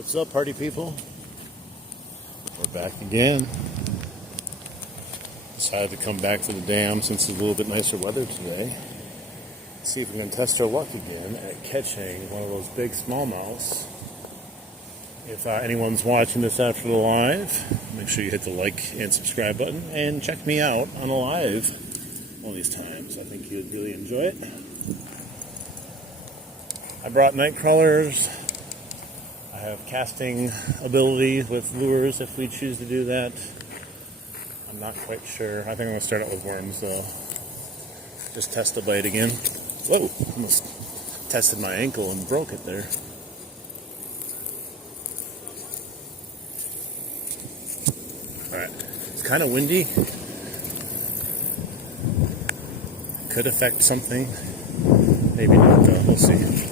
What's up, party people? We're back again. Decided to come back to the dam since it's a little bit nicer weather today. See if we can test our luck again at catching one of those big smallmouths. If anyone's watching this after the live, make sure you hit the like and subscribe button and check me out on a live one of these times. I think you'd really enjoy it. I brought night crawlers. I have casting ability with lures if we choose to do that. I'm not quite sure. I think I'm going to start out with worms though. Just test the bite again. Whoa, almost tested my ankle and broke it there. Alright, it's kind of windy. Could affect something. Maybe not though, we'll see.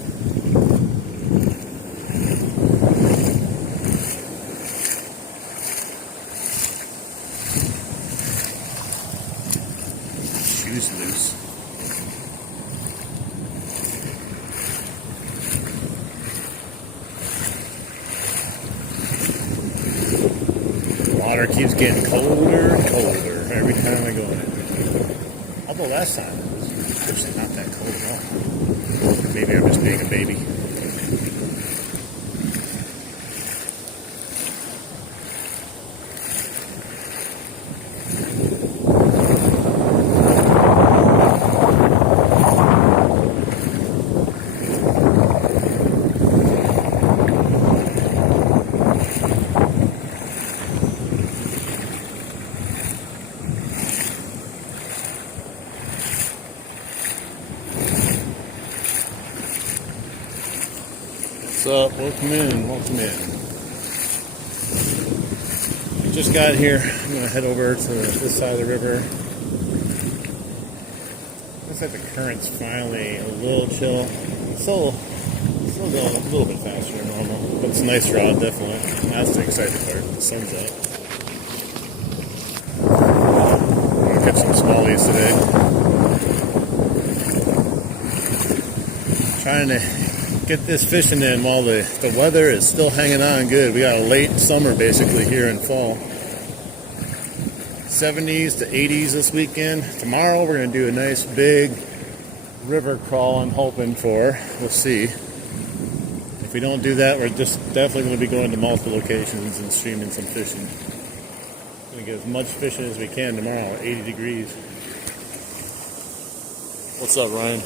Shoes loose. Water keeps getting colder and colder every time I go in it. Although last time it was actually not that cold at all. Maybe I'm just being a baby. What's up? Welcome in, welcome in. Just got here. I'm going to head over to this side of the river. Looks like the current's finally a little chill. Still going a little bit faster than normal, but it's a nice rod, definitely. That's the exciting part. The sun's out. I'm going to catch some smallies today. Trying to get this fishing in while the weather is still hanging on good. We got a late summer basically here in fall. 70s to 80s this weekend. Tomorrow we're going to do a nice big river crawl I'm hoping for. We'll see. If we don't do that, we're just definitely going to be going to multiple locations and streaming some fishing. Going to get as much fishing as we can tomorrow at 80 degrees. What's up, Ryan?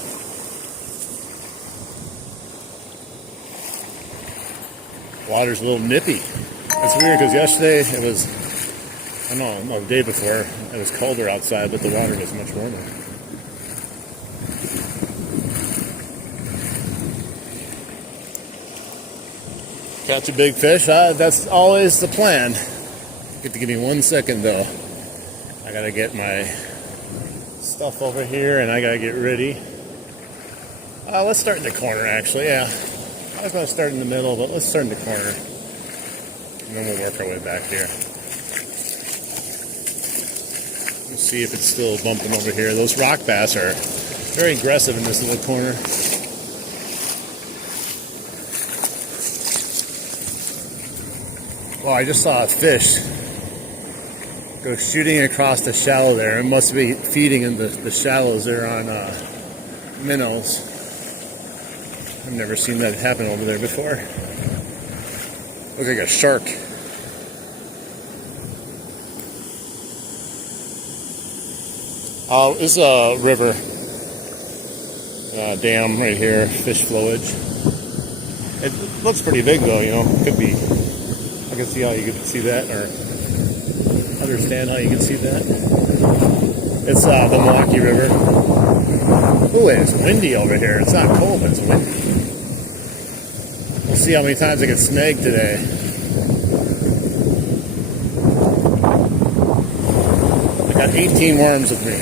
Water's a little nippy. It's weird because yesterday it was, I don't know, the day before it was colder outside, but the water was much warmer. Catch a big fish. That's always the plan. Get to give me 1 second though. I gotta get my stuff over here and I gotta get ready. Let's start in the corner actually, yeah. I was going to start in the middle, but let's start in the corner. And then we'll work our way back here. Let's see if it's still bumping over here. Those rock bass are very aggressive in this little corner. Well, I just saw a fish go shooting across the shallow there. It must be feeding in the shallows there on minnows. I've never seen that happen over there before. Looks like a shark. This is a river. Dam right here, fish flowage. It looks pretty big though, you know. Could be. I can see how you could see that, or understand how you can see that. It's the Milwaukee River. Ooh, it's windy over here. It's not cold, but it's windy. We'll see how many times I get snagged today. I got 18 worms with me.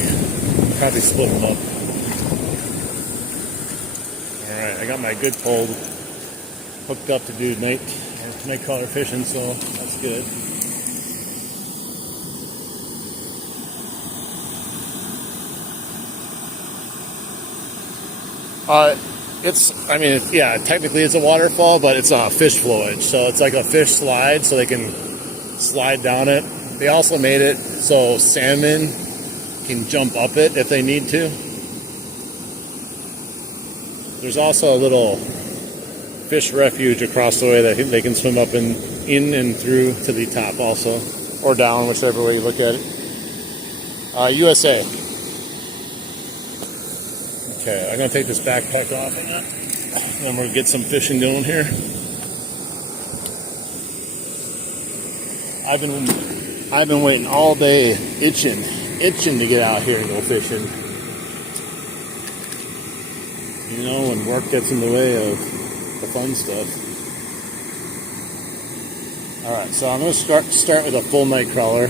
Probably split them up. Alright, I got my good pole hooked up to do night crawler fishing, so that's good. I mean, yeah, technically it's a waterfall, but it's a fish flowage. So it's like a fish slide, so they can slide down it. They also made it so salmon can jump up it if they need to. There's also a little fish refuge across the way that they can swim up in and through to the top also, or down, whichever way you look at it. USA. Okay, I'm gonna take this backpack off and then we'll get some fishing going here. I've been waiting all day, itching to get out here and go fishing. You know, when work gets in the way of the fun stuff. Alright, so I'm going to start with a full night crawler.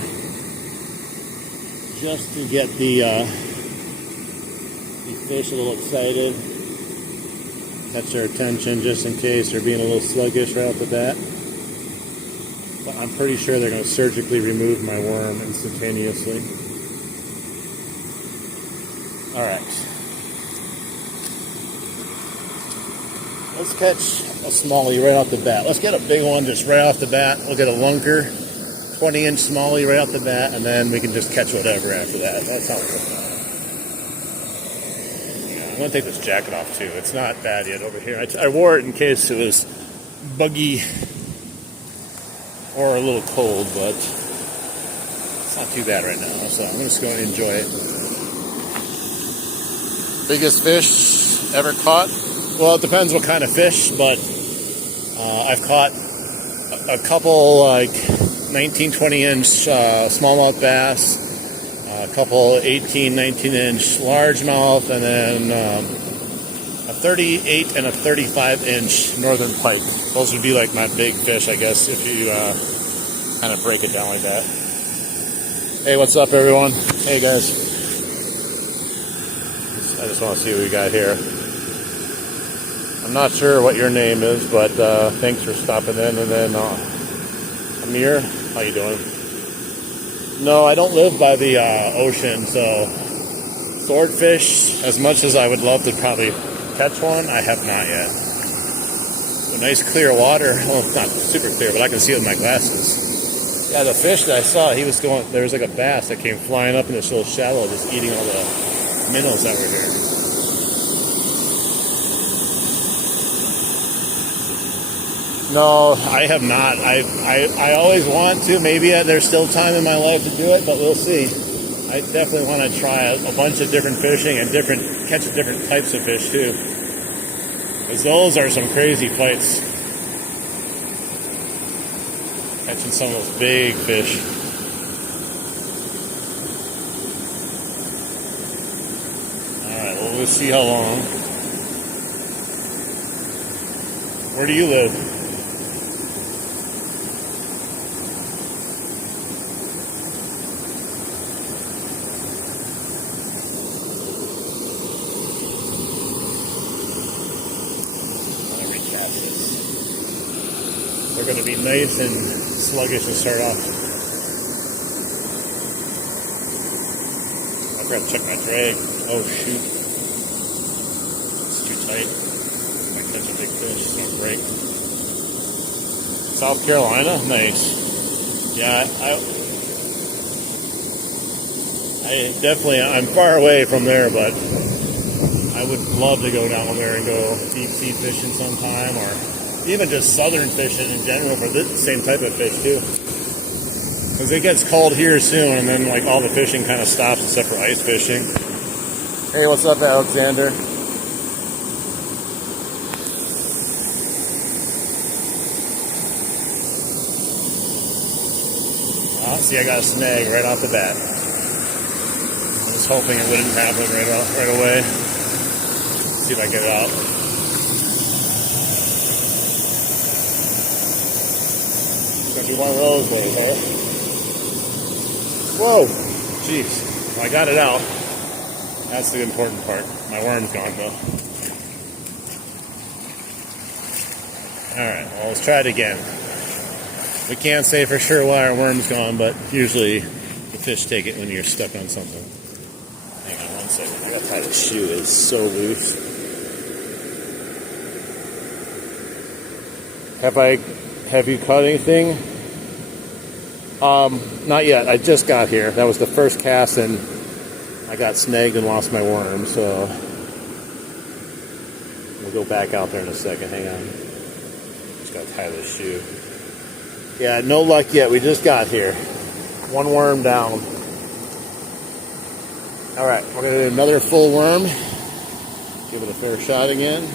Just to get the fish a little excited. Catch their attention just in case they're being a little sluggish right off the bat. But I'm pretty sure they're going to surgically remove my worm instantaneously. Alright. Let's catch a smallie right off the bat. Let's get a big one just right off the bat. We'll get a lunker, 20-inch smallie right off the bat, and then we can just catch whatever after that. That sounds good. Yeah, I'm going to take this jacket off too. It's not bad yet over here. I wore it in case it was buggy or a little cold, but it's not too bad right now. So I'm just going to enjoy it. Biggest fish ever caught? Well, it depends what kind of fish, but I've caught a couple like 19, 20-inch smallmouth bass, a couple 18, 19-inch largemouth, and then a 38 and a 35-inch northern pike. Those would be like my big fish, I guess, if you kind of break it down like that. Hey, what's up, everyone? Hey, guys. I just want to see what we got here. I'm not sure what your name is, but thanks for stopping in. And then Amir, how you doing? No, I don't live by the ocean, so swordfish, as much as I would love to probably catch one, I have not yet. A nice clear water. Well, it's not super clear, but I can see it with my glasses. Yeah, the fish that I saw, there was like a bass that came flying up in this little shallow, just eating all the minnows that were here. No, I have not. I always want to. Maybe there's still time in my life to do it, but we'll see. I definitely want to try a bunch of different fishing and catch different types of fish too. Because those are some crazy fights. Catching some of those big fish. Alright, well, we'll see how long. Where do you live? They're going to be nice and sluggish to start off. I forgot to check my drag. Oh shoot. It's too tight. Might catch a big fish. It's going to break. South Carolina? Nice. Yeah, I'm far away from there, but I would love to go down there and go deep sea fishing sometime, or even just southern fishing in general for the same type of fish too. Because it gets cold here soon, and then like all the fishing kind of stops except for ice fishing. Hey, what's up, Alexander? See, I got a snag right off the bat. I was hoping it wouldn't happen right away. Let's see if I get it out. Gonna be one of those days, huh? Whoa! Jeez. Well, I got it out. That's the important part. My worm's gone, though. Alright, well, let's try it again. We can't say for sure why our worm's gone, but usually the fish take it when you're stuck on something. Hang on one second. I gotta tie the shoe. It's so loose. Have you caught anything? Not yet. I just got here. That was the first cast, and I got snagged and lost my worm. So we'll go back out there in a second. Hang on. Just gotta tie this shoe. Yeah, no luck yet. We just got here. One worm down. All right, we're gonna do another full worm. Give it a fair shot again.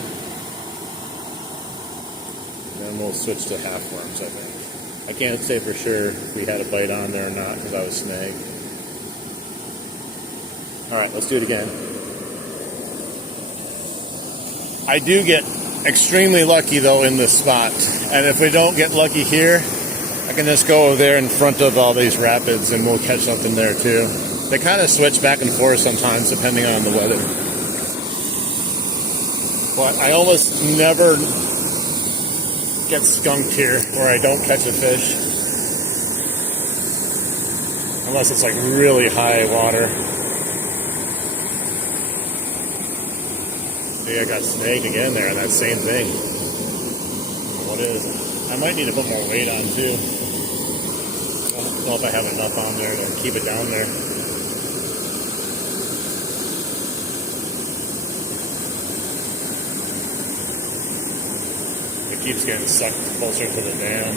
Then we'll switch to half worms, I think. I can't say for sure if we had a bite on there or not because I was snagged. All right, let's do it again. I do get extremely lucky though in this spot. And if we don't get lucky here, I can just go over there in front of all these rapids and we'll catch something there too. They kind of switch back and forth sometimes depending on the weather. But I almost never get skunked here where I don't catch a fish. Unless it's like really high water. See, I got snagged again there on that same thing. What is it? I might need to put more weight on too. I don't know if I have enough on there to keep it down there. It keeps getting sucked closer to the dam.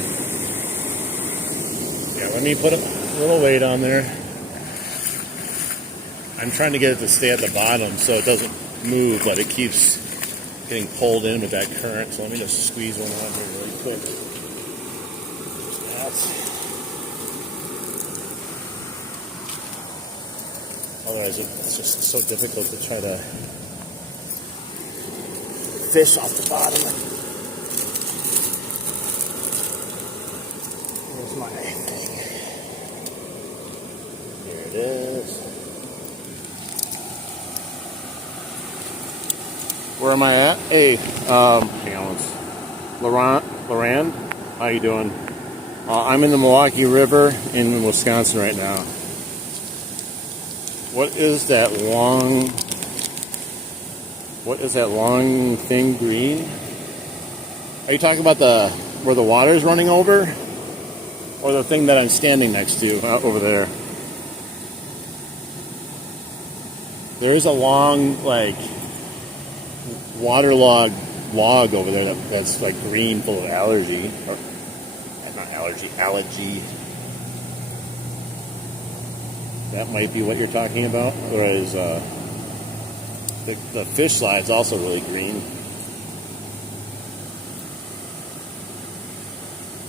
Yeah, let me put a little weight on there. I'm trying to get it to stay at the bottom so it doesn't move, but it keeps getting pulled in with that current. So let me just squeeze one on here really quick. Otherwise, it's just so difficult to try to fish off the bottom. Here's my thing. Here it is. Where am I at? Hey, hang on. Laurent, how you doing? I'm in the Milwaukee River in Wisconsin right now. What is that long thing green? Are you talking about where the water is running over? Or the thing that I'm standing next to over there? There is a long, like, waterlogged log over there that's like green, full of algae. Or, not algae. That might be what you're talking about. Whereas the fish slide's also really green.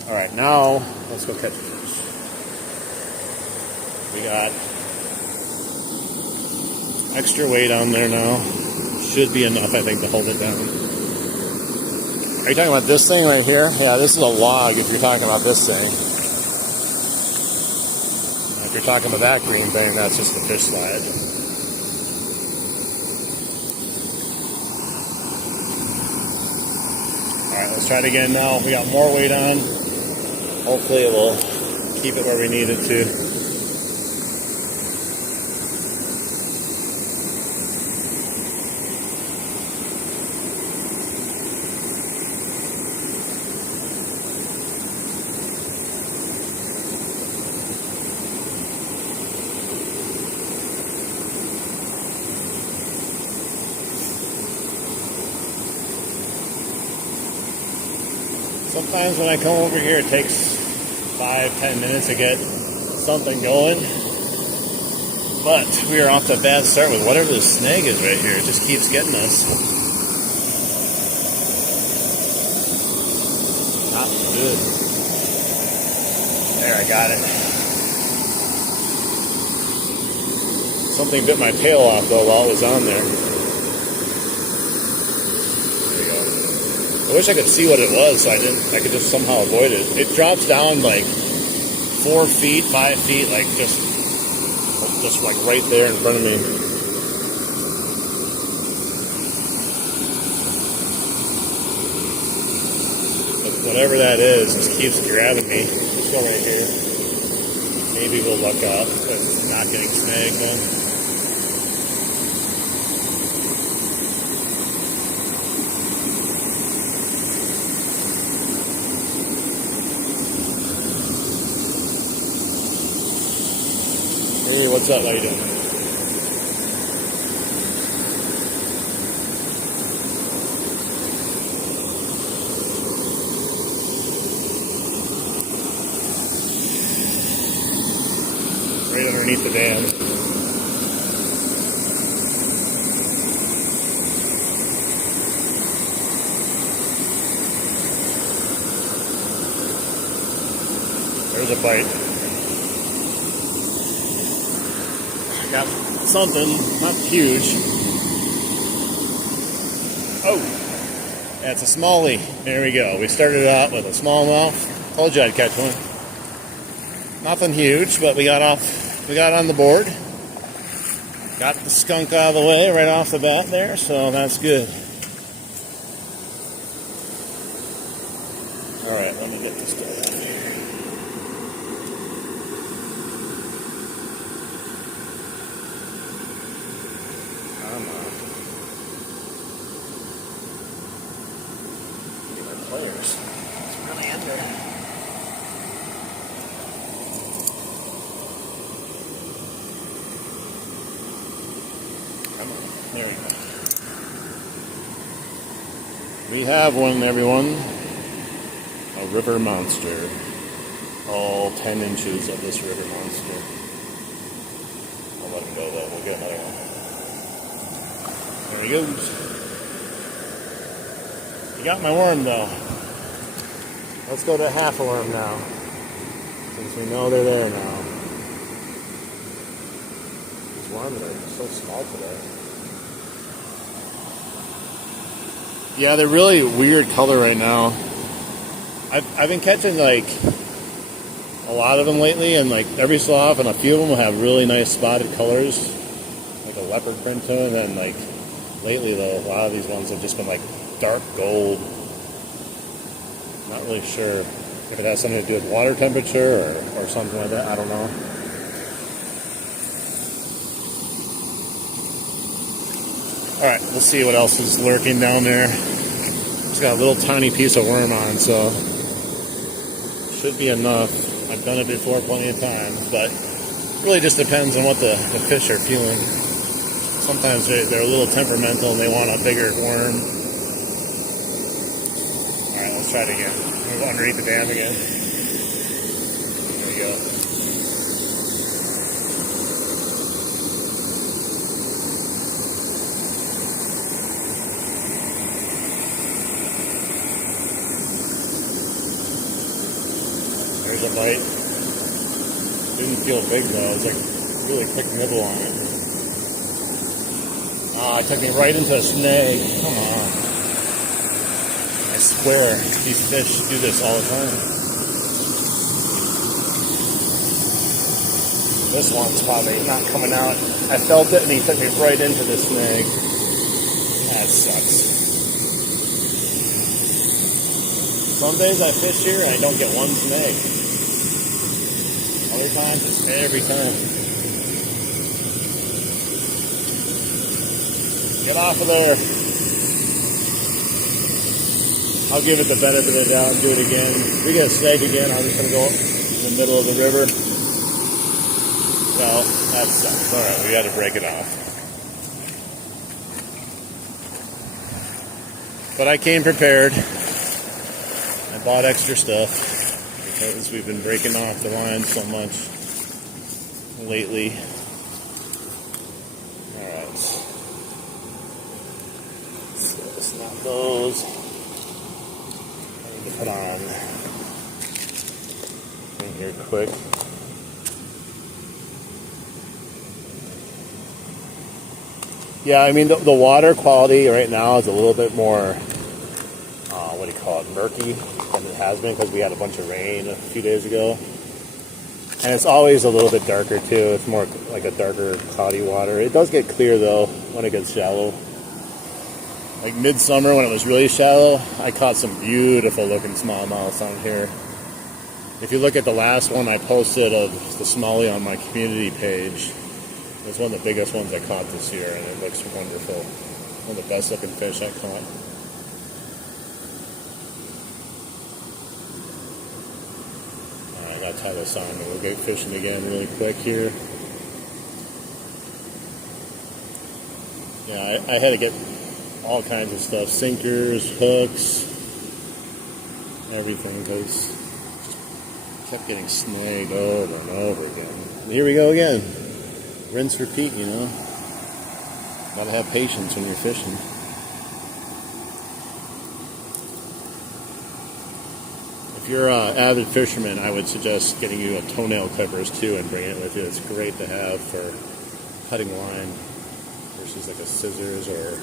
Alright, now let's go catch a fish. We got extra weight on there now. Should be enough, I think, to hold it down. Are you talking about this thing right here? Yeah, this is a log if you're talking about this thing. If you're talking about that green thing, that's just the fish slide. Alright, let's try it again now. We got more weight on. Hopefully it will keep it where we need it to. Sometimes when I come over here, it takes 5-10 minutes to get something going. But we are off to a bad start with whatever this snag is right here. It just keeps getting us. Not good. There, I got it. Something bit my tail off though while it was on there. I wish I could see what it was so I could just somehow avoid it. It drops down like 4 feet, 5 feet, like just like right there in front of me. But whatever that is, just keeps grabbing me. Let's go right here. Maybe we'll look up, but it's not getting snagged then. What's up? How you doing? Right underneath the dam. There's a bite. Got something, not huge. Oh, that's a smallie. There we go. We started out with a smallmouth. Told you I'd catch one. Nothing huge, but we got on the board. Got the skunk out of the way right off the bat there, so that's good. All right, let me get this guy out here. Come on. Get our players. It's really in there. Come on. There we go. We have one, everyone. A river monster. All 10 inches of this river monster. I'll let him go though. We'll get another one. There he goes. You got my worm though. Let's go to half a worm now. Since we know they're there now. These worms are so small today. Yeah, they're really weird color right now. I've been catching like a lot of them lately, and like every so often a few of them will have really nice spotted colors, like a leopard print to it, and then like lately though, a lot of these ones have just been like dark gold. Not really sure if it has something to do with water temperature or something like that, I don't know. Alright, we'll see what else is lurking down there. Just got a little tiny piece of worm on, so should be enough. I've done it before plenty of times, but it really just depends on what the fish are feeling. Sometimes they're a little temperamental and they want a bigger worm. Alright, let's try it again. We'll go underneath the dam again. There we go. There's a bite. Didn't feel big though. It was like a really quick nibble on it. Ah, it took me right into a snag. Come on. I swear, these fish do this all the time. This one's probably not coming out. I felt it and he took me right into the snag. That sucks. Some days I fish here and I don't get one snag. Other times, it's every time. Get off of there. I'll give it the benefit of the doubt and do it again. If we get a snag again, I'm just going to go in the middle of the river. Well, that sucks. Alright, we got to break it off. But I came prepared. I bought extra stuff. Because we've been breaking off the line so much lately. Alright. So snap those. I need to put on in here quick. Yeah, I mean the water quality right now is a little bit more, what do you call it, murky than it has been because we had a bunch of rain a few days ago. And it's always a little bit darker too. It's more like a darker, cloudy water. It does get clear though when it gets shallow. Like midsummer when it was really shallow, I caught some beautiful looking smallmouths on here. If you look at the last one I posted of the smallie on my community page, it's one of the biggest ones I caught this year, and it looks wonderful. One of the best looking fish I caught. Alright, I gotta tie this on and we'll get fishing again really quick here. Yeah, I had to get all kinds of stuff, sinkers, hooks, everything, because just kept getting snagged over and over again. And here we go again. Rinse, repeat, you know. Gotta have patience when you're fishing. If you're an avid fisherman, I would suggest getting you a toenail clippers too and bringing it with you. It's great to have for cutting line versus like a scissors or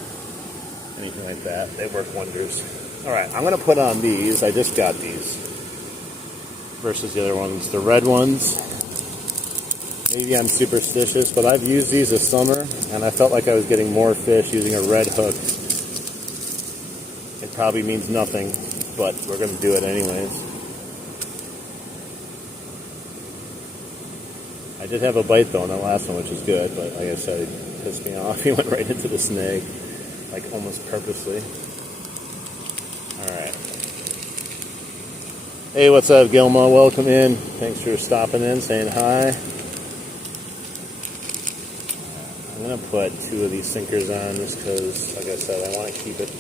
anything like that. They work wonders. Alright, I'm going to put on these. I just got these versus the other ones. The red ones, maybe I'm superstitious, but I've used these this summer and I felt like I was getting more fish using a red hook. It probably means nothing, but we're going to do it anyways. I did have a bite though on that last one, which is good, but like I said, it pissed me off. He went right into the snag, like almost purposely. Alright. Hey, what's up, Gilma? Welcome in. Thanks for stopping in, saying hi. I'm going to put 2 of these sinkers on just because, like I said, I want to keep it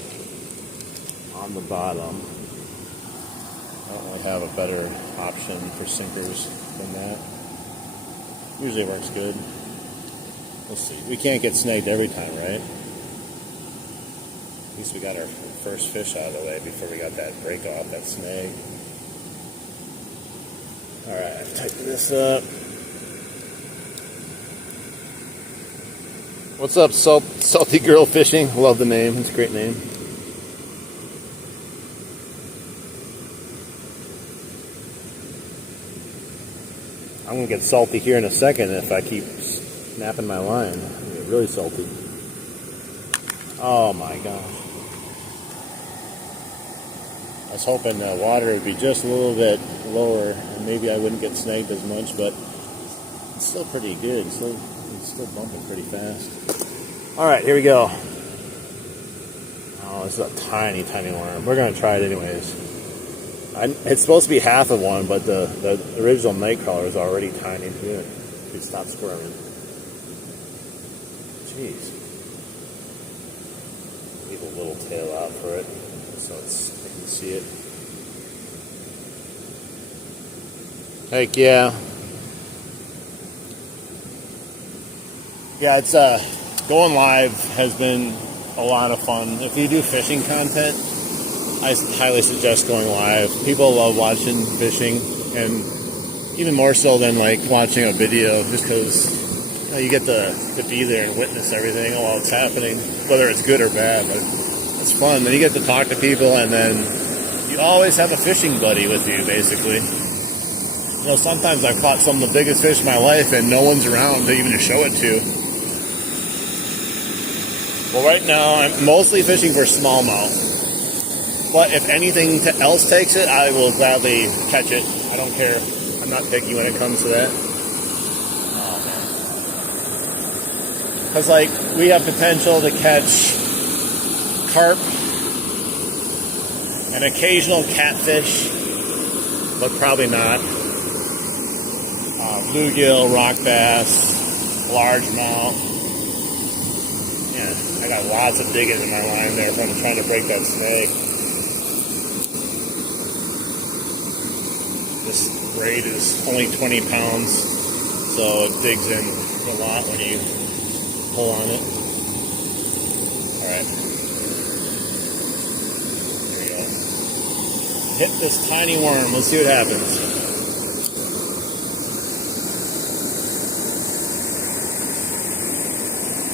on the bottom. I don't really have a better option for sinkers than that. Usually it works good. We'll see. We can't get snagged every time, right? At least we got our first fish out of the way before we got that break off, that snag. Alright, tighten this up. What's up, Salty Girl Fishing? Love the name. It's a great name. I'm going to get salty here in a second if I keep snapping my line. I'm going to get really salty. Oh my gosh. I was hoping the water would be just a little bit lower and maybe I wouldn't get snagged as much, but it's still pretty good. It's still bumping pretty fast. Alright, here we go. Oh, this is a tiny, tiny worm. We're going to try it anyways. It's supposed to be half of one, but the original night crawler is already tiny. Good. Dude, stop squirming. Jeez. Leave a little tail out for it so I can see it. Heck yeah. Yeah, it's going live has been a lot of fun. If you do fishing content, I highly suggest going live. People love watching fishing, and even more so than like watching a video, just because you get to be there and witness everything while it's happening, whether it's good or bad. But it's fun. Then you get to talk to people, and then you always have a fishing buddy with you, basically. You know, sometimes I've caught some of the biggest fish in my life, and no one's around to even show it to. Well, right now I'm mostly fishing for smallmouth. But if anything else takes it, I will gladly catch it. I don't care. I'm not picky when it comes to that. Oh, man. Because, like, we have potential to catch carp, an occasional catfish, but probably not. Bluegill, rock bass, largemouth. Yeah, I got lots of digging in my line there from trying to break that snag. This braid is only 20 pounds, so it digs in a lot when you pull on it. Alright. There we go. Hit this tiny worm. Let's see what happens.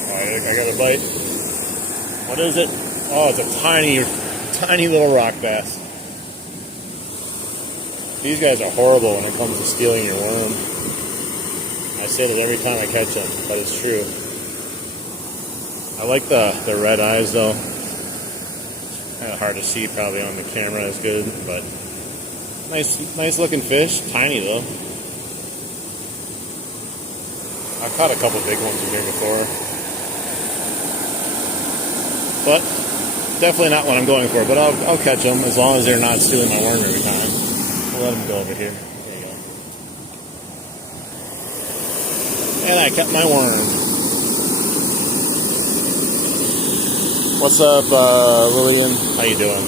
Alright, I got a bite. What is it? Oh, it's a tiny, tiny little rock bass. These guys are horrible when it comes to stealing your worm. I say that every time I catch them, but it's true. I like the red eyes though. Kind of hard to see probably on the camera as good, but nice looking fish. Tiny though. I've caught a couple big ones in here before, but definitely not what I'm going for. But I'll catch them as long as they're not stealing my worm every time. We'll let him go over here. There you go. And I kept my worm. What's up, Lillian? How you doing?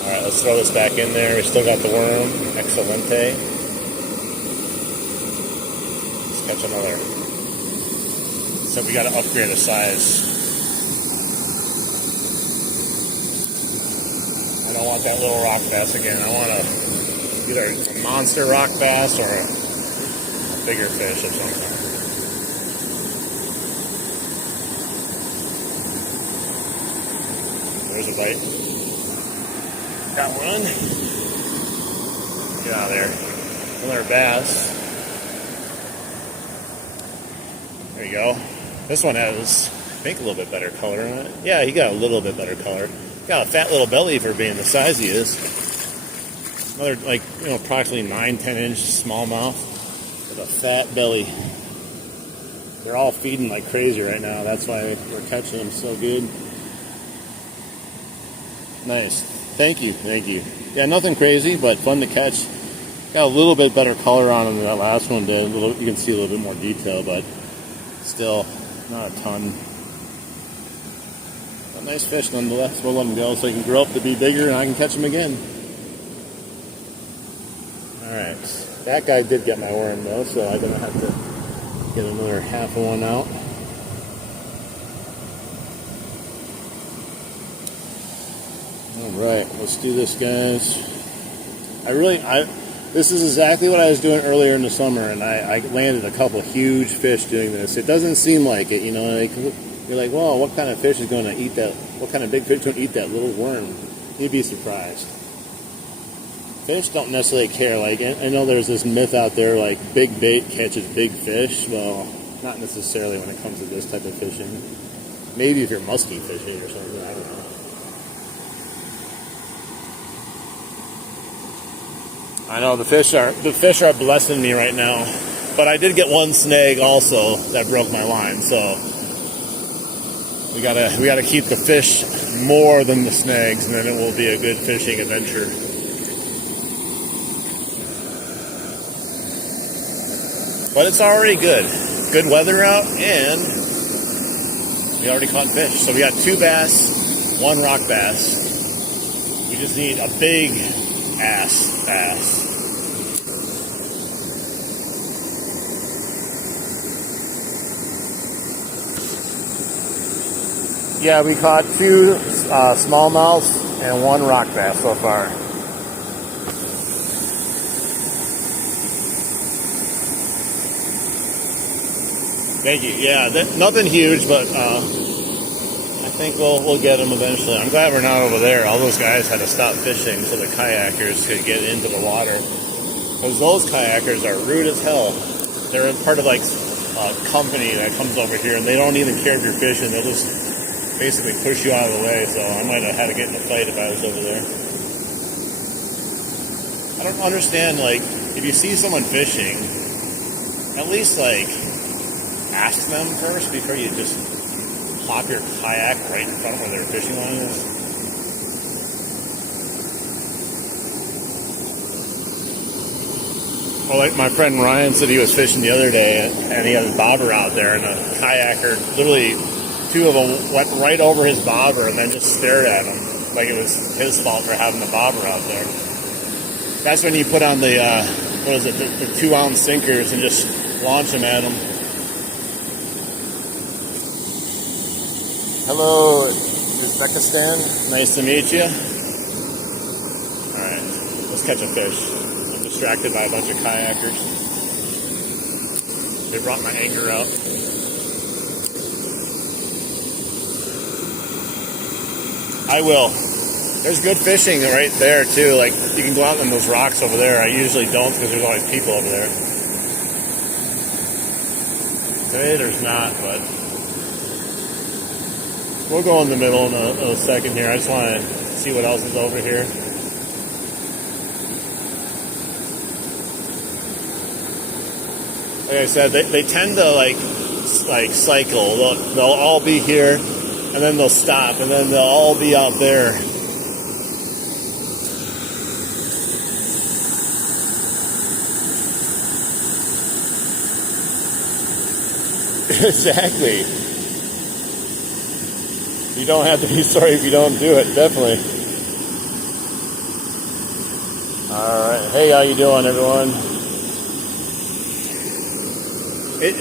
All right, let's throw this back in there. We still got the worm. Excelente. Let's catch another. So we got to upgrade the size. I don't want that little rock bass again. I want either a monster rock bass or a bigger fish of some kind. There's a bite. Got one. Get out of there. Another bass. There you go. This one has, I think, a little bit better color on it. Yeah, he got a little bit better color. Got a fat little belly for being the size he is. Another, like, approximately 9-10 inch smallmouth with a fat belly. They're all feeding like crazy right now. That's why we're catching them so good. Nice. Thank you. Yeah, nothing crazy, but fun to catch. Got a little bit better color on him than that last one did. You can see a little bit more detail, but still not a ton. A nice fish nonetheless. We'll let him go so he can grow up to be bigger and I can catch him again. Alright. That guy did get my worm though, so I'm going to have to get another half of one out. Alright, let's do this, guys. This is exactly what I was doing earlier in the summer, and I landed a couple huge fish doing this. It doesn't seem like it, you're like, well, what kind of fish is going to eat that? What kind of big fish is going to eat that little worm? You'd be surprised. Fish don't necessarily care. Like, I know there's this myth out there, like, big bait catches big fish. Well, not necessarily when it comes to this type of fishing. Maybe if you're musky fishing or something, I don't know. I know the fish are blessing me right now, but I did get one snag also that broke my line. So we gotta keep the fish more than the snags, and then it will be a good fishing adventure. But it's already good. Good weather out, and we already caught fish. So we got 2 bass, 1 rock bass. We just need a big ass bass. Yeah, we caught 2 smallmouths and 1 rock bass so far. Thank you. Yeah, nothing huge, but I think we'll get them eventually. I'm glad we're not over there. All those guys had to stop fishing so the kayakers could get into the water. Because those kayakers are rude as hell. They're part of like a company that comes over here, and they don't even care if you're fishing. They'll just basically push you out of the way. So I might have had to get in a fight if I was over there. I don't understand, like, if you see someone fishing, at least like ask them first before you just plop your kayak right in front of where their fishing line is. Well, like my friend Ryan said, he was fishing the other day and he had his bobber out there, and a kayaker, literally 2 of them went right over his bobber and then just stared at him like it was his fault for having the bobber out there. That's when you put on the the 2-ounce sinkers and just launch them at them. Hello, Uzbekistan. Nice to meet you. Alright, let's catch a fish. I'm distracted by a bunch of kayakers. They brought my anger out. I will. There's good fishing right there too. Like, you can go out on those rocks over there. I usually don't because there's always people over there. Today there's not, but we'll go in the middle in a second here. I just want to see what else is over here. Like I said, they tend to like cycle. They'll all be here, and then they'll stop, and then they'll all be out there. Exactly. You don't have to be sorry if you don't do it, definitely. Alright, hey, how you doing, everyone?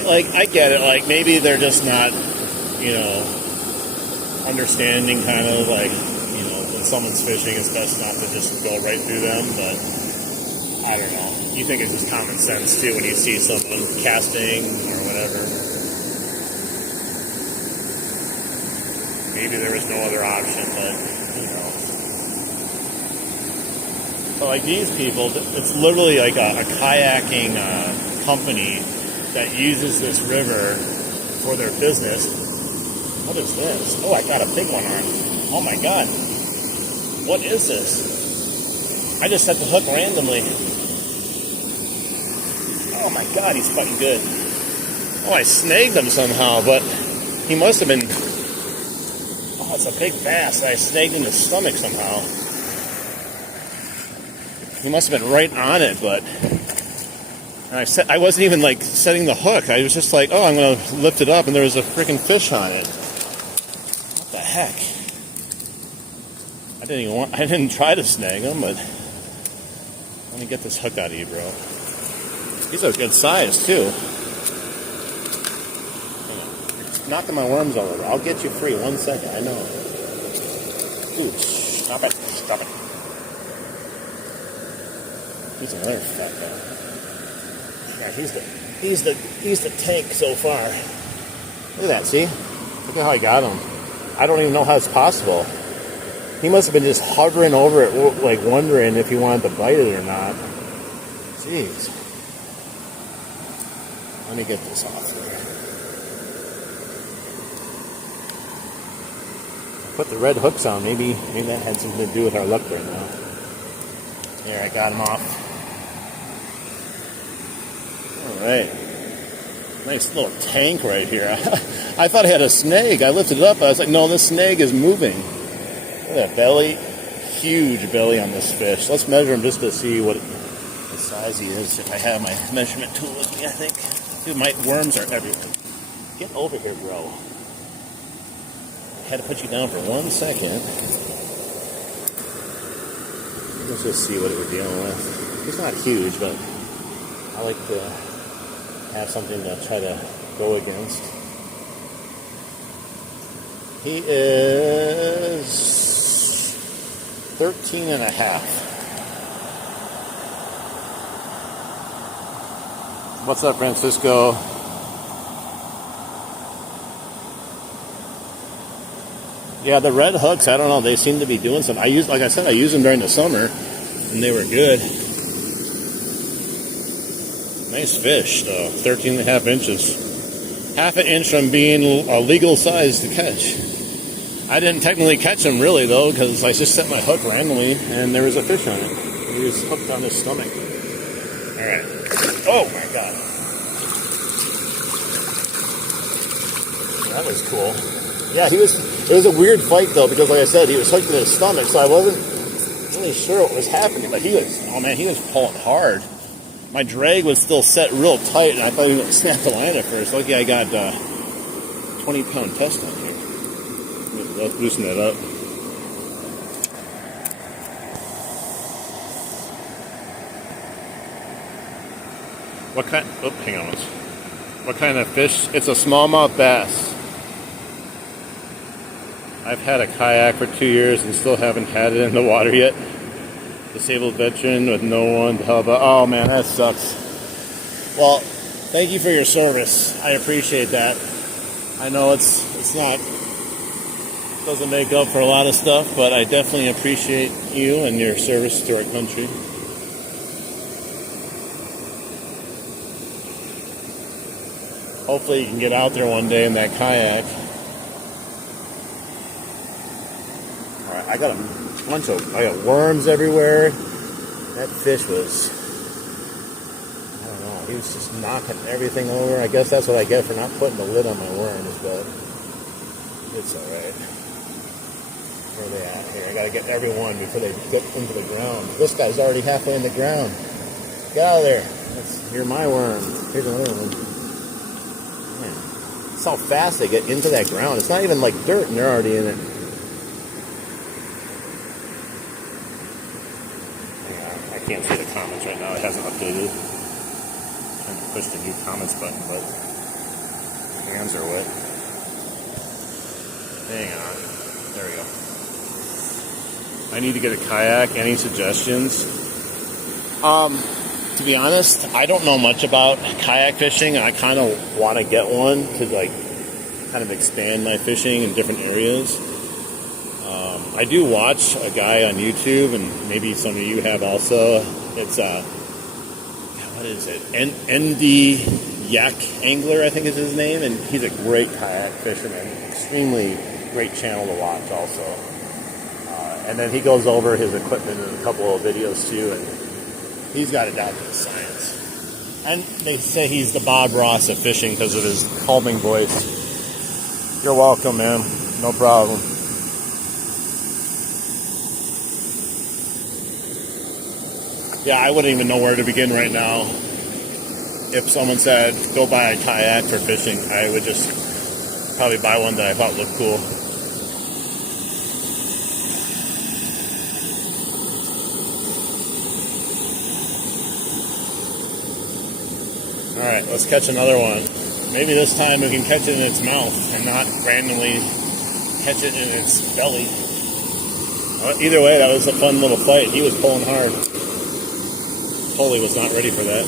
I get it, like, maybe they're just not, understanding kind of, like, when someone's fishing, it's best not to just go right through them, but I don't know. You think it's just common sense, too, when you see someone casting or whatever. Maybe there was no other option, but, But like these people, it's literally like a kayaking company that uses this river for their business. What is this? Oh, I got a big one on. Oh my God. What is this? I just set the hook randomly. Oh my God, he's fucking good. Oh, I snagged him somehow, but he must have been... Oh, it's a big bass. I snagged in his stomach somehow. He must have been right on it, but... And I wasn't even, like, setting the hook. I was just like, oh, I'm going to lift it up, and there was a freaking fish on it. What the heck? I didn't try to snag him, but... Let me get this hook out of you, bro. He's a good size, too. Knocking my worms all over. I'll get you free. 1 second. I know. Dude, stop it. Stop it. He's another fat guy. Yeah, he's the tank so far. Look at that. See? Look at how I got him. I don't even know how it's possible. He must have been just hovering over it, like wondering if he wanted to bite it or not. Jeez. Let me get this off here. Put the red hooks on. Maybe that had something to do with our luck right now. Here, I got him off. All right. Nice little tank right here. I thought I had a snag. I lifted it up. I was like, no, this snag is moving. Look at that belly. Huge belly on this fish. Let's measure him just to see what size he is. If I have my measurement tool with me, I think. Dude, my worms are everywhere. Get over here, bro. I had to put you down for 1 second. Let's just see what we're dealing with. He's not huge, but I like to have something to try to go against. He is 13 and a half. What's up, Francisco? Yeah, the red hooks, I don't know, they seem to be doing something. Like I said, I used them during the summer, and they were good. Nice fish, though. 13 and a half inches. Half an inch from being a legal size to catch. I didn't technically catch him, really, though, because I just set my hook randomly, and there was a fish on it. He was hooked on his stomach. All right. Oh, my God. That was cool. Yeah, it was a weird fight, though, because, like I said, he was hooked in his stomach, so I wasn't really sure what was happening, but he was pulling hard. My drag was still set real tight, and I thought he was going to snap the line at first. Lucky I got 20-pound test on here. Let's loosen that up. What kind? Oh, hang on. What kind of fish? It's a smallmouth bass. I've had a kayak for 2 years and still haven't had it in the water yet. Disabled veteran with no one to help out. Oh man, that sucks. Well, thank you for your service. I appreciate that. I know it's not, doesn't make up for a lot of stuff, but I definitely appreciate you and your service to our country. Hopefully you can get out there one day in that kayak. Alright, I got worms everywhere. That fish was, I don't know, he was just knocking everything over. I guess that's what I get for not putting the lid on my worms, but it's alright. Where are they at here? I gotta get everyone before they get into the ground. This guy's already halfway in the ground. Get out of there. You're my worm. Here's another one. Man, it's how fast they get into that ground. It's not even like dirt and they're already in it. can't see the comments right now. It hasn't updated. I'm trying to push the new comments button, but my hands are wet. Hang on. There we go. I need to get a kayak. Any suggestions? To be honest, I don't know much about kayak fishing. I kind of want to get one to like kind of expand my fishing in different areas. I do watch a guy on YouTube, and maybe some of you have also. It's what is it? ND Yak Angler, I think is his name, and he's a great kayak fisherman. Extremely great channel to watch also. And then he goes over his equipment in a couple of videos too, and he's got it down to the science. And they say he's the Bob Ross of fishing because of his calming voice. You're welcome, man. No problem. Yeah, I wouldn't even know where to begin right now. If someone said, go buy a kayak for fishing, I would just probably buy one that I thought looked cool. Alright, let's catch another one. Maybe this time we can catch it in its mouth and not randomly catch it in its belly. Either way, that was a fun little fight. He was pulling hard. Holy was not ready for that.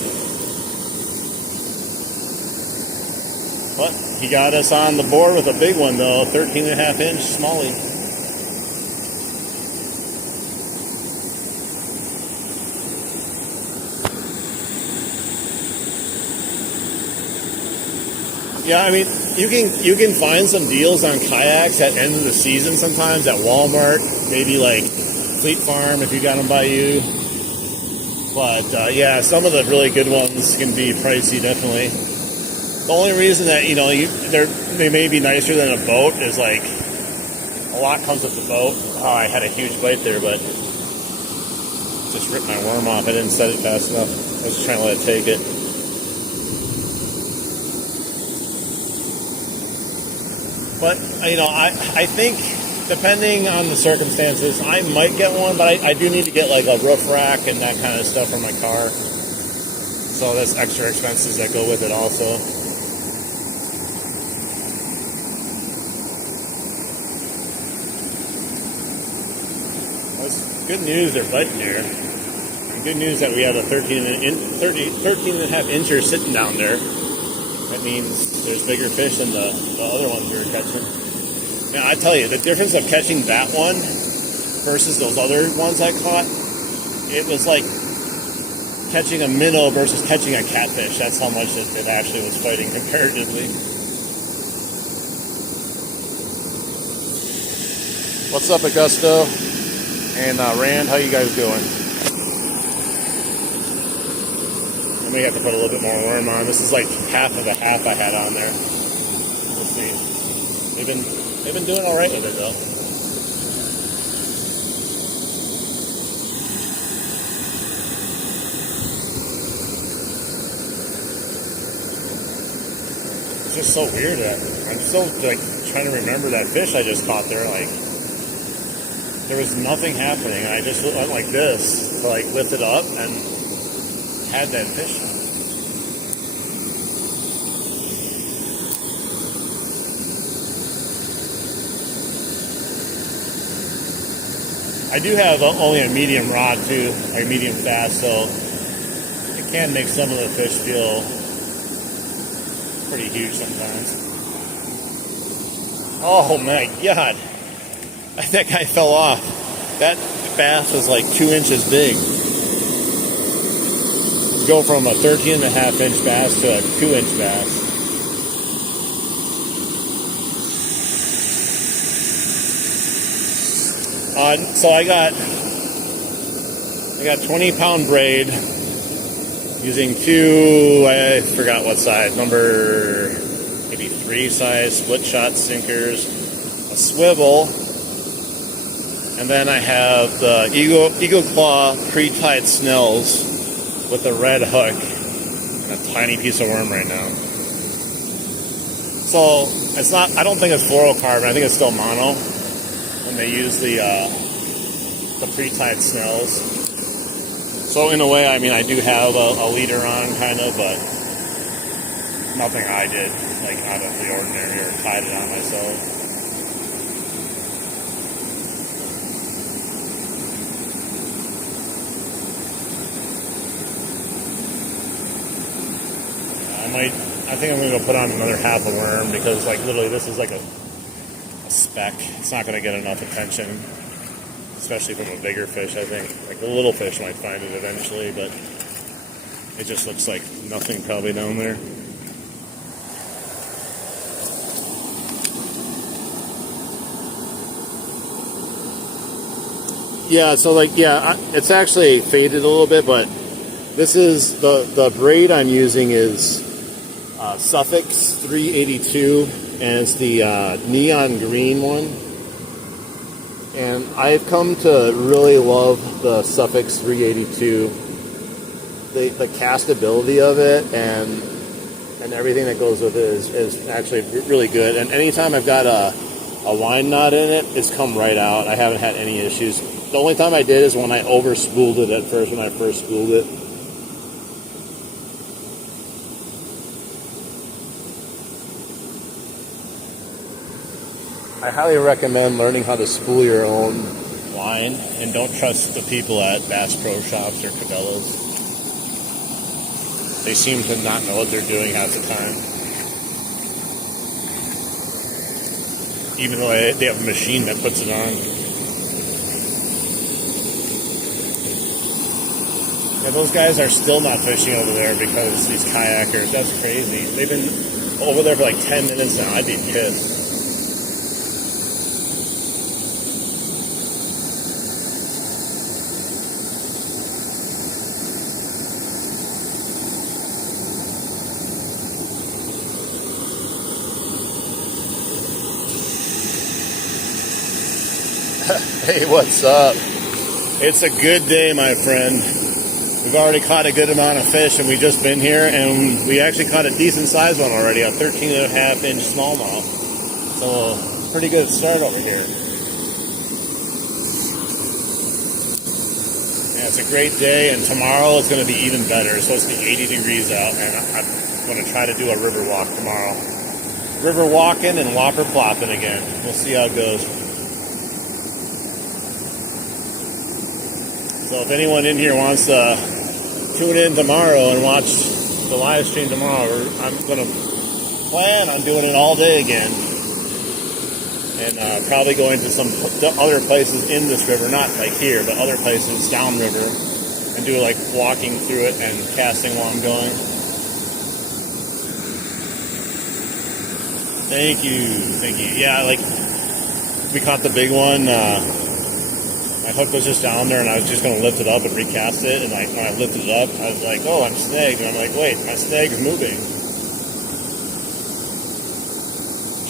But he got us on the board with a big one though, 13.5-inch smallie. Yeah, I mean, you can find some deals on kayaks at end of the season sometimes at Walmart, maybe like Fleet Farm if you got them by you. But yeah, some of the really good ones can be pricey, definitely. The only reason that, you know, they may be nicer than a boat is like a lot comes with the boat. Oh, I had a huge bite there, but just ripped my worm off. I didn't set it fast enough. I was just trying to let it take it. But, you know, I think depending on the circumstances, I might get one, but I do need to get like a roof rack and that kind of stuff for my car. So that's extra expenses that go with it also. That's good news they're biting here. And good news that we have a 13.5 incher sitting down there. That means there's bigger fish than the other ones we were catching. Now, I tell you, the difference of catching that one versus those other ones I caught, it was like catching a minnow versus catching a catfish. That's how much it actually was fighting comparatively. What's up, Augusto? And Rand, how you guys doing? I may have to put a little bit more worm on. This is like half of the half I had on there. We'll see. They've been doing all right with it though. It's just so weird that I'm still like trying to remember that fish I just caught there. Like there was nothing happening. I just went like this to like lift it up and had that fish. I do have only a medium rod too, like medium fast, so it can make some of the fish feel pretty huge sometimes. Oh my God, that guy fell off. That bass was like 2 inches big. Go from a 13.5-inch bass to a 2-inch bass. So I got 20-pound braid using two, I forgot what size, number maybe 3 size split shot sinkers, a swivel, and then I have the Eagle Claw pre-tied snells with a red hook and a tiny piece of worm right now. So it's not, I don't think it's fluorocarbon, I think it's still mono. When they use the pre-tied snells. So in a way, I mean, I do have a leader on, kind of, but nothing I did, like, out of the ordinary or tied it on myself. I think I'm going to go put on another half a worm because, like, literally this is like a speck. It's not going to get enough attention, especially from a bigger fish, I think. Like, the little fish might find it eventually, but it just looks like nothing probably down there. Yeah, so, like, yeah, it's actually faded a little bit, but this is, the braid I'm using is Suffix 382, and it's the neon green one. And I've come to really love the Suffix 382. The castability of it and everything that goes with it is actually really good. And anytime I've got a line knot in it, it's come right out. I haven't had any issues. The only time I did is when I over spooled it at first, when I first spooled it. I highly recommend learning how to spool your own line, and don't trust the people at Bass Pro Shops or Cabela's. They seem to not know what they're doing half the time. Even though they have a machine that puts it on. Yeah, those guys are still not fishing over there because these kayakers, that's crazy. They've been over there for like 10 minutes now. I'd be pissed. Hey, what's up? It's a good day, my friend. We've already caught a good amount of fish, and we've just been here, and we actually caught a decent sized one already, a 13.5-inch smallmouth. So, pretty good start over here. Yeah, it's a great day, and tomorrow it's going to be even better. It's supposed to be 80 degrees out, and I'm going to try to do a river walk tomorrow. River walking and whopper plopping again. We'll see how it goes. So if anyone in here wants to tune in tomorrow and watch the live stream tomorrow, I'm going to plan on doing it all day again. And probably going to some other places in this river, not like here, but other places downriver, and do like walking through it and casting while I'm going. Thank you. Yeah, like we caught the big one. My hook was just down there, and I was just going to lift it up and recast it. And like when I lifted it up, I was like, "Oh, I'm snagged." And I'm like, "Wait, my snag's moving."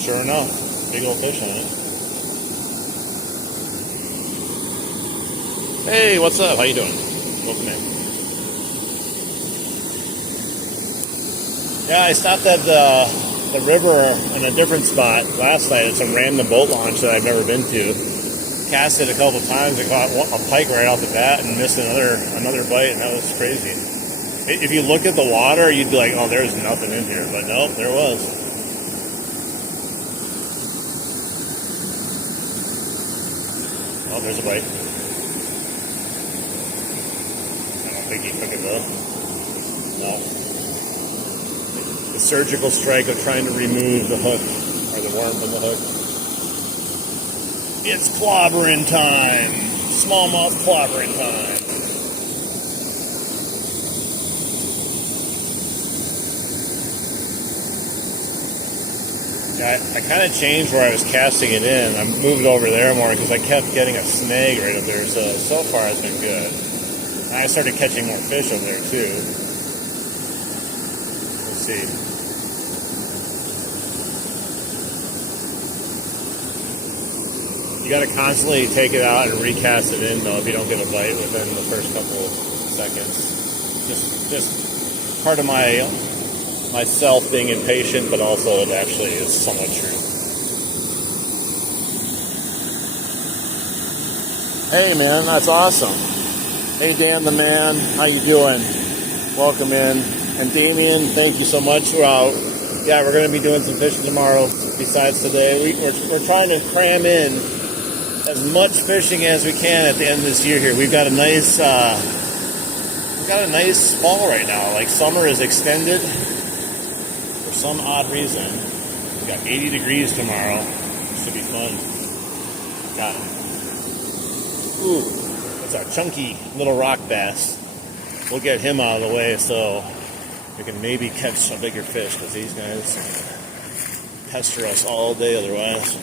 Sure enough, big old fish on it. Hey, what's up? How you doing? Welcome in. Yeah, I stopped at the river in a different spot last night at some random boat launch that I've never been to. Cast it a couple times and caught a pike right off the bat and missed another bite, and that was crazy. If you look at the water, you'd be like, "Oh, there's nothing in here," but nope, there was. Oh, there's a bite. I don't think he took it though. No. The surgical strike of trying to remove the hook or the worm from the hook. It's clobbering time. Smallmouth clobbering time. I kind of changed where I was casting it in. I moved over there more because I kept getting a snag right up there. So far it's been good. And I started catching more fish over there too. Let's see. You got to constantly take it out and recast it in, though, if you don't get a bite within the first couple of seconds. Just part of myself being impatient, but also it actually is somewhat true. Hey, man, that's awesome. Hey Dan the man, how you doing? Welcome in. And Damien, thank you so much. Yeah, we're going to be doing some fishing tomorrow besides today. We're trying to cram in as much fishing as we can at the end of this year here. We've got a nice fall right now. Like summer is extended for some odd reason. We got 80 degrees tomorrow. Should be fun. Got him. Ooh. Our chunky little rock bass. We'll get him out of the way so we can maybe catch a bigger fish, because these guys pester us all day otherwise.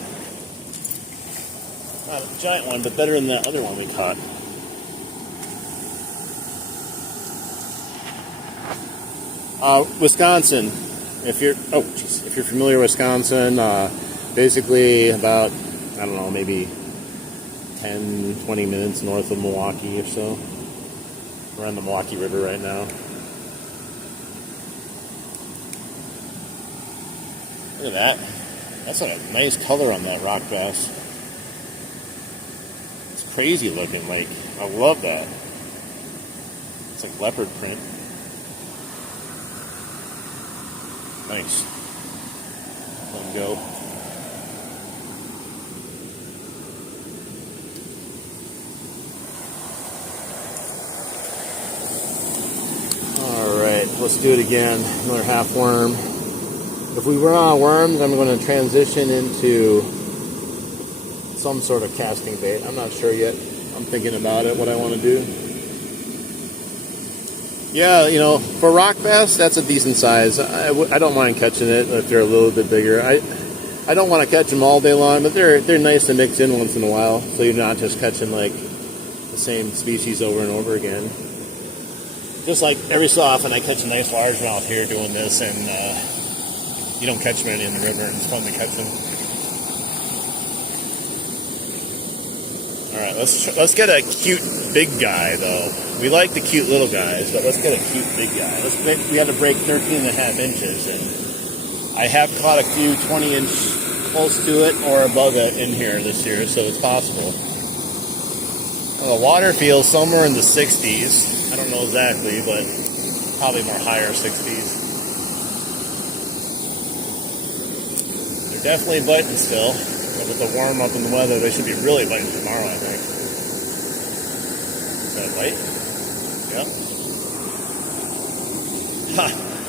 Not a giant one, but better than that other one we caught. Wisconsin. If you're familiar with Wisconsin, basically about, I don't know, maybe 10, 20 minutes north of Milwaukee or so. We're on the Milwaukee River right now. Look at that. That's a nice color on that rock bass. It's crazy looking. Like, I love that. It's like leopard print. Nice. Let him go. Let's do it again. Another half worm. If we run out of worms, I'm going to transition into some sort of casting bait. I'm not sure yet. I'm thinking about it, what I want to do. Yeah, you know, for rock bass, that's a decent size. I don't mind catching it if they're a little bit bigger. I don't want to catch them all day long, but they're nice to mix in once in a while, so you're not just catching like the same species over and over again. Just like every so often I catch a nice largemouth here doing this, and you don't catch many in the river, and it's fun to catch them. Alright, let's get a cute big guy though. We like the cute little guys, but let's get a cute big guy. We had to break 13.5 inches, and I have caught a few 20-inch close to it or above it in here this year, so it's possible. Well, the water feels somewhere in the 60s. I don't know exactly, but probably more higher 60s. They're definitely biting still. But with the warm up in the weather, they should be really biting tomorrow, I think. Is that a bite? Yep. Ha!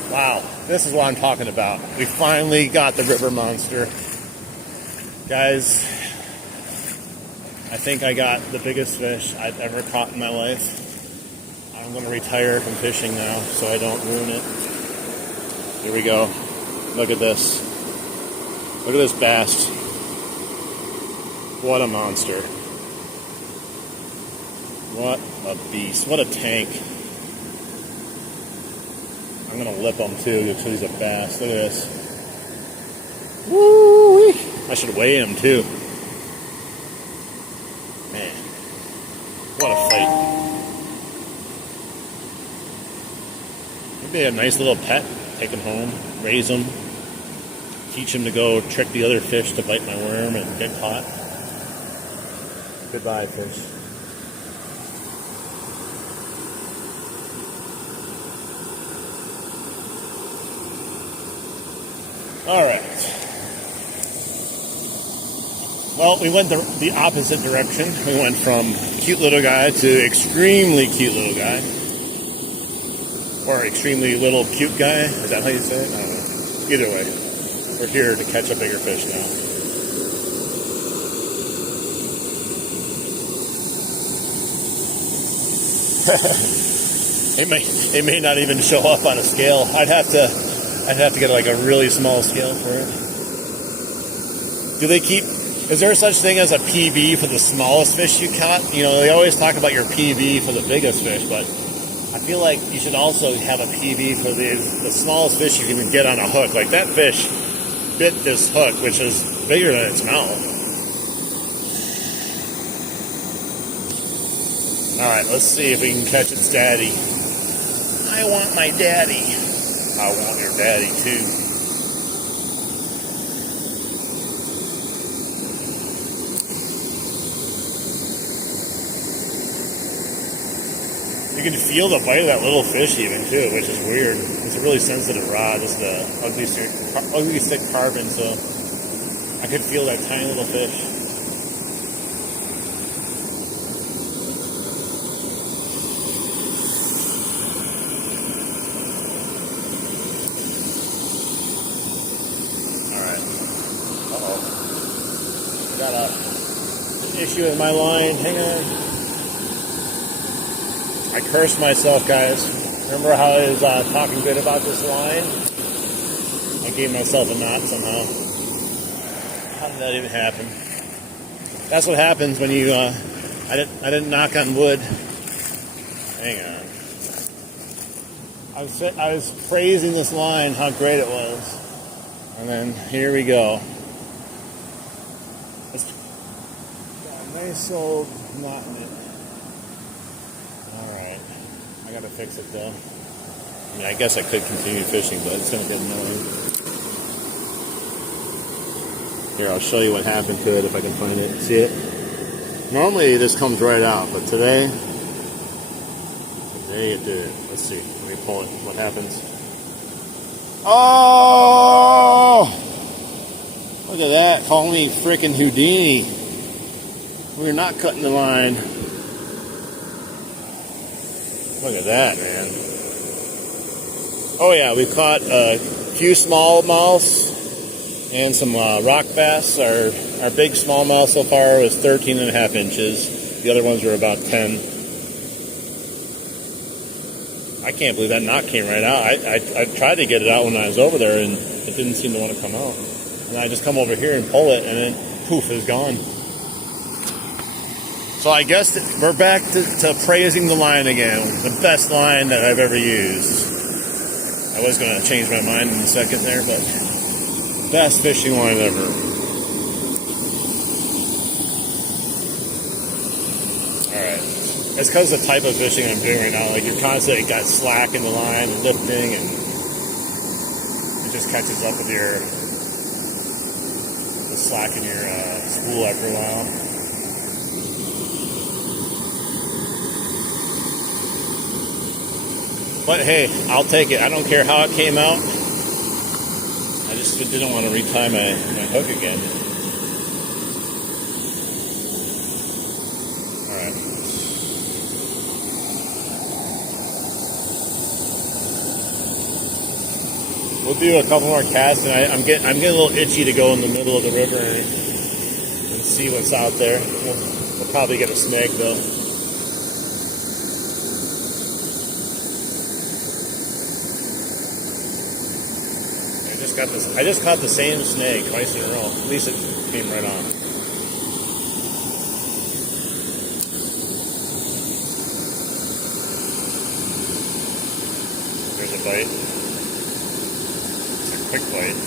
Wow. This is what I'm talking about. We finally got the river monster. Guys, I think I got the biggest fish I've ever caught in my life. I'm going to retire from fishing now so I don't ruin it. Here we go. Look at this. Look at this bass. What a monster. What a beast. What a tank. I'm going to lip him too because he's a bass. Look at this. Woo-wee. I should weigh him too. Man. What a fight. Maybe a nice little pet. Take him home, raise him, teach him to go trick the other fish to bite my worm and get caught. Goodbye, fish. All right. Well, we went the opposite direction. We went from cute little guy to extremely cute little guy. Or extremely little cute guy. Is that how you say it? I don't know. Either way, we're here to catch a bigger fish now. It may not even show up on a scale. I'd have to get like a really small scale for it. Do they keep? Is there such thing as a PB for the smallest fish you caught? You know, they always talk about your PB for the biggest fish, but I feel like you should also have a PB for the smallest fish you can get on a hook. Like that fish bit this hook, which is bigger than its mouth. Alright, let's see if we can catch its daddy. I want my daddy. I want your daddy too. You can feel the bite of that little fish even too, which is weird. It's a really sensitive rod, just the ugly stick carbon, so I could feel that tiny little fish. Alright. Uh-oh. Got an issue with my line. Hang on. I cursed myself, guys. Remember how I was talking good about this line? I gave myself a knot somehow. How did that even happen? That's what happens when you, I didn't knock on wood. Hang on. I was praising this line, how great it was. And then here we go. It's got a nice old knot in it. Alright. I gotta fix it though. I mean, I guess I could continue fishing, but it's gonna get annoying. Here, I'll show you what happened to it if I can find it. See it? Normally this comes right out, but today it did. Let's see. Let me pull it. What happens? Oh! Look at that. Call me frickin' Houdini. We're not cutting the line. Look at that, man. Oh yeah, we caught a few smallmouths and some rock bass. Our big smallmouth so far was 13.5 inches. The other ones were about 10. I can't believe that knot came right out. I tried to get it out when I was over there, and it didn't seem to want to come out. And I just come over here and pull it, and then poof, it's gone. So I guess we're back to praising the line again. The best line that I've ever used. I was going to change my mind in a second there, but best fishing line ever. Alright. It's because of the type of fishing I'm doing right now. Like, you're constantly got slack in the line and lifting, and it just catches up with the slack in your spool after a while. But hey, I'll take it. I don't care how it came out. I just didn't want to retie my hook again. Alright. We'll do a couple more casts, and I'm getting a little itchy to go in the middle of the river and see what's out there. We'll probably get a snag though. I just caught the same snake twice in a row. At least it came right on. There's a bite. It's a quick bite.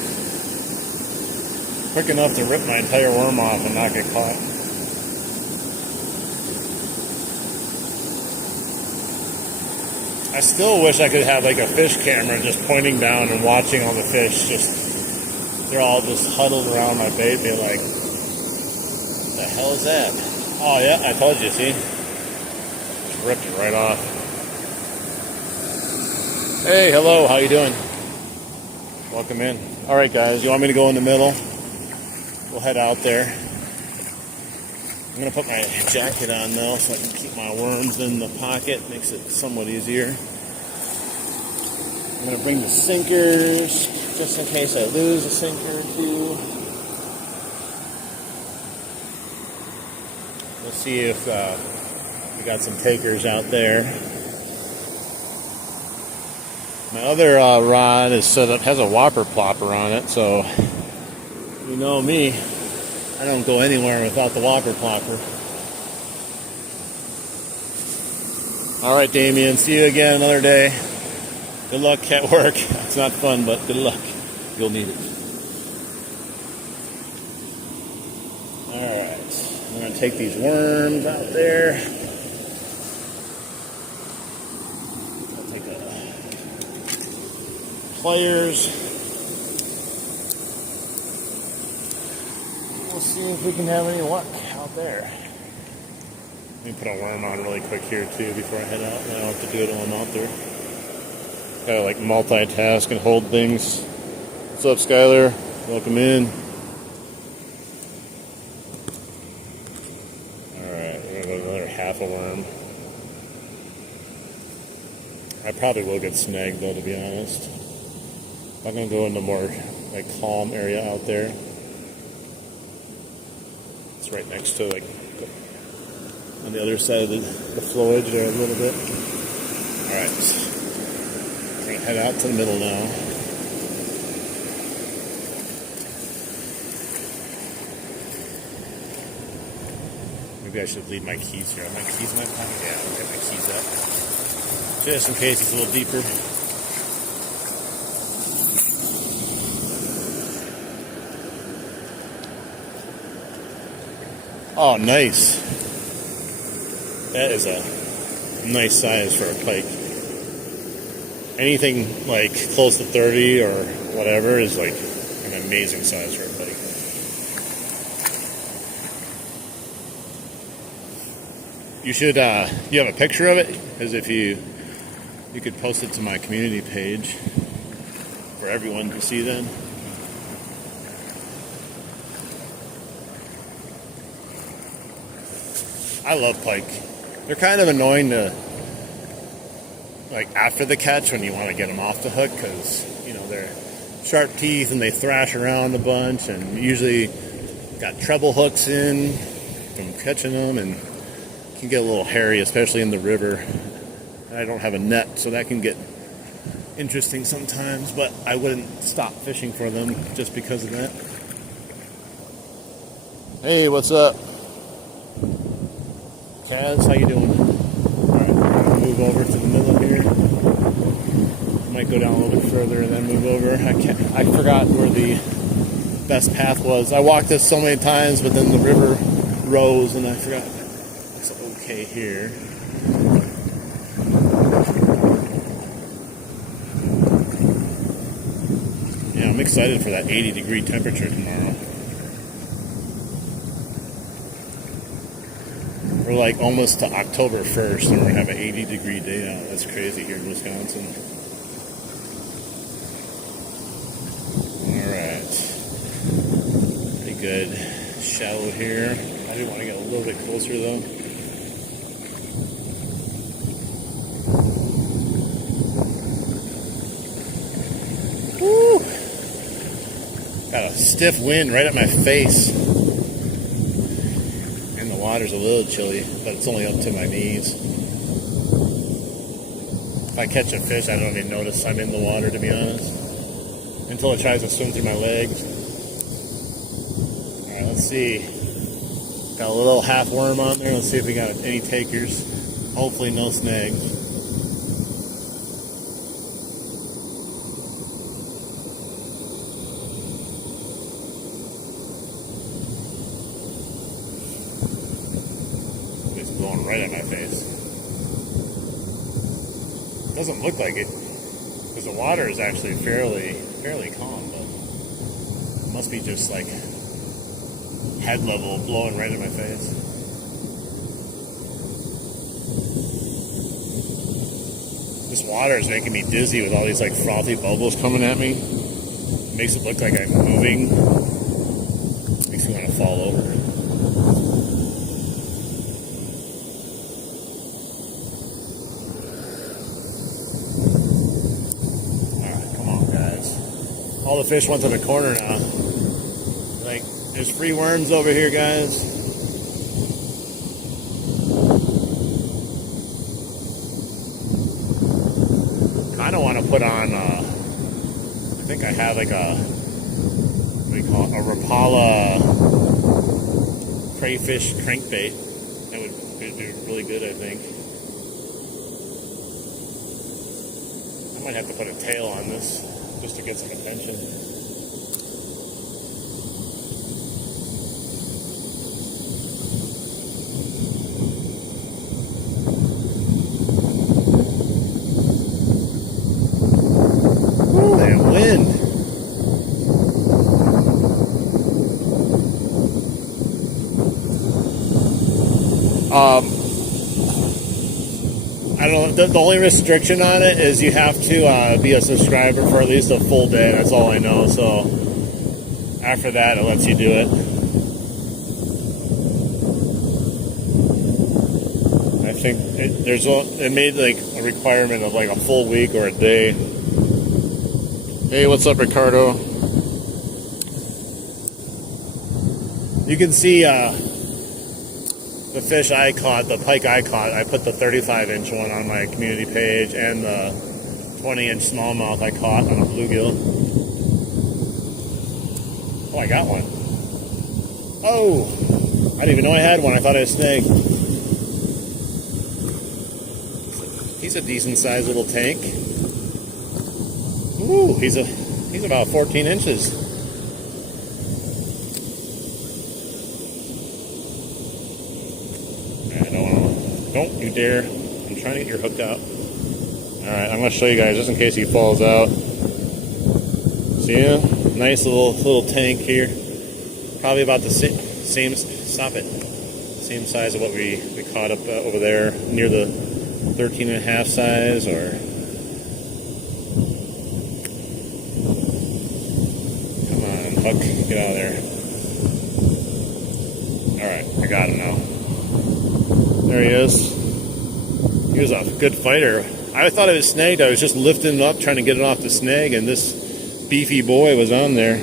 Quick enough to rip my entire worm off and not get caught. I still wish I could have like a fish camera just pointing down and watching all the fish. They're all just huddled around my bait, being like, "What the hell is that?" Oh yeah, I told you. See, just ripped it right off. Hey, hello. How you doing? Welcome in. All right, guys. You want me to go in the middle? We'll head out there. I'm gonna put my jacket on now so I can keep my worms in the pocket. Makes it somewhat easier. I'm gonna bring the sinkers just in case I lose a sinker or two. We'll see if we got some takers out there. My other rod is set up, has a whopper plopper on it, so you know me. I don't go anywhere without the whopper plopper. Alright, Damien, see you again another day. Good luck at work. It's not fun, but good luck. You'll need it. Alright, I'm going to take these worms out there. I'll take the pliers. We'll see if we can have any luck out there. Let me put a worm on really quick here too before I head out. I don't have to do it while I'm out there. Gotta like multitask and hold things. What's up, Skylar? Welcome in. Alright, we're gonna go another half a worm. I probably will get snagged though, to be honest. I'm gonna go into more like calm area out there. It's right next to like on the other side of the flowage there a little bit. Alright. We're gonna head out to the middle now. Maybe I should leave my keys here. Are my keys in my pocket? Yeah, I'll get my keys up. Just in case it's a little deeper. Oh, nice. That is a nice size for a pike. Anything like close to 30 or whatever is like an amazing size for a pike. You should, you have a picture of it? Because if you could post it to my community page for everyone to see then. I love pike. They're kind of annoying to, like, after the catch when you want to get them off the hook because, you know, they're sharp teeth and they thrash around a bunch and usually got treble hooks in from catching them and can get a little hairy, especially in the river. I don't have a net, so that can get interesting sometimes, but I wouldn't stop fishing for them just because of that. Hey, what's up? Kaz, how you doing? Alright, we're gonna move over to the middle here. Might go down a little bit further and then move over. I forgot where the best path was. I walked this so many times, but then the river rose and I forgot it's okay here. Yeah, I'm excited for that 80-degree temperature tomorrow. We're like almost to October 1st and we're gonna have an 80-degree day out. That's crazy here in Wisconsin. Alright. Pretty good shallow here. I do want to get a little bit closer though. Woo! Got a stiff wind right at my face. The water's a little chilly, but it's only up to my knees. If I catch a fish, I don't even notice I'm in the water, to be honest, until it tries to swim through my legs. Alright, let's see. Got a little half worm on there. Let's see if we got any takers. Hopefully no snags. Blowing right at my face. Doesn't look like it because the water is actually fairly calm, but it must be just like head level blowing right at my face. This water is making me dizzy with all these like frothy bubbles coming at me. It makes it look like I'm moving. Makes me want to fall over. All the fish went to the corner now. Like, there's free worms over here, guys. Kind of want to put on, I think I have like a, what do you call it, a Rapala crayfish crankbait. That would be really good, I think. I might have to put a tail on this just to get some attention. Ooh, that wind. I don't know. The only restriction on it is you have to be a subscriber for at least a full day. That's all I know. So after that, it lets you do it. I think it made like a requirement of like a full week or a day. Hey, what's up, Ricardo? You can see the fish I caught, the pike I caught. I put the 35-inch one on my community page and the 20-inch smallmouth I caught on a bluegill. Oh, I got one. Oh, I didn't even know I had one. I thought I had a snag. He's a decent-sized little tank. Ooh, he's about 14 inches. Don't you dare. I'm trying to get your hook out. Alright, I'm going to show you guys just in case he falls out. See ya? Nice little tank here. Probably about the same stop it. Same size of what we caught up over there near the 13.5 size or... Come on, hook. Get out of there. Alright, I got him now. There he is. He was a good fighter. I thought it was snagged. I was just lifting him up, trying to get it off the snag, and this beefy boy was on there.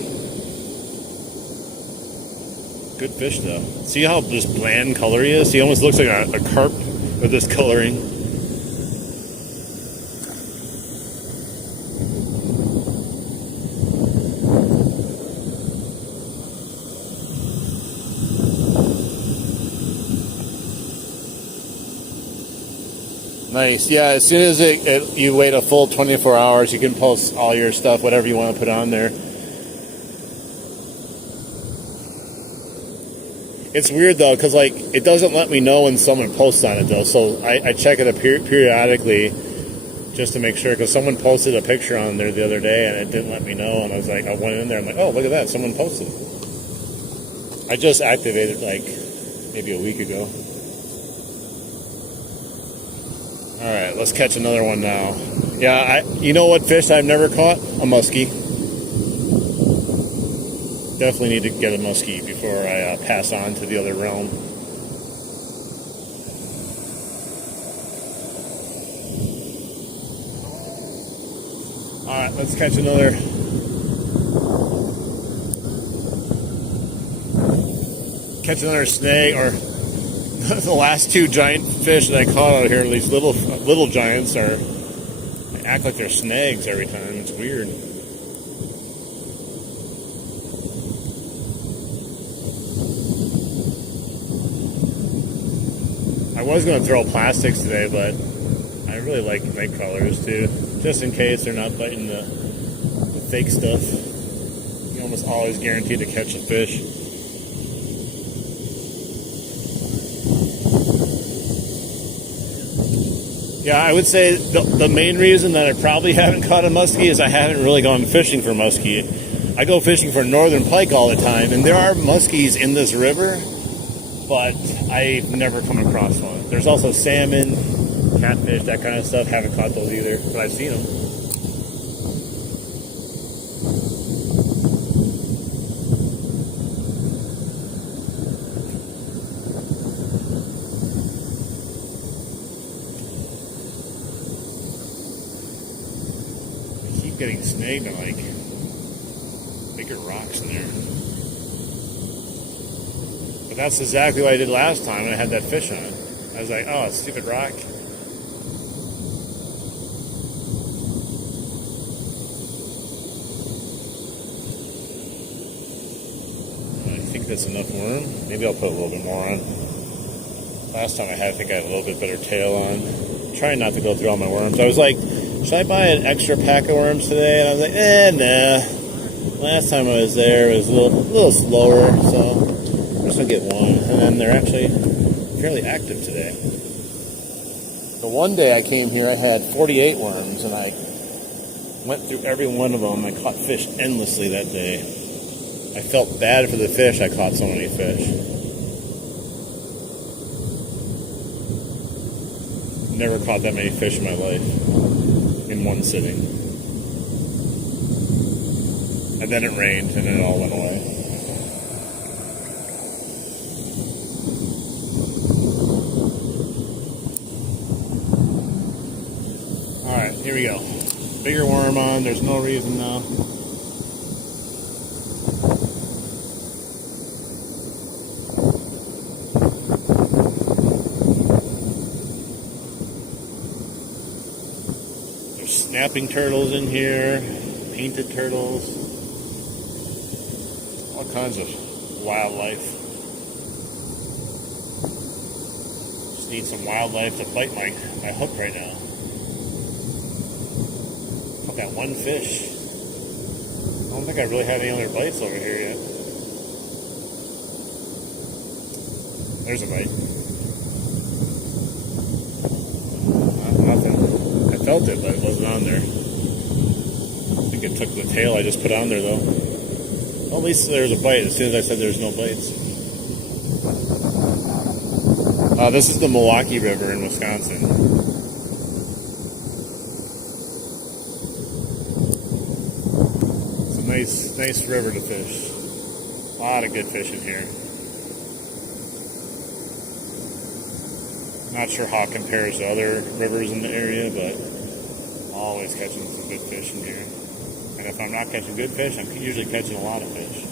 Good fish, though. See how just bland color he is? He almost looks like a carp with this coloring. Nice. Yeah, as soon as you wait a full 24 hours, you can post all your stuff, whatever you want to put on there. It's weird, though, because like it doesn't let me know when someone posts on it, though. So I check it periodically just to make sure, because someone posted a picture on there the other day, and it didn't let me know. And I was like, I went in there, I'm like, oh, look at that, someone posted. I just activated like maybe a week ago. Alright, let's catch another one now. Yeah, you know what fish I've never caught? A muskie. Definitely need to get a muskie before I pass on to the other realm. Alright, let's catch another. Catch another snag, or the last two giant fish that I caught out here, these little giants, they act like they're snags every time. It's weird. I was going to throw plastics today, but I really like night crawlers too, just in case they're not biting the fake stuff. You're almost always guaranteed to catch a fish. Yeah, I would say the main reason that I probably haven't caught a muskie is I haven't really gone fishing for muskie. I go fishing for northern pike all the time, and there are muskies in this river, but I've never come across one. There's also salmon, catfish, that kind of stuff. Haven't caught those either, but I've seen them. Getting snagged on like bigger rocks in there. But that's exactly what I did last time when I had that fish on it. I was like, oh, stupid rock. I think that's enough worm. Maybe I'll put a little bit more on. Last time I think I had a little bit better tail on. I'm trying not to go through all my worms. I was like, should I buy an extra pack of worms today? And I was like, nah. Last time I was there, it was a little slower, so I'm just going to get one. And then they're actually fairly active today. The one day I came here, I had 48 worms, and I went through every one of them. I caught fish endlessly that day. I felt bad for the fish. I caught so many fish. never caught that many fish in my life in one sitting. And then it rained and it all went away. Alright, here we go. Bigger worm on, there's no reason now. There's snapping turtles in here, painted turtles, all kinds of wildlife. Just need some wildlife to bite my hook right now. Got one fish. I don't think I really had any other bites over here yet. There's a bite. Nothing. I felt it, but it wasn't on there. I think it took the tail I just put on there, though. Well, at least there's a bite as soon as I said there's no bites. This is the Milwaukee River in Wisconsin. Nice river to fish. A lot of good fish in here. Not sure how it compares to other rivers in the area, but always catching some good fish in here. And if I'm not catching good fish, I'm usually catching a lot of fish.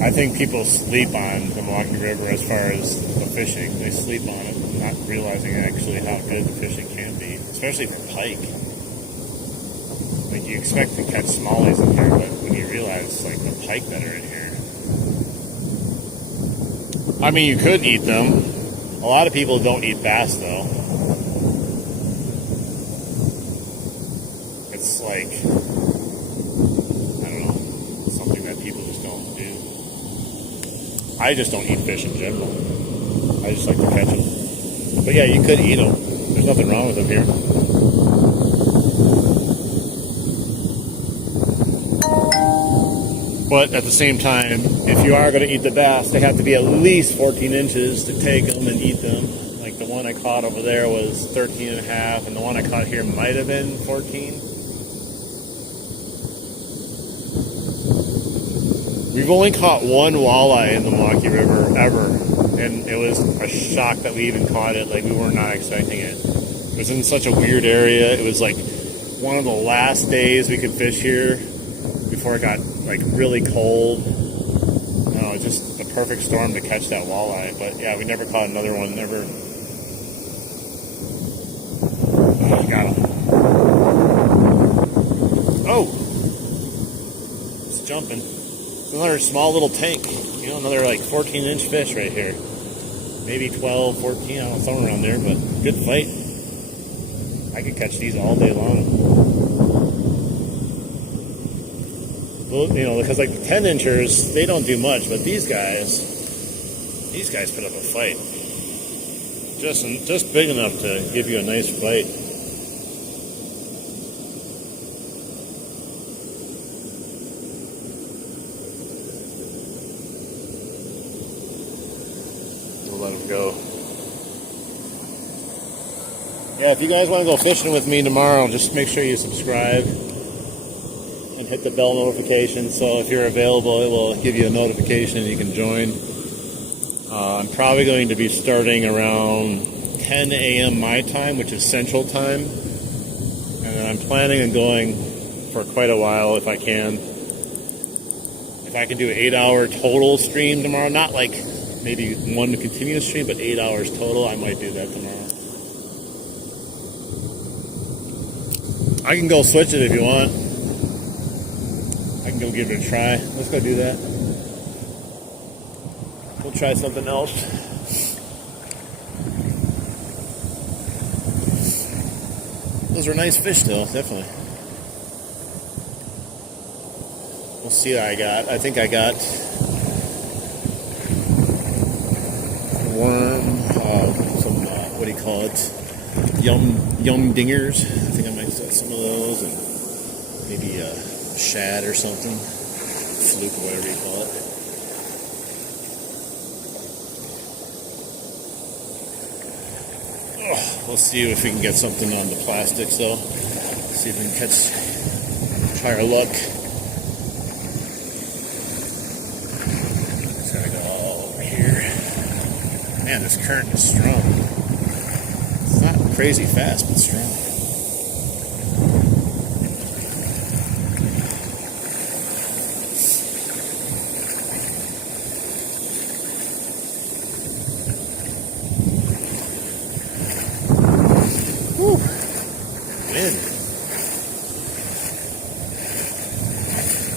I think people sleep on the Milwaukee River as far as the fishing. They sleep on it, not realizing actually how good the fishing can be, especially for pike. Like, you expect to catch smallies in here, but when you realize, like, the pike that are in here. I mean, you could eat them. A lot of people don't eat bass, though. It's like, I don't know, something that people just don't do. I just don't eat fish in general. I just like to catch them. But yeah, you could eat them. There's nothing wrong with them here. But at the same time, if you are going to eat the bass, they have to be at least 14 inches to take them and eat them. Like the one I caught over there was 13 and a half, and the one I caught here might have been 14. We've only caught one walleye in the Milwaukee River ever, and it was a shock that we even caught it. Like, we were not expecting it. It was in such a weird area. It was like one of the last days we could fish here before it got like really cold. No, it's just the perfect storm to catch that walleye. But yeah, we never caught another one. Never. Oh, got him. Oh, it's jumping. Another small little tank, you know, another like 14-inch fish right here. Maybe 12, 14, I don't know, somewhere around there, but good fight. I could catch these all day long. Well, you know, because like the 10-inchers, they don't do much, but these guys put up a fight. Just big enough to give you a nice bite. Let him go. Yeah, if you guys want to go fishing with me tomorrow, just make sure you subscribe and hit the bell notification, so if you're available, it will give you a notification and you can join. I'm probably going to be starting around 10 a.m. my time, which is Central Time, and then I'm planning on going for quite a while if I can. If I can do an 8-hour total stream tomorrow, not like maybe one continuous stream, but 8 hours total, I might do that tomorrow. I can go switch it if you want. I can go give it a try. Let's go do that. We'll try something else. Those were nice fish though, definitely. We'll see what I got. I think I got worm, some, what do you call it? Yum dingers. I think I might set some of those. And maybe a shad or something, fluke or whatever you call it. Oh, we'll see if we can get something on the plastics though. See if we can try our luck. So I go all over here. Man, this current is strong. It's not crazy fast, but strong. Wind.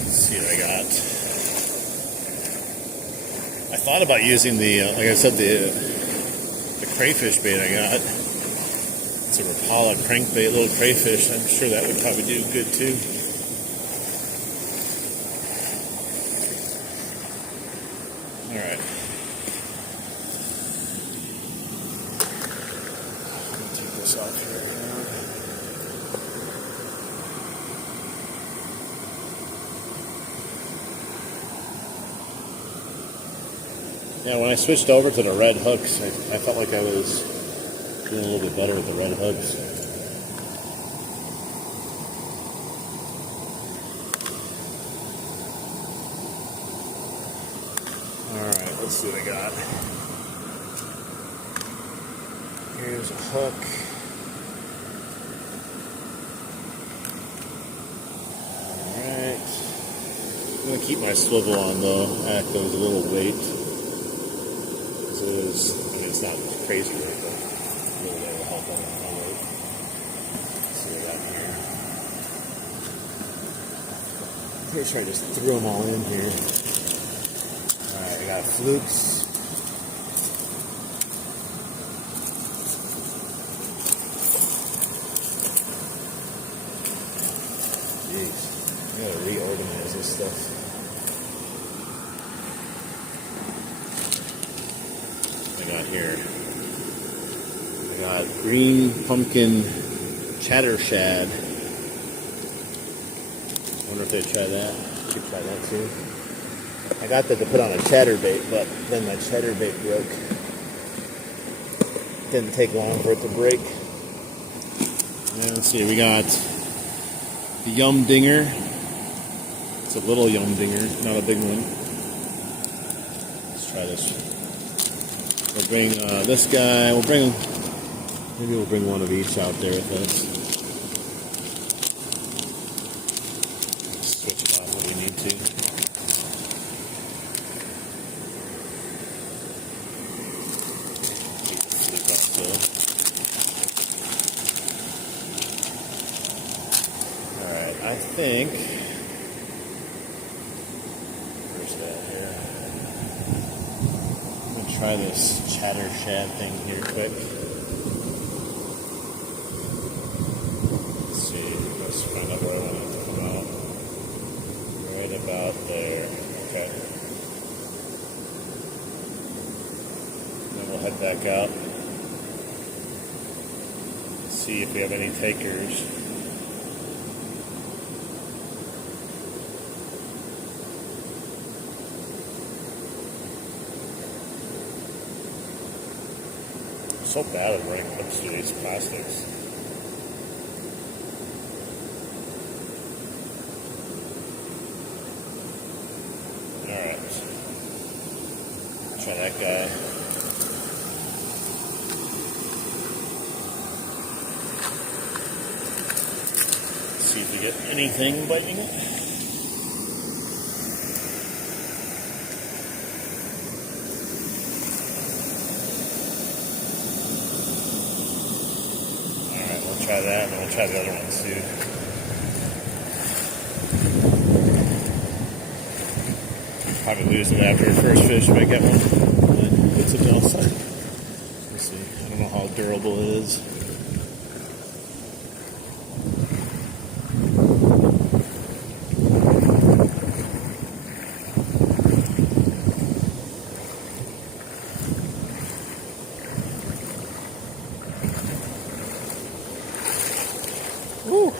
Let's see what I got. I thought about using the, like I said, the crayfish bait I got. It's a Rapala crankbait, little crayfish. I'm sure that would probably do good too. All right. Take this off here. Yeah, when I switched over to the red hooks, I felt like I was doing a little bit better with the red hooks. Alright, let's see what I got. Here's a hook. Alright. I'm going to keep my swivel on though, act as a little weight. I mean, it's not crazy weight, but a little bit of help on my weight. Let's see what I got here. I'm pretty sure I just threw them all in here. Alright, I got flukes. Jeez, I gotta reorganize this stuff. Here I got green pumpkin chatter shad. Wonder if they'd try that. Could try that too. I got that to put on a chatterbait, but then my chatterbait broke. Didn't take long for it to break. And let's see, we got the yum dinger. It's a little yum dinger, not a big one. Let's try this. We'll bring this guy, maybe we'll bring one of each out there with us. Switch it off if we need to. Take the fluke off though. Alright, I think, where's that here? Try this chatter shad thing here quick. Let's see, let's find out where I want it to come out. Right about there. Okay. Then we'll head back out. See if we have any takers. So bad at running clips through these plastics. Alright. Try that guy. See if we get anything biting it. Try that, and then we'll try the other ones too. Probably lose it after the first fish if I get one. And then put something else on. Let's see. I don't know how durable it is. Woo.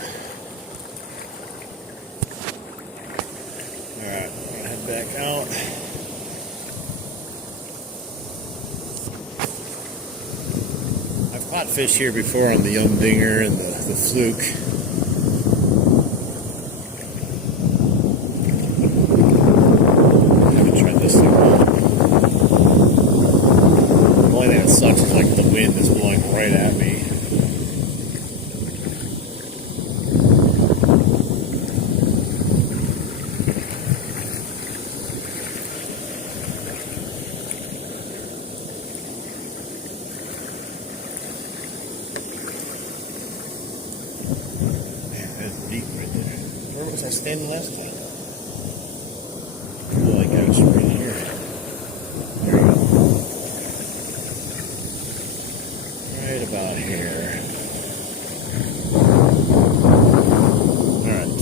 back out. I've caught fish here before on the Yum Dinger and the Fluke. I haven't tried this thing. The only thing that sucks is like the wind is blowing right at me. Deep right there. Where was I standing last time? Oh, I got it right here. There we go. Right about here. Alright.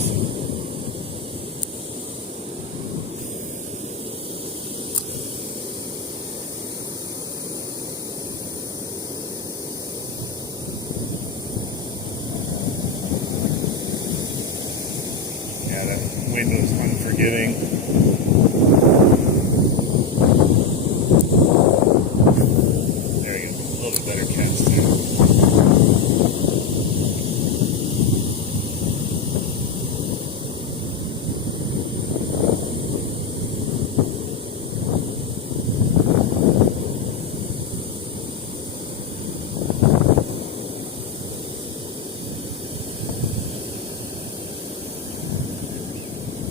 Yeah, that wind was unforgiving. There you go. A little bit better cast too.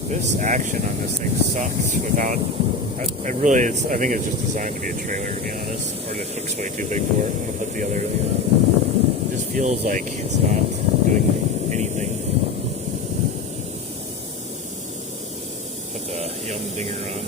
This action on this thing sucks without. I think it's just designed to be a trailer, to be honest. Or the hook's way too big for it. I'm gonna put the other thing on. It just feels like it's not doing anything. Put the Yum Dinger on.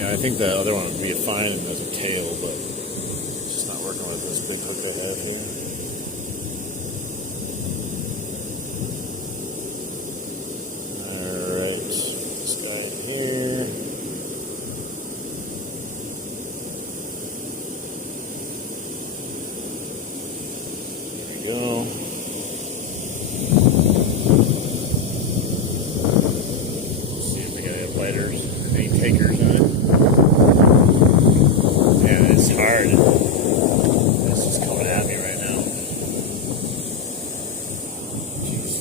I think the other one would be fine as a tail, but it's just not working with this big hook I have here. Alright, this guy here. There we go. Let's see if we got any lighters, any takers on it. It's hard. It's just coming at me right now. Jeez.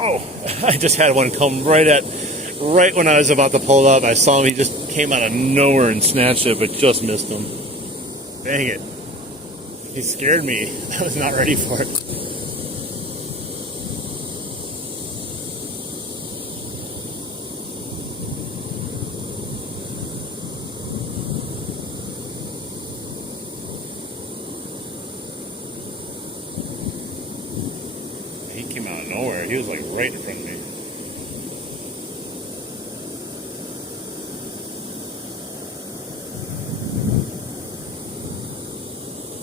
Oh, I just had one come right when I was about to pull it up. I saw him, he just came out of nowhere and snatched it, but just missed him. Dang it. He scared me. I was not ready for it. He came out of nowhere. He was like right in front of me.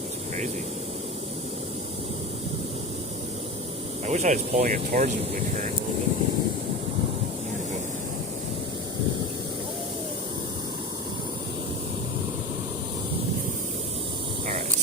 It's crazy. I wish I was pulling it towards the current a little bit. All right.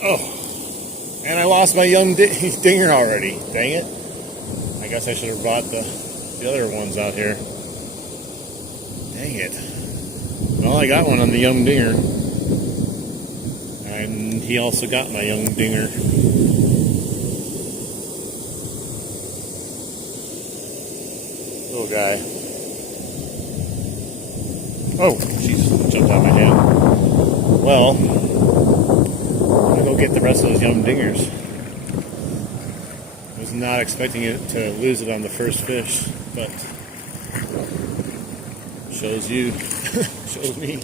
Oh, and I lost my young dinger already. Dang it. I guess I should have brought the other ones out here. Dang it. Well, I got one on the young dinger. And he also got my young dinger. Little guy. Oh, jeez, jumped out of my hand. Well, I'm gonna go get the rest of those young dingers. I was not expecting it to lose it on the first fish, but shows you, shows me.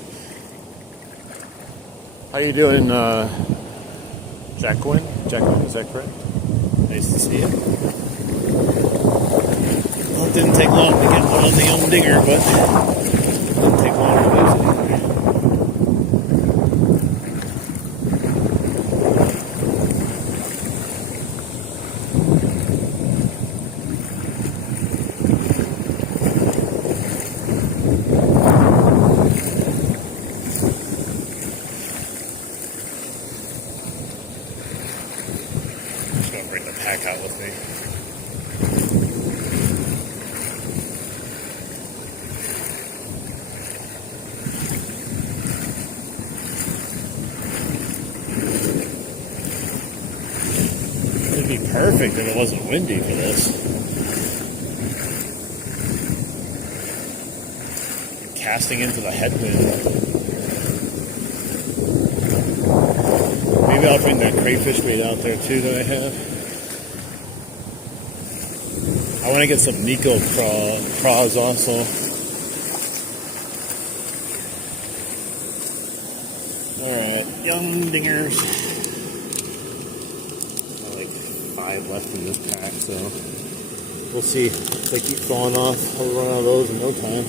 How you doing, Jacqueline? Jacqueline, is that correct? Nice to see you. Well, it didn't take long to get one on the young digger, but it didn't take long to lose it. I'm just going to bring the pack out with me. It'd be perfect if it wasn't windy for this. Casting into the headwind. Maybe I'll bring that crayfish bait out there too that I have. I want to get some Nico craws also. Alright, young dingers. Like 5 left in this pack, so we'll see. If they keep falling off, I'll run out of those in no time.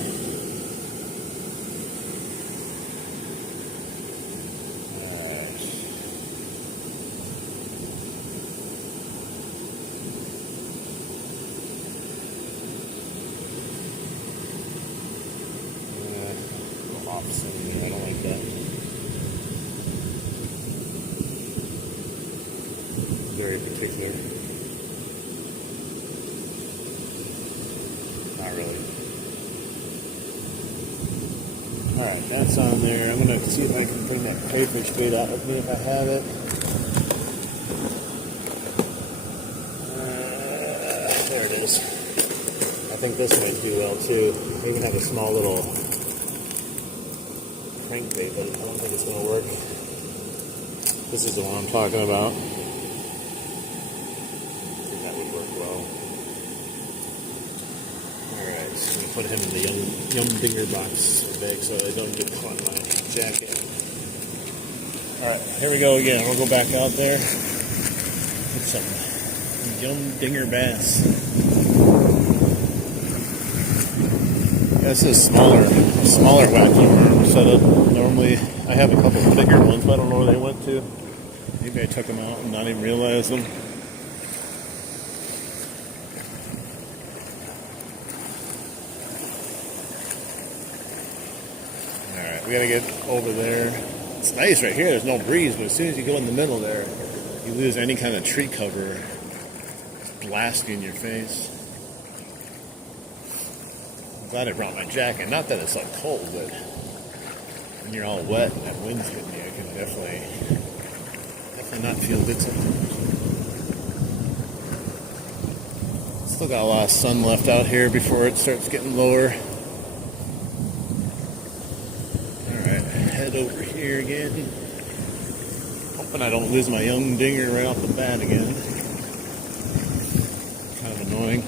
I don't like that. Very particular. Not really. Alright, that's on there. I'm going to see if I can bring that crayfish bait out with me if I have it. There it is. I think this might do well too. We even have a small little crankbait, but I don't think it's going to work. This is the one I'm talking about. I think that would work well. Alright, so I'm going to put him in the young dinger box bag so I don't get caught in my jacket. Alright, here we go again. We'll go back out there. Get some young dinger bass. This is smaller wacky worm setup. Normally, I have a couple of bigger ones, but I don't know where they went to. Maybe I took them out and not even realized them. Alright, we gotta get over there. It's nice right here, there's no breeze, but as soon as you go in the middle there, you lose any kind of tree cover. It's blasting in your face. I'm glad I brought my jacket. Not that it's like cold, but when you're all wet and that wind's hitting you, it can definitely not feel good sometimes. Still got a lot of sun left out here before it starts getting lower. Alright, head over here again. Hoping I don't lose my young dinger right off the bat again. Kind of annoying.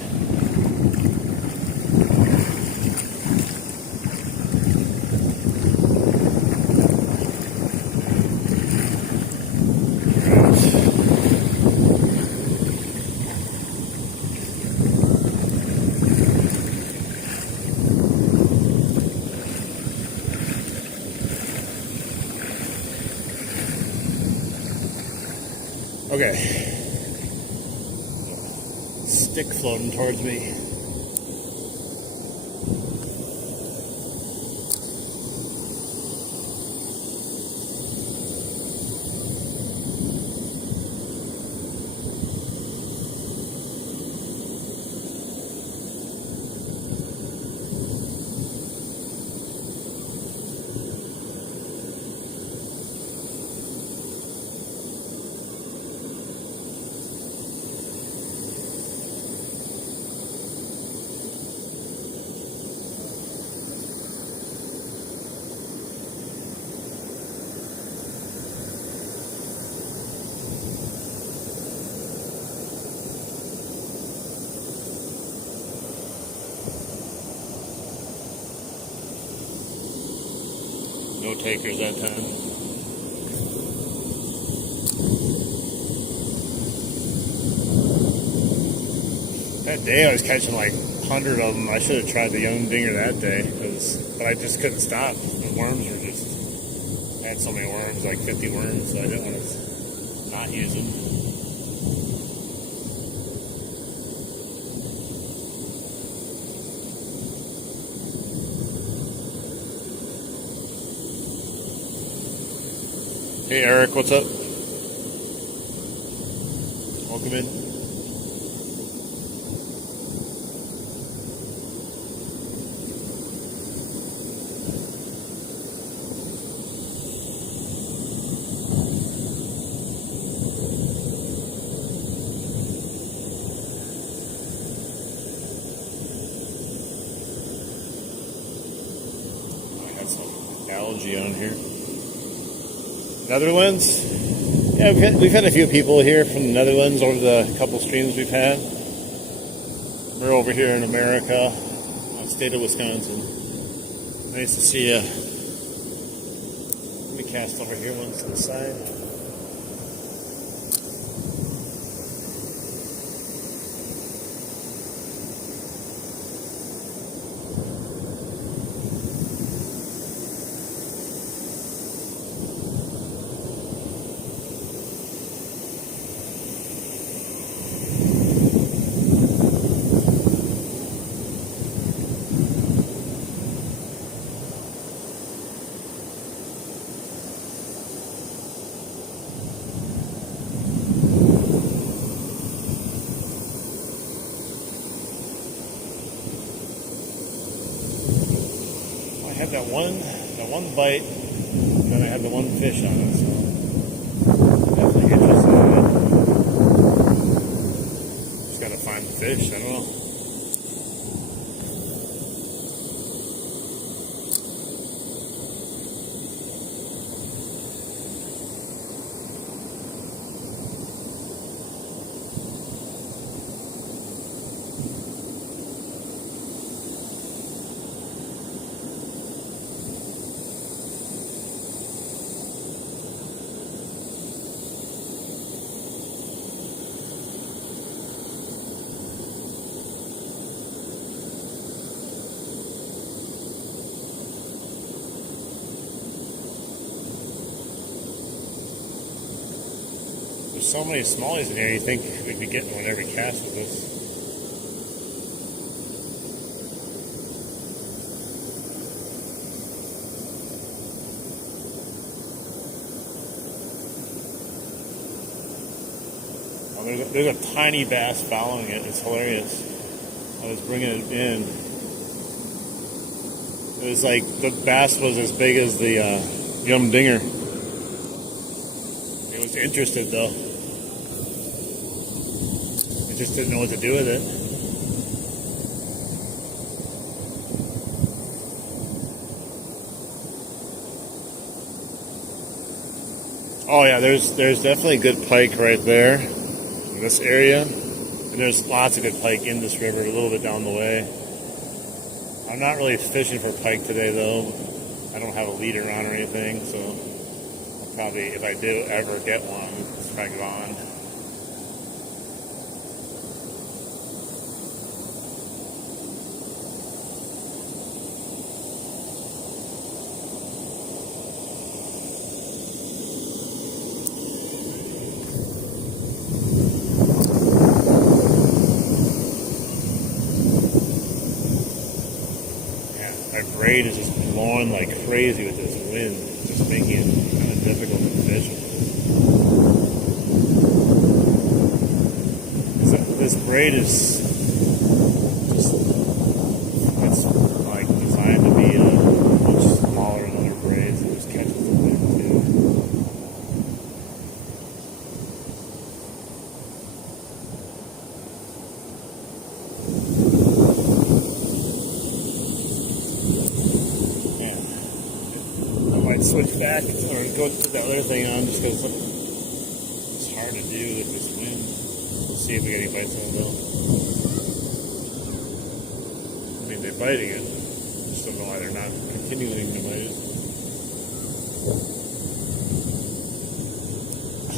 Okay, stick floating towards me. takers that time. That day I was catching like 100 of them. I should have tried the young dinger that day, but I just couldn't stop. The worms were just, I had so many worms, like 50 worms, so I didn't want to not use them. Hey Eric, what's up? Welcome in. Algae on here. Netherlands? Yeah, we've had a few people here from the Netherlands over the couple streams we've had. We're over here in America, state of Wisconsin. Nice to see you. Let me cast over here once to the side. I had that one bite, and then I had the one fish on it, so definitely interested in it. Just gotta find the fish, I don't know. There's so many smallies in here, you think we'd be getting one every cast with this. Oh, there's a tiny bass following it. It's hilarious. I was bringing it in. It was like the bass was as big as the young dinger. It was interested though. It just didn't know what to do with it. Oh yeah, there's definitely good pike right there in this area. And there's lots of good pike in this river, a little bit down the way. I'm not really fishing for pike today though. I don't have a leader on or anything, so I'll probably, if I do ever get one, it's probably gone. My braid is just blowing like crazy with this wind, just making it kind of difficult to fish. So this braid is just, it's like designed to be much smaller than other braids. It just catches the wind too. Switch back or go to the other thing on just because it's hard to do with this wind. Let's see if we get any bites on it though. I mean, they're biting it. I just don't know why they're not continuing to bite it.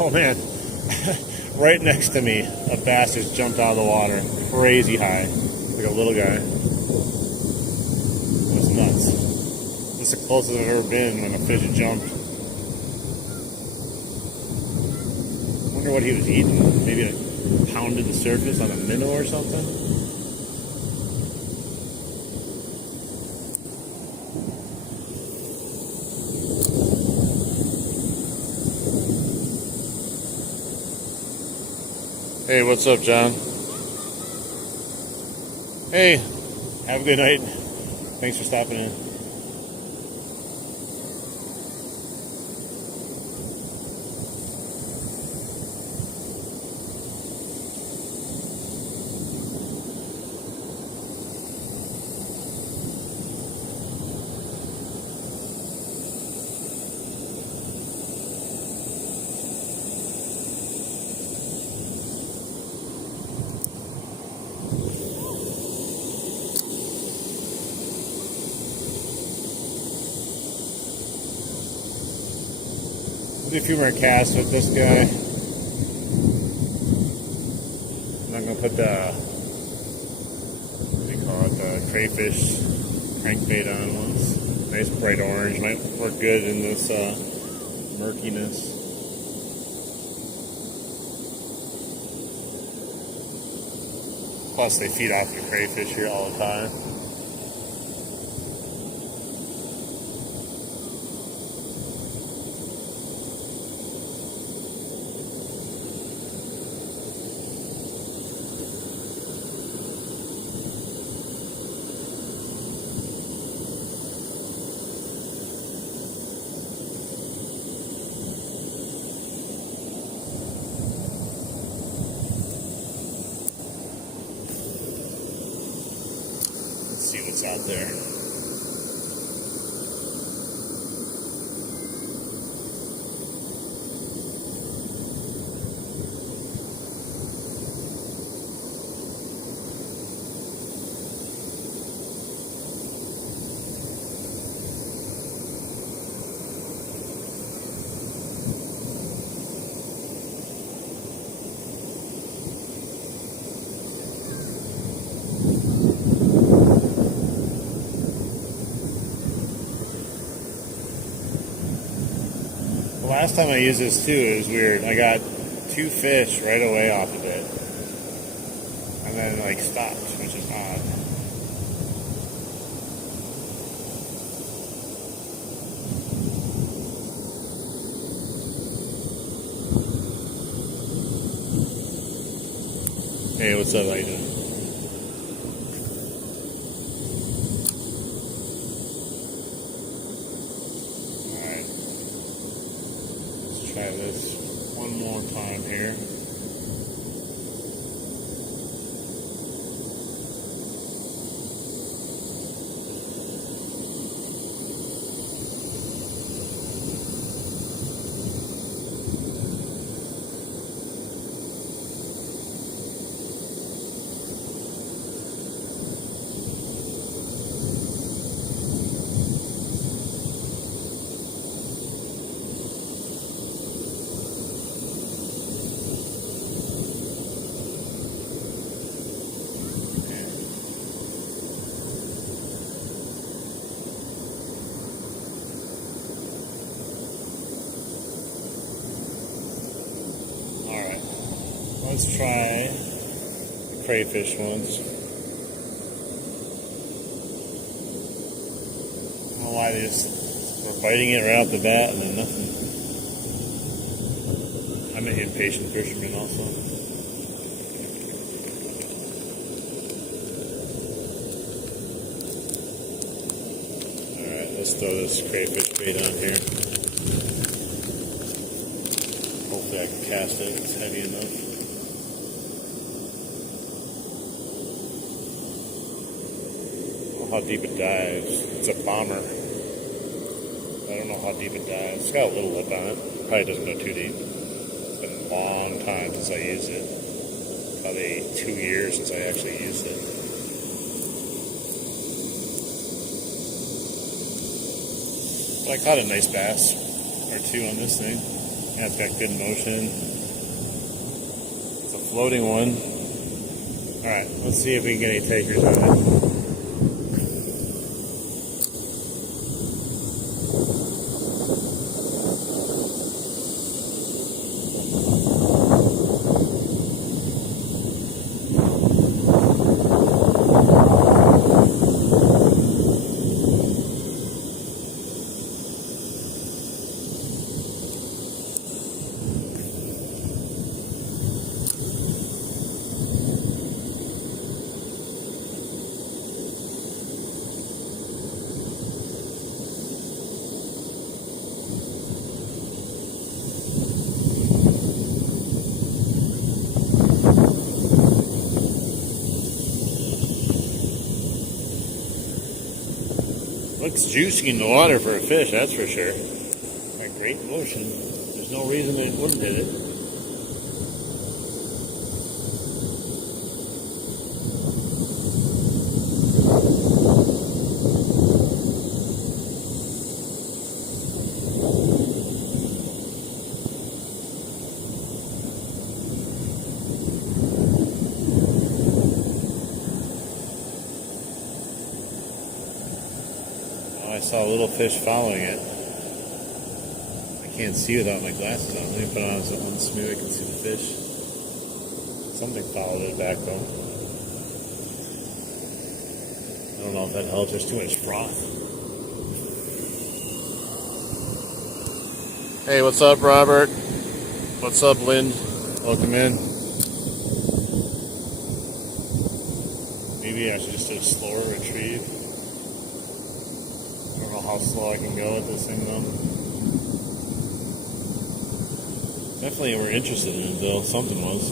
Oh man, right next to me, a bass just jumped out of the water, crazy high, like a little guy. It was nuts. This is the closest I've ever been when a fish jumped. I wonder what he was eating. Maybe it pounded the surface on a minnow or something. Hey, what's up, John? Hey, have a good night. Thanks for stopping in. Do a few more casts with this guy. I'm going to put the, what do you call it, the crayfish crankbait on once. Nice bright orange, might work good in this murkiness. Plus they feed off the crayfish here all the time. See what's out there. Last time I used this too, it was weird. I got 2 fish right away off of it. And then like stopped, which is odd. Hey, what's up, how you doing? Try this one more time here. Let's try the crayfish ones. I don't know why they just were biting it right off the bat and then nothing. I'm an impatient fisherman also. Alright, let's throw this crayfish bait on here. Hopefully I can cast it, it's heavy enough. How deep it dives. It's a bomber. I don't know how deep it dives. It's got a little lip on it. Probably doesn't go too deep. It's been a long time since I used it. Probably 2 years since I actually used it. But I caught a nice bass. or two on this thing. Yeah, it's got good motion. It's a floating one. Alright, let's see if we can get any takers on it. Looks juicy in the water for a fish, that's for sure. Got great motion. There's no reason it wouldn't hit it. I saw a little fish following it. I can't see without my glasses on. Let me put it on so maybe I can see the fish. Something followed it back though. I don't know if that helps. There's too much froth. Hey, what's up, Robert? What's up, Lynn? Welcome in. Maybe I should just do a slower retrieve. I don't know how slow I can go with this thing though. Definitely we're interested in it though. Something was.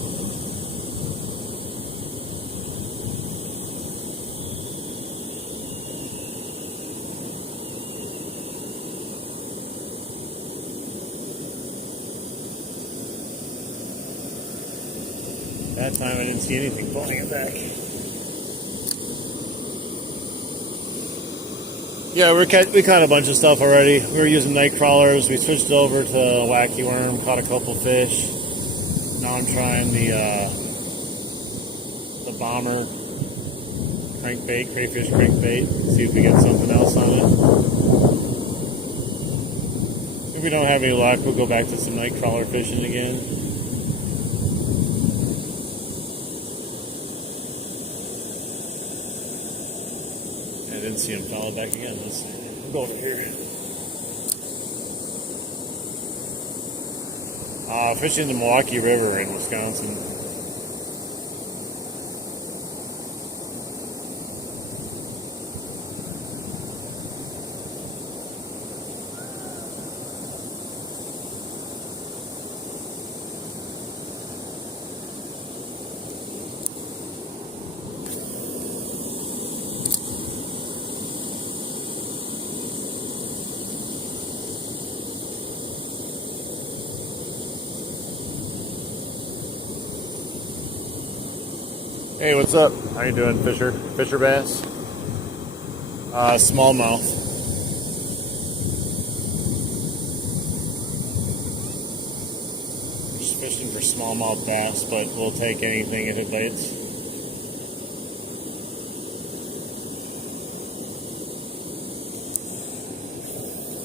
That time I didn't see anything pulling it back. Yeah, we caught a bunch of stuff already. We were using night crawlers. We switched over to wacky worm, caught a couple fish. Now I'm trying the bomber crankbait, crayfish crankbait. See if we get something else on it. If we don't have any luck, we'll go back to some night crawler fishing again. I didn't see him follow back again. Let's go over here. Fishing the Milwaukee River in Wisconsin. Hey, what's up? How you doing, Fisher? Fisher bass? Smallmouth. Just fishing for smallmouth bass, but we'll take anything if it bites.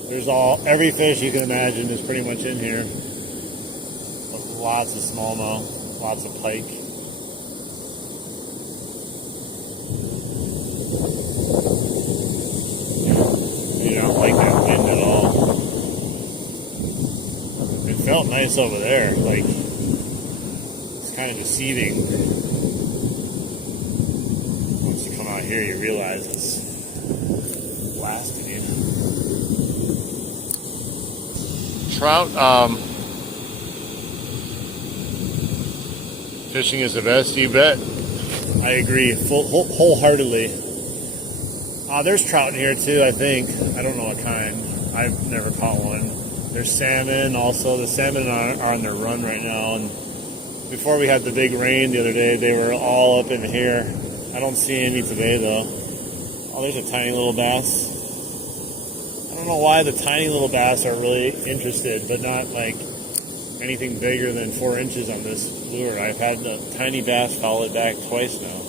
There's every fish you can imagine is pretty much in here. Lots of smallmouth, lots of pike. I don't like that wind at all. It felt nice over there, like it's kind of deceiving. Once you come out here, you realize it's blasting you. Trout, fishing is the best, you bet. I agree wholeheartedly. There's trout in here too, I think. I don't know what kind. I've never caught one. There's salmon also. The salmon are on their run right now. And before we had the big rain the other day, they were all up in here. I don't see any today though. Oh, there's a tiny little bass. I don't don't know why the tiny little bass are really interested, but not like anything bigger than 4 inches on this lure. I've had the tiny bass follow it back twice now.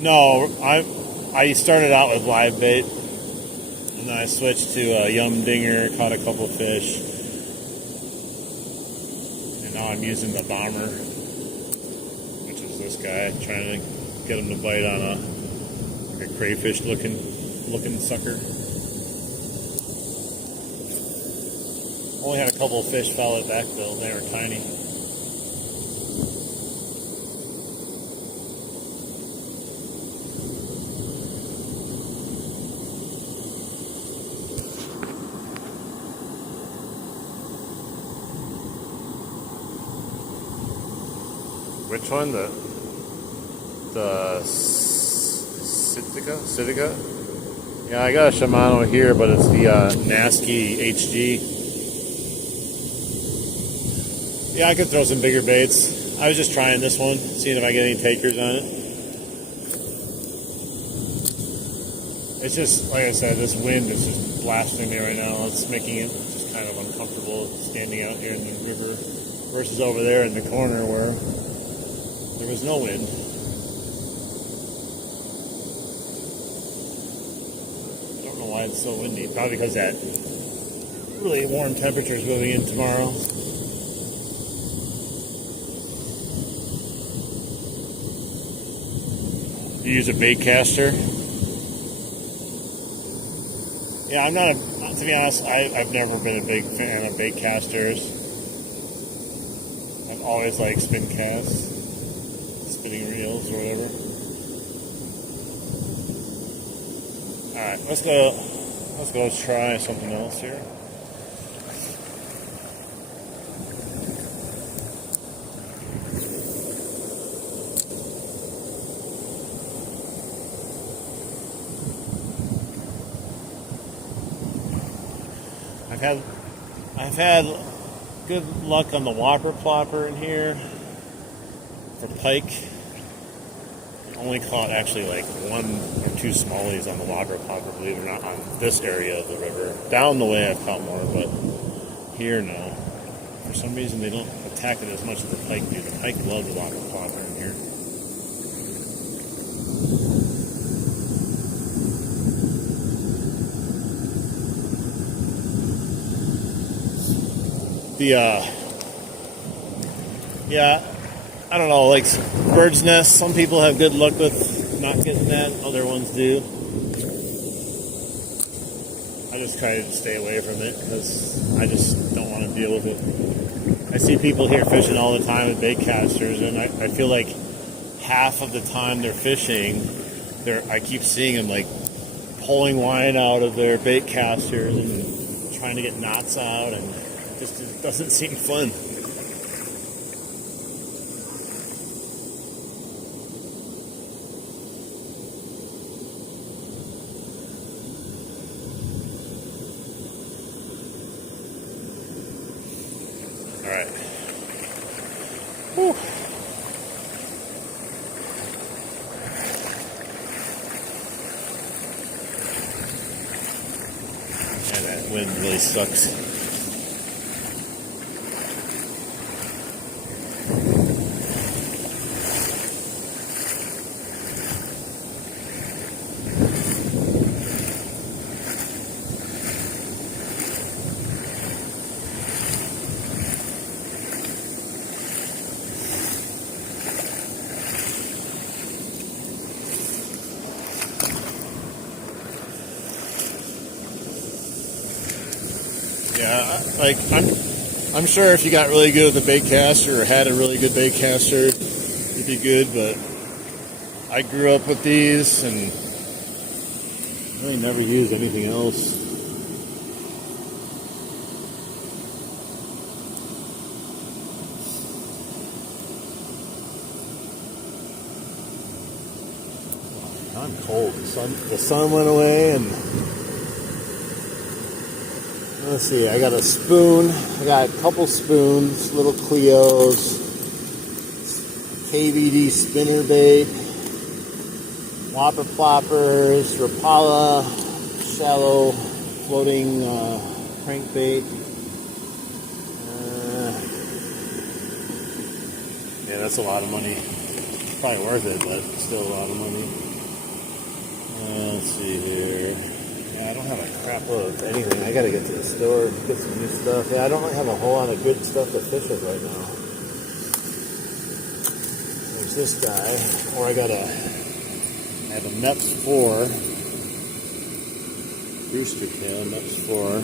No, I started out with live bait, and then I switched to a yum dinger, caught a couple fish, and now I'm using the bomber, which is this guy, trying to get him to bite on a crayfish looking sucker. Only had a couple of fish follow it back though. They were tiny. Which one? The Sitka? Yeah, I got a Shimano here, but it's the Nasky HG. Yeah, I could throw some bigger baits. I was just trying this one, seeing if I get any takers on it. It's just, like I said, this wind is just blasting me right now. It's making it just kind of uncomfortable standing out here in the river versus over there in the corner where there was no wind. I don't know why it's so windy. Probably because that really warm temperature is moving in tomorrow. You use a bait caster? Yeah, I'm not to be honest, I've never been a big fan of bait casters. I've always liked spin casts, spinning reels or whatever. Alright, let's go try something else here. I've had good luck on the whopper plopper in here for pike. Only caught actually like 1 or 2 smallies on the whopper plopper, believe it or not, on this area of the river. Down the way I've caught more, but here no. For some reason they don't attack it as much as the pike do. The pike love the whopper plopper in here. Yeah, I don't know, like bird's nest, some people have good luck with not getting that, other ones do. I just try to stay away from it because I just don't want to deal with it. I see people here fishing all the time with bait casters, and I feel like half of the time they're fishing, I keep seeing them like pulling line out of their bait casters and trying to get knots out, and it doesn't seem fun. All right. Whew. And that wind really sucks. Yeah, like I'm sure if you got really good with a bait caster or had a really good bait caster, you'd be good. But I grew up with these and really never used anything else. I'm cold. The sun went away, and let's see, I got a spoon, I got a couple spoons, little Cleos, KVD spinner bait, whopper ploppers, Rapala, shallow floating crankbait. Yeah, that's a lot of money. Probably worth it, but still a lot of money. Let's see here. Yeah, I don't have a crap load of anything. I gotta get to the store, get some new stuff. Yeah, I don't really have a whole lot of good stuff to fish with right now. There's this guy, or I have a Meps 4. Rooster tail, Meps 4.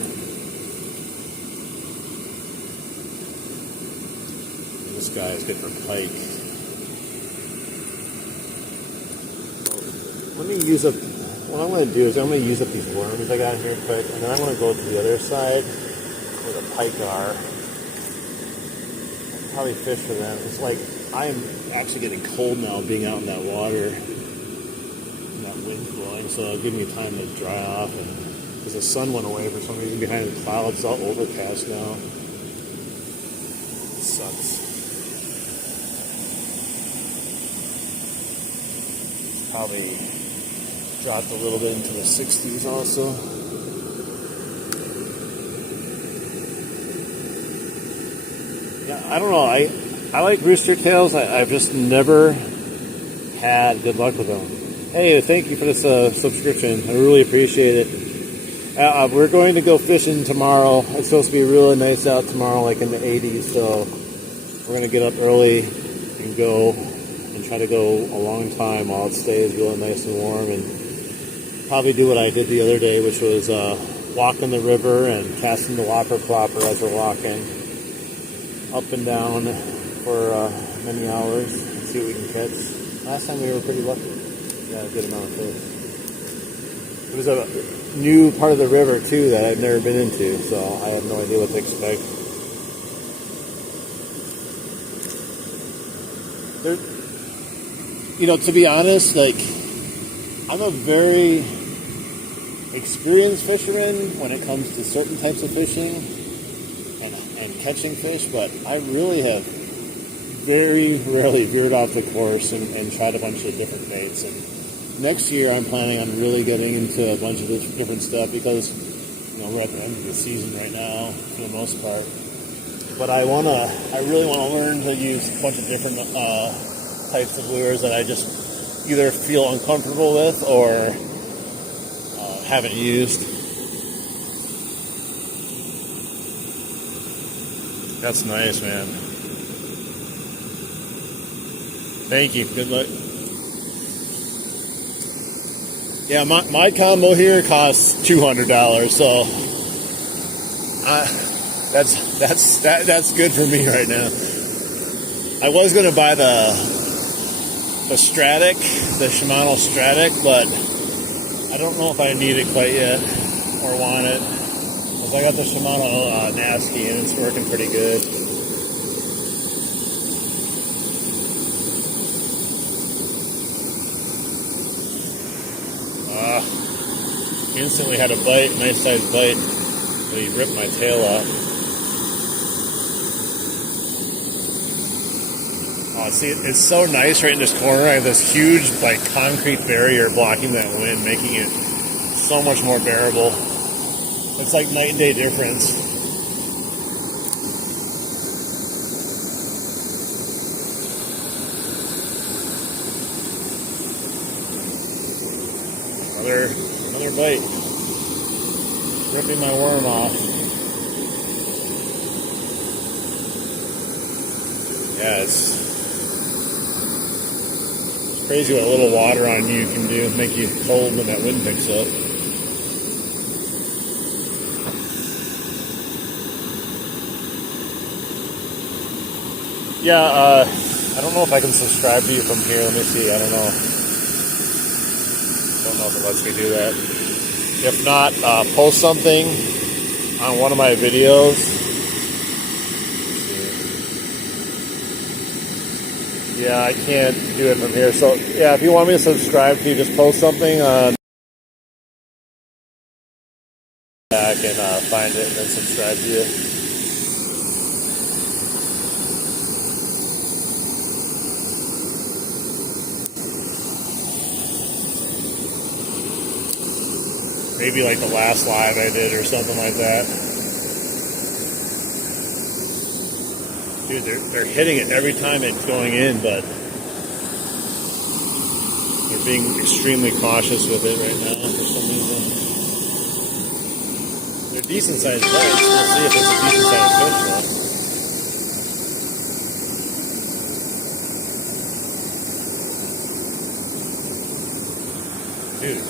And this guy is good for pike. Let me use up, what I'm going to do is I'm going to use up these worms I got here quick, and then I'm going to go to the other side where the pike are. I'll probably fish for them. It's like, I'm actually getting cold now being out in that water, and that wind blowing, so it'll give me time to dry off, and because the sun went away for some reason behind the clouds, it's all overcast now. It sucks. Probably dropped a little bit into the 60s also. Yeah, I don't know. I like rooster tails. I've just never had good luck with them. Hey, thank you for this subscription. I really appreciate it. We're going to go fishing tomorrow. It's supposed to be really nice out tomorrow, like in the 80s. So we're going to get up early and go and try to go a long time while it stays really nice and warm, and probably do what I did the other day, which was walk in the river and casting the whopper plopper as we're walking up and down for many hours and see what we can catch. Last time we were pretty lucky. Got a good amount of fish. It was a new part of the river too that I've never been into, so I have no idea what to expect. You know, to be honest, like, I'm a very experienced fisherman when it comes to certain types of fishing and catching fish, but I really have very rarely veered off the course and tried a bunch of different baits. And next year I'm planning on really getting into a bunch of different stuff because, you know, we're at the end of the season right now for the most part. But I really want to learn to use a bunch of different types of lures that I just either feel uncomfortable with or haven't used. That's nice, man. Thank you. Good luck. Yeah, my combo here costs $200, so that's good for me right now. I was gonna buy the Stratic, the Shimano Stratic, but I don't know if I need it quite yet or want it. Because I got the Shimano Nasty and it's working pretty good. Instantly had a bite, nice sized bite, but he ripped my tail off. Oh, see, it's so nice right in this corner. I have this huge, like, concrete barrier blocking that wind, making it so much more bearable. It's like night and day difference. Another bite. Ripping my worm off. Yeah, it's crazy what a little water on you can do, make you cold when that wind picks up. Yeah, I don't know if I can subscribe to you from here. Let me see. I don't know if it lets me do that. If not, post something on one of my videos. Yeah, I can't do it from here. So, yeah, if you want me to subscribe to you, just post something on back and find it and then subscribe to you. Maybe like the last live I did or something like that. Dude, they're hitting it every time it's going in, but they're being extremely cautious with it right now for some reason. They're decent sized bites. We'll see if it's a decent sized fish though. Dude.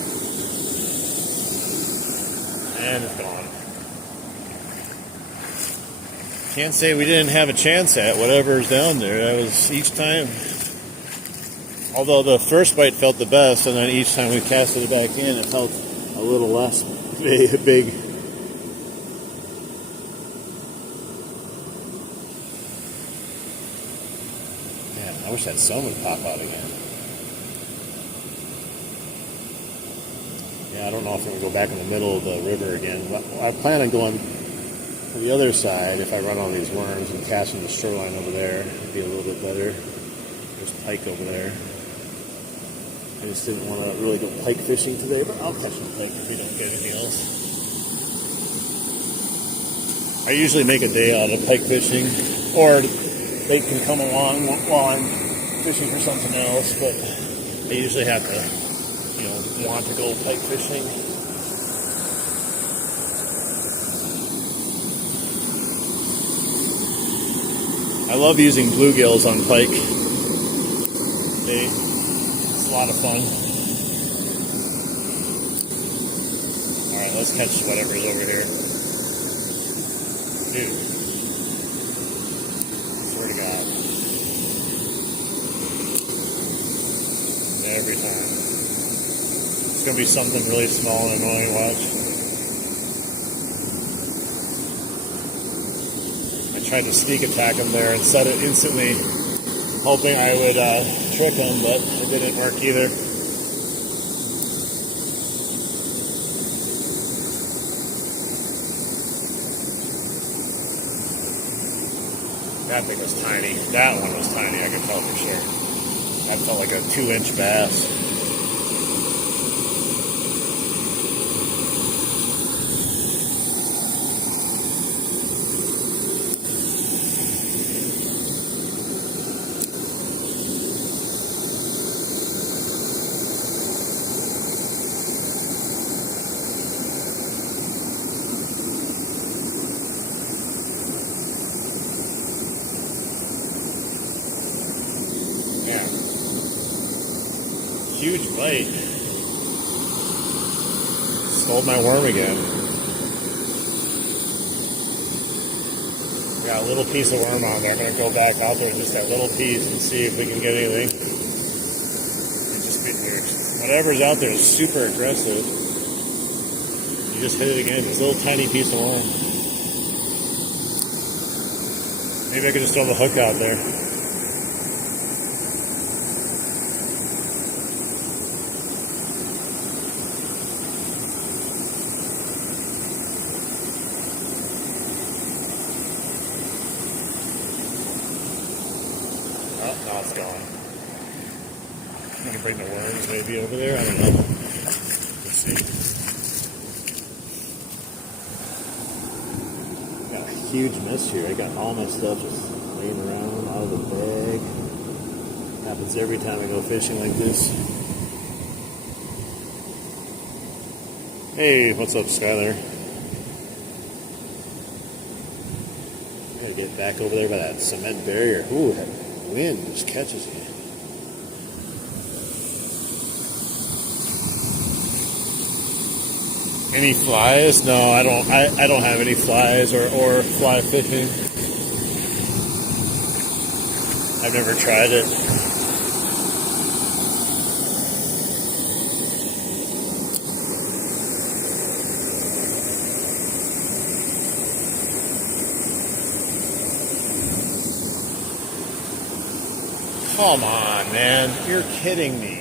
And it's gone. Can't say we didn't have a chance at whatever's down there. That was each time. Although the first bite felt the best, and then each time we casted it back in, it felt a little less big. Man, I wish that sun would pop out again. Yeah, I don't know if I'm going to go back in the middle of the river again. I plan on going to the other side if I run all these worms and casting the shoreline over there. It'd be a little bit better. There's pike over there. I just didn't want to really go pike fishing today, but I'll catch some pike if we don't get anything else. I usually make a day out of pike fishing, or they can come along while I'm fishing for something else, but I usually have to, want to go pike fishing. I love using bluegills on pike. It's a lot of fun. Alright, let's catch whatever's over here. Dude. Swear to God. Every time. It's going to be something really small and annoying to watch. I tried to sneak attack him there and set it instantly, hoping I would trick him, but it didn't work either. That thing was tiny. That one was tiny, I could tell for sure. That felt like a 2-inch bass. Huge bite. Stole my worm again. Got a little piece of worm on there. I'm going to go back out there with just that little piece and see if we can get anything. Whatever's out there is super aggressive. You just hit it again. This little tiny piece of worm. Maybe I could just throw the hook out there. Now it's gone. I'm going to bring the worms maybe over there. I don't know. Let's see. Got a huge mess here. I got all my stuff just laying around out of the bag. Happens every time I go fishing like this. Hey, what's up, Skylar? Gotta get back over there by that cement barrier. Ooh, that wind just catches me. Any flies? No, I don't. I don't have any flies or fly fishing. I've never tried it. Come on, man. You're kidding me.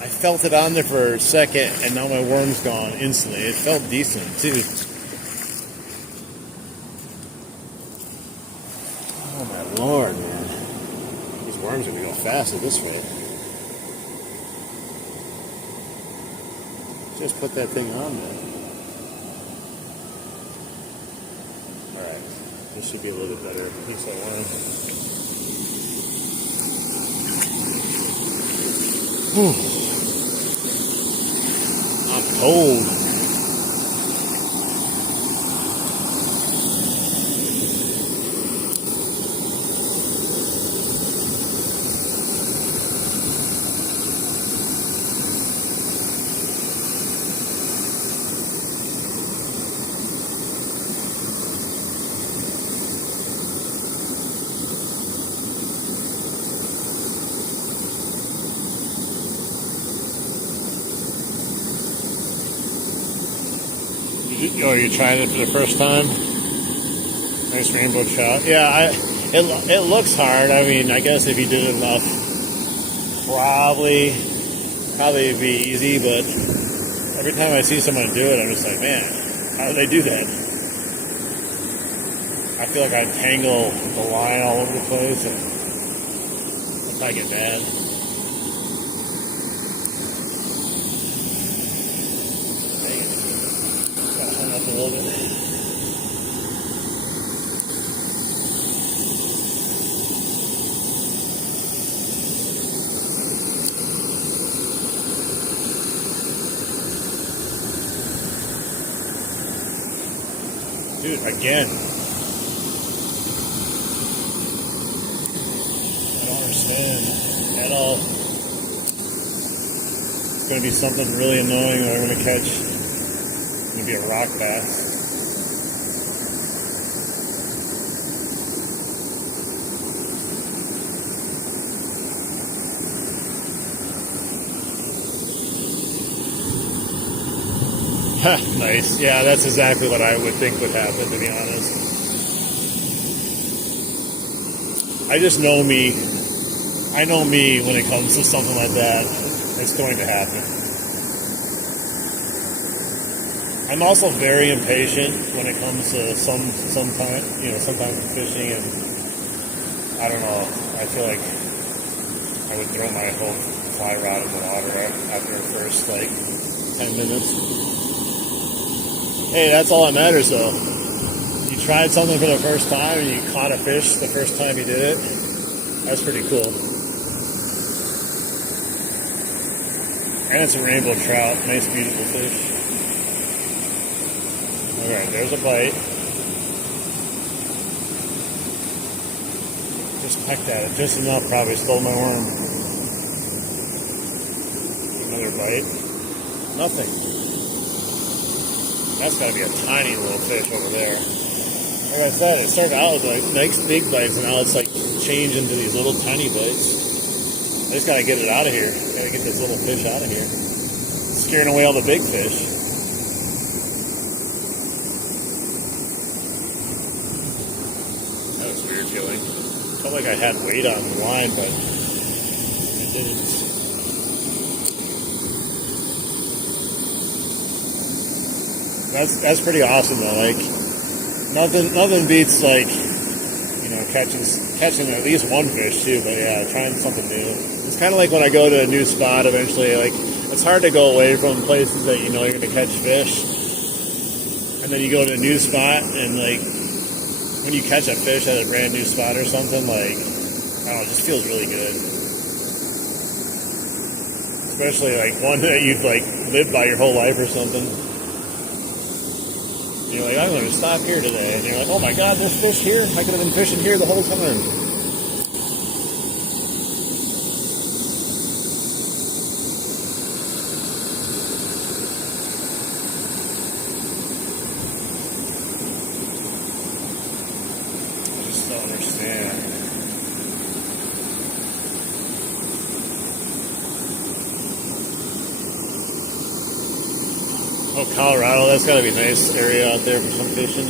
I felt it on there for a second, and now my worm's gone instantly. It felt decent, too. Oh, my Lord, man. These worms are going to go fast at this rate. Just put that thing on there. Alright, this should be a little bit better. At least I want. I'm cold. Oh, you're trying it for the first time? Nice rainbow trout. Yeah, it looks hard. I mean, I guess if you did it enough, probably it'd be easy, but every time I see someone do it, I'm just like, man, how do they do that? I feel like I tangle the line all over the place, and if I get mad. A little bit. Dude, again. I don't understand at all. It's going to be something really annoying that I'm going to catch. Be a rock bass. Nice. Yeah, that's exactly what I would think would happen, to be honest. I just know me. I know me when it comes to something like that. It's going to happen. I'm also very impatient when it comes to sometimes fishing, and I don't know. I feel like I would throw my whole fly rod in the water after the first 10 minutes. Hey, that's all that matters, though. You tried something for the first time and you caught a fish the first time you did it. That's pretty cool. And it's a rainbow trout. Nice, beautiful fish. Alright, there's a bite. Just pecked at it just enough, probably stole my worm. Another bite. Nothing. That's gotta be a tiny little fish over there. Like I said, it started out with nice big bites, and now it's changed into these little tiny bites. I just gotta get it out of here. Gotta get this little fish out of here. It's scaring away all the big fish. Feeling. Felt like I had weight on the line, but it didn't. That's pretty awesome though. Nothing beats catching at least one fish too. But yeah, trying something new. It's kind of like when I go to a new spot. Eventually, it's hard to go away from places that you know you're going to catch fish, and then you go to a new spot and when you catch a fish at a brand new spot or something, I don't know, it just feels really good. Especially one that you've lived by your whole life or something. You're like, I'm going to stop here today. And you're like, oh my God, there's fish here? I could have been fishing here the whole time. Don't understand. Oh, Colorado, that's got to be a nice area out there for some fishing.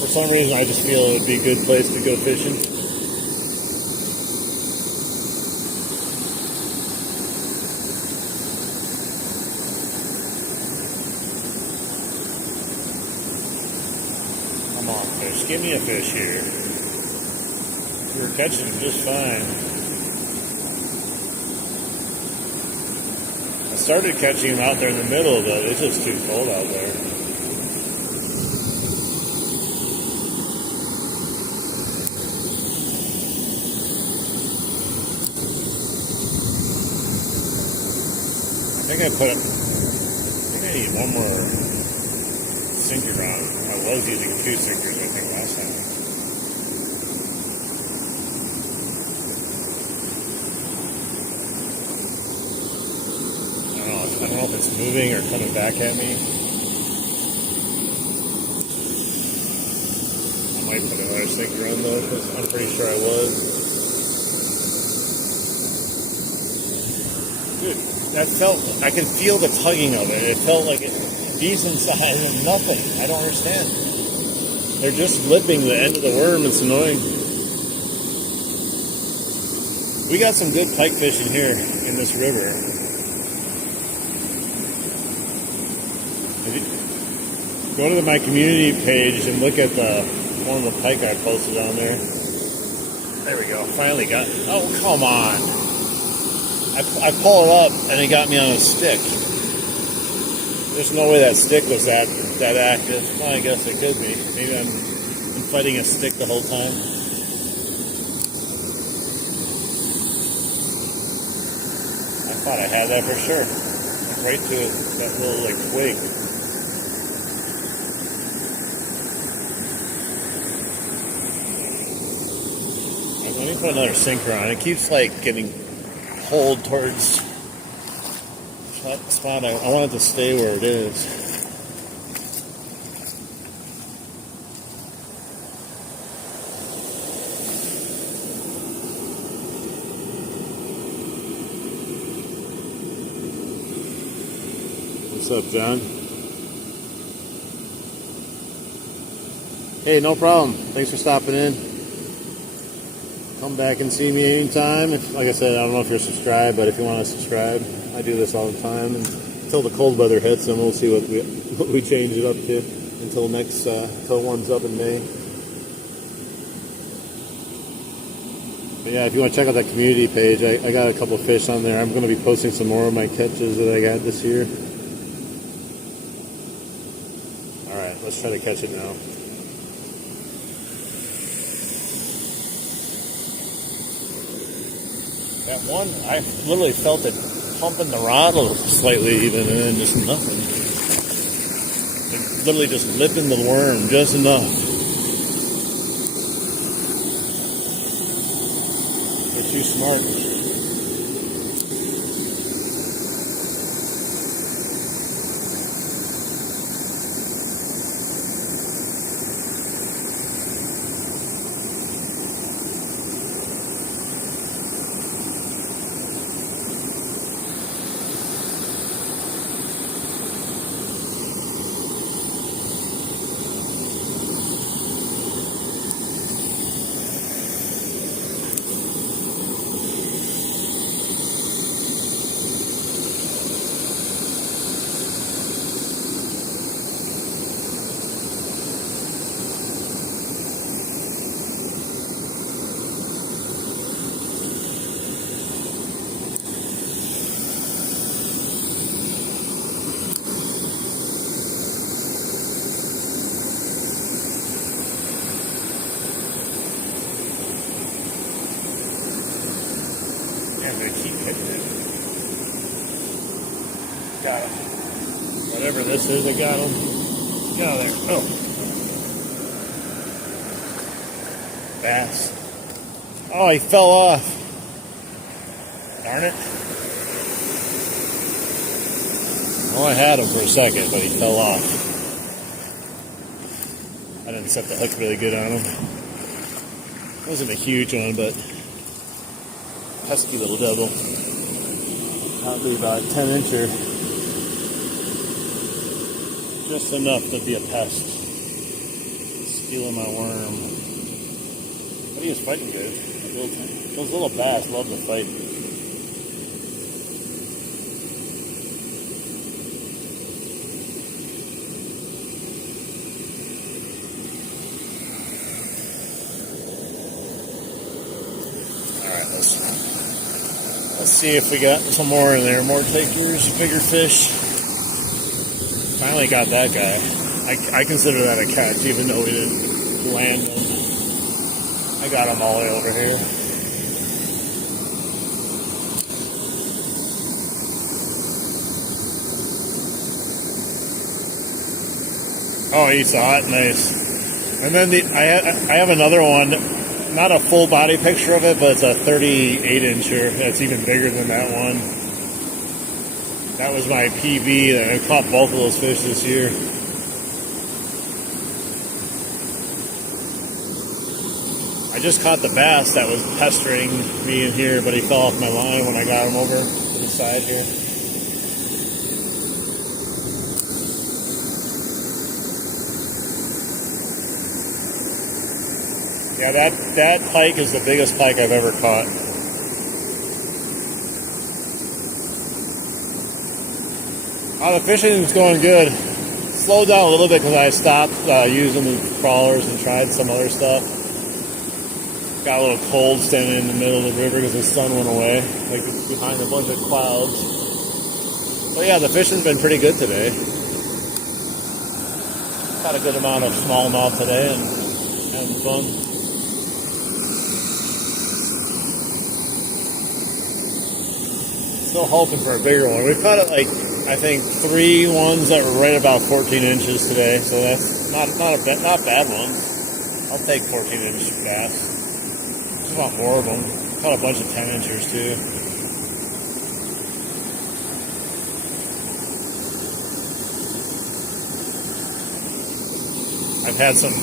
For some reason, I just feel it would be a good place to go fishing. Come on, fish. Give me a fish here. We're catching just fine. Started catching them out there in the middle, but it's just too cold out there. I think I need one more sinker on. I was using 2 sinkers, I think, last time. I don't know if it's moving or coming back at me. I might put another sinker on though, because I'm pretty sure I was. Dude, that felt, I could feel the tugging of it. It felt like a decent size of nothing. I don't understand. They're just lipping the end of the worm. It's annoying. We got some good pike fishing here in this river. Go to my community page and look at the one of the pike I posted on there. There we go. Finally got. Oh, come on! I pull it up and it got me on a stick. There's no way that stick was that active. Well, I guess it could be. Maybe I'm fighting a stick the whole time. I thought I had that for sure. Right to it, that little like twig. Let me put another sinker on. It keeps like getting pulled towards the spot. I want it to stay where it is. What's up, John? Hey, no problem. Thanks for stopping in. Come back and see me anytime. Like I said, I don't know if you're subscribed, but if you want to subscribe, I do this all the time. And until the cold weather hits, and we'll see what we change it up to until one's up in May. But yeah, if you want to check out that community page, I got a couple of fish on there. I'm going to be posting some more of my catches that I got this year. All right, let's try to catch it now. That one, I literally felt it pumping the rod a little slightly even, and then just nothing. Like literally just lipping the worm just enough. They're too smart. Got him. Whatever this is, I got him. Get out of there. Oh. Bass. Oh, he fell off. Darn it. Well, I had him for a second, but he fell off. I didn't set the hook really good on him. Wasn't a huge one, but pesky little devil. Probably about a 10-incher. Just enough to be a pest. Stealing my worm. But he was fighting good. Those little bass love to fight. Alright, Let's see if we got some more in there. More takers, bigger fish. Finally got that guy. I consider that a catch, even though we didn't land him. I got him all the way over here. Oh, he saw it. Nice. And then I have another one, not a full body picture of it, but it's a 38 incher. That's even bigger than that one. That was my PB, and I caught both of those fish this year. I just caught the bass that was pestering me in here, but he fell off my line when I got him over to the side here. Yeah, that pike is the biggest pike I've ever caught. Oh, the fishing's going good. Slowed down a little bit because I stopped using the crawlers and tried some other stuff. Got a little cold standing in the middle of the river because the sun went away, like behind a bunch of clouds. So yeah, the fishing's been pretty good today. Got a good amount of smallmouth today and having fun. Still hoping for a bigger one. We've caught it like, I think, 3 ones that were right about 14 inches today, so that's not bad ones. I'll take 14-inch bass. Just want more of them. Caught a bunch of 10 inchers too. I've had some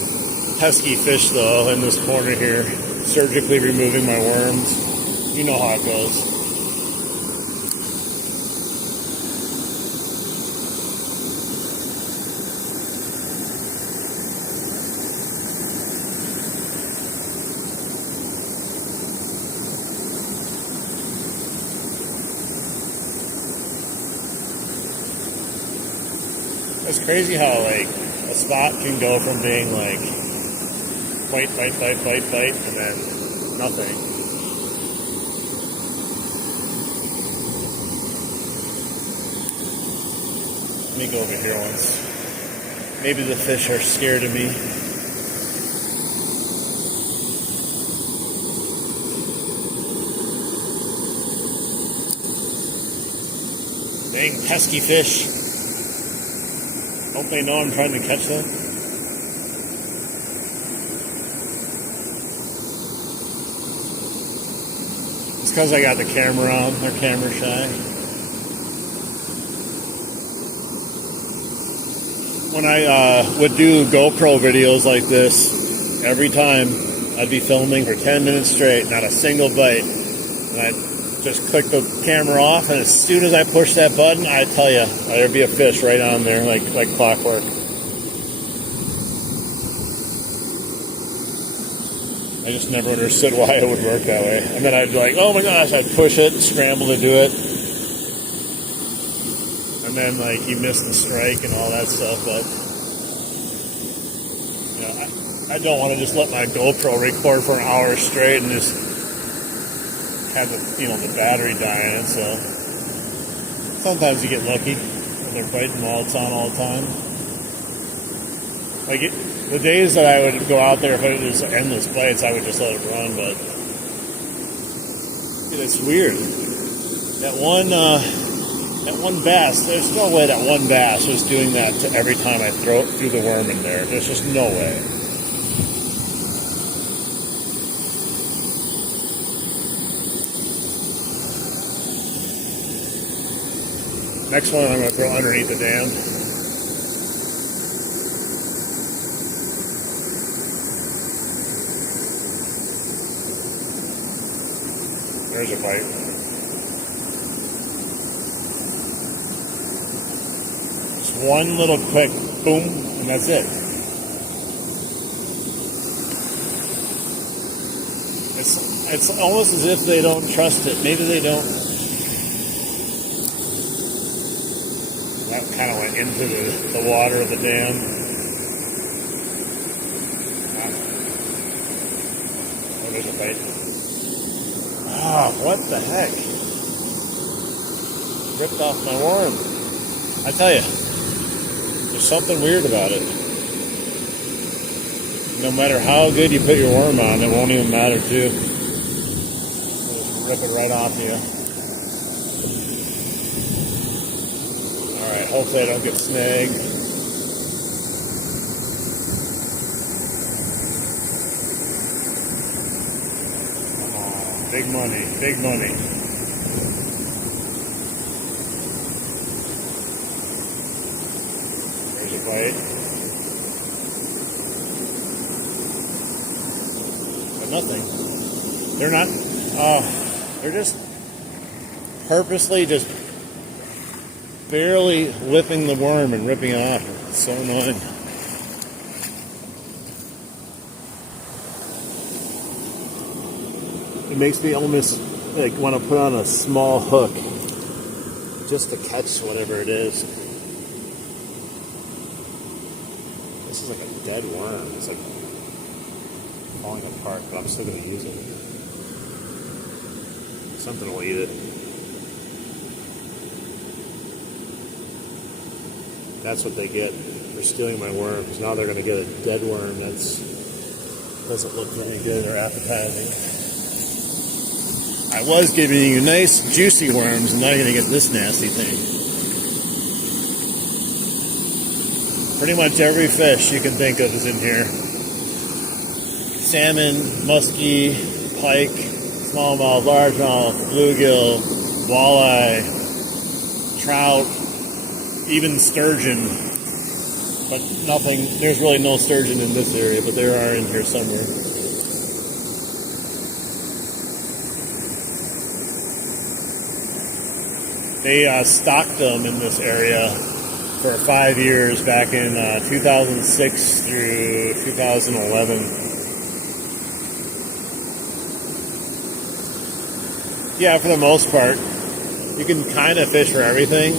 pesky fish though in this corner here, surgically removing my worms. You know how it goes. It's crazy how like a spot can go from being like bite, and then nothing. Let me go over here once. Maybe the fish are scared of me. Dang pesky fish. Hope they know I'm trying to catch them. It's because I got the camera on. They're camera shy. When I would do GoPro videos like this, every time I'd be filming for 10 minutes straight, not a single bite. And I'd just click the camera off, and as soon as I push that button, I tell you, there'd be a fish right on there, like clockwork. I just never understood why it would work that way. And then I'd be like, oh my gosh, I'd push it, scramble to do it. And then like you miss the strike and all that stuff, but you know, I don't want to just let my GoPro record for an hour straight and just have the battery dying. So sometimes you get lucky when they're biting while it's on all the time. Like the days that I would go out there, if it was endless bites, I would just let it run. But it's weird. That one bass, there's no way that one bass was doing that to every time I threw the worm in there. There's just no way. Next one I'm going to throw underneath the dam. There's a bite. Just one little quick boom, and that's it. It's almost as if they don't trust it. Maybe they don't. That kind of went into the water of the dam. Oh, there's a bite. Ah, what the heck? ripped off my worm. I tell you, there's something weird about it. No matter how good you put your worm on, it won't even matter too. It'll just rip it right off you. Alright, hopefully I don't get snagged. Big money, big money. There's a bite. But nothing. They're not, they're just purposely just barely whipping the worm and ripping it off. It's so annoying. It makes me almost like want to put on a small hook just to catch whatever it is. This is like a dead worm. It's like falling apart, but I'm still going to use it. Something will eat it. That's what they get for stealing my worms. Now they're going to get a dead worm that doesn't look very good or appetizing. I was giving you nice, juicy worms, and now you're going to get this nasty thing. Pretty much every fish you can think of is in here. Salmon, muskie, pike, smallmouth, largemouth, bluegill, walleye, trout, even sturgeon. But nothing, there's really no sturgeon in this area, but there are in here somewhere. They stocked them in this area for 5 years back in 2006 through 2011. Yeah, for the most part, you can kind of fish for everything.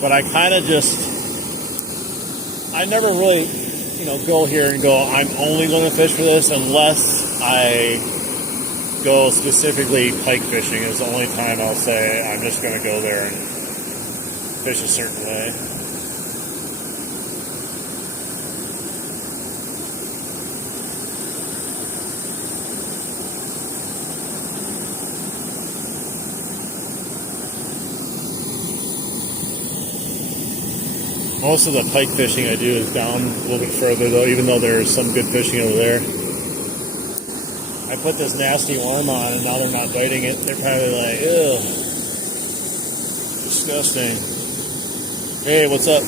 But I kind of I never really, go here and go, I'm only going to fish for this unless I go specifically pike fishing. Is the only time I'll say I'm just going to go there and fish a certain way. Most of the pike fishing I do is down a little bit further though, even though there's some good fishing over there. I put this nasty worm on and now they're not biting it. They're probably like, ew, disgusting. Hey, what's up?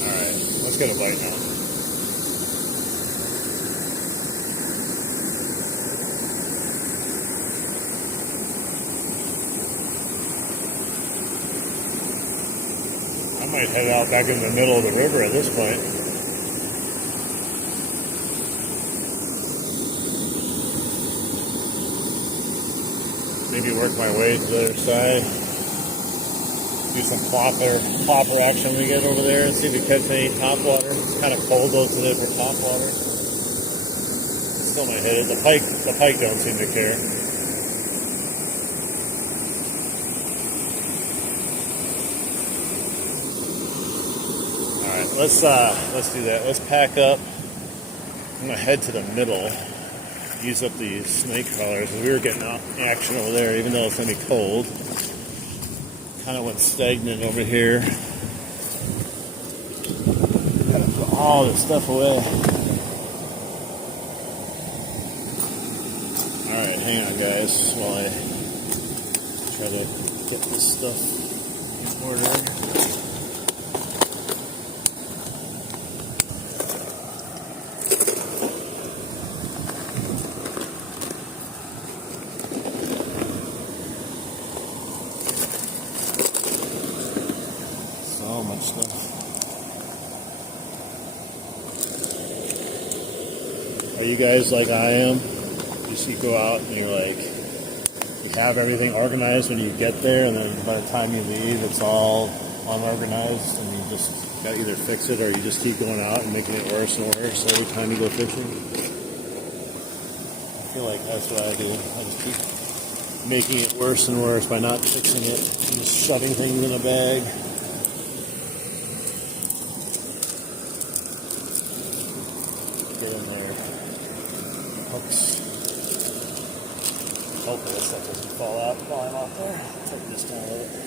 Alright, let's get a bite now. I might head out back in the middle of the river at this point. Maybe work my way to the other side. Do some plopper action we get over there and see if we catch any topwater. It's kind of cold though today for topwater. Still might hit it. The pike don't seem to care. Let's do that. Let's pack up. I'm gonna head to the middle. Use up these snake colors. We were getting action over there, even though it's gonna be cold. Kind of went stagnant over here. Gotta put all this stuff away. All right, hang on, guys, while I try to get this stuff in order. So much stuff. Are you guys like I am? You go out and you have everything organized when you get there, and then by the time you leave, it's all unorganized, and you just gotta either fix it or you just keep going out and making it worse and worse every time you go fishing. I feel like that's what I do. I just keep making it worse and worse by not fixing it and just shoving things in a bag. Get in there. Hooks. Hopefully this stuff doesn't fall out while I'm out there. Take this down with it.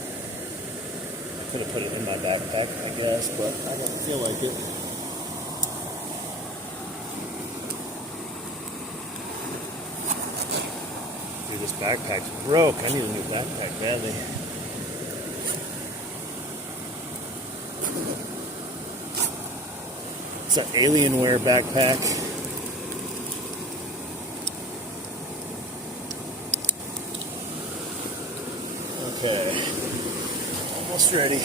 I could have put it in my backpack, I guess, but I don't feel like it. Dude, this backpack's broke. I need a new backpack badly. It's an Alienware backpack. Okay, almost ready.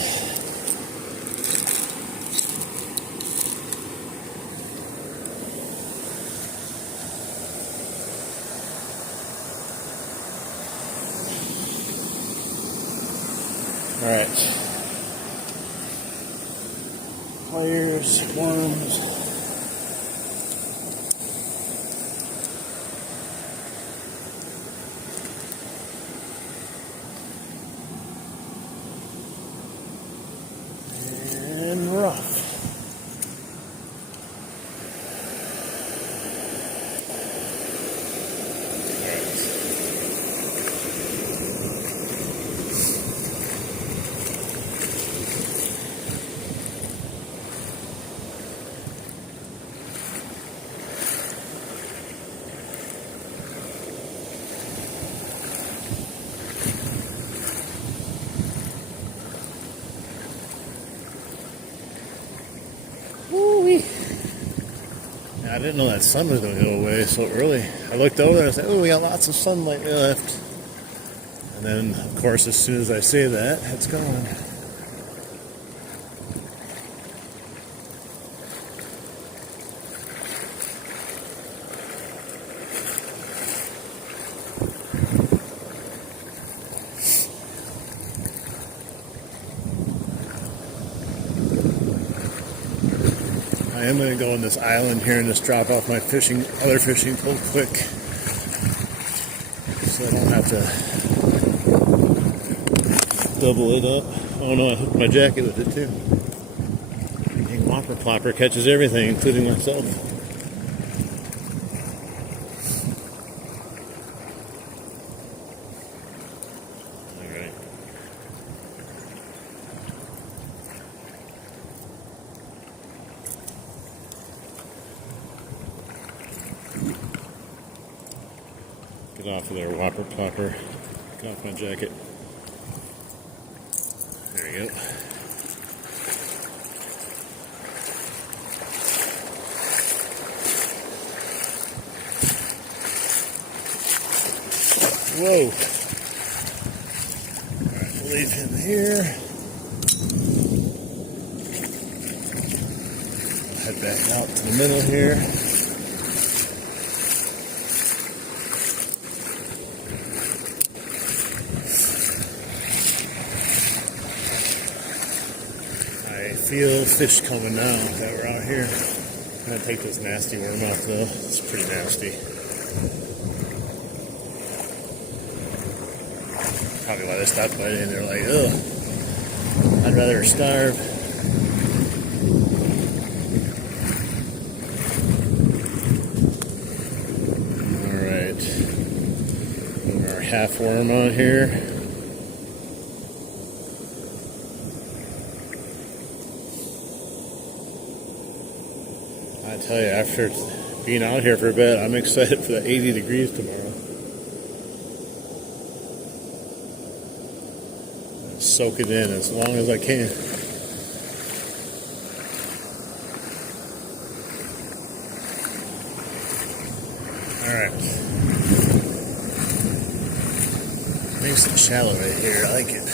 All right, pliers, worms. Rough. Woo-wee. I didn't know that sun was going to go away so early. I looked over and I said, oh, we got lots of sunlight left. And then, of course, as soon as I say that, it's gone. I am going to go on this island here and just drop off my other fishing pole quick, so I don't have to double it up. Oh no, I hooked my jacket with it too. Dang, whopper plopper catches everything, including myself. Alright. Get off of there, whopper plopper. Get off my jacket. There we go. Whoa. Alright, we'll leave him here. Head back out to the middle here. I feel fish coming now that we're out here. I'm going to take this nasty worm off though. It's pretty nasty. Probably why they stopped biting. They're like, ugh, I'd rather starve. Alright. Our half worm on here. I tell you, after being out here for a bit, I'm excited for the 80 degrees tomorrow. Soak it in as long as I can. Alright. Nice and shallow right here. I like it.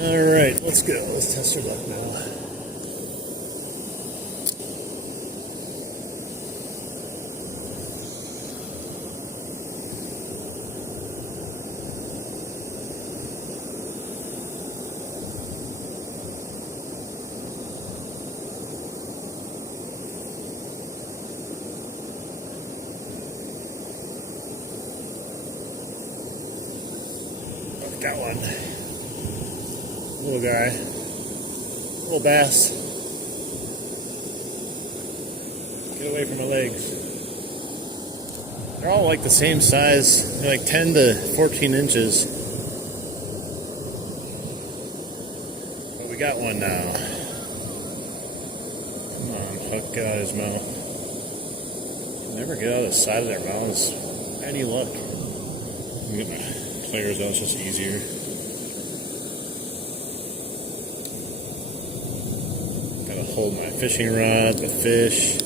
Alright, let's go. Let's test our luck now. Got one. Little guy. Little bass. Get away from my legs. They're all like the same size. They're like 10 to 14 inches. But we got one now. Come on, hook, get out of his mouth. Never get out of the side of their mouths. Any luck? Get my pliers out, it's just easier. Gotta hold my fishing rod, the fish,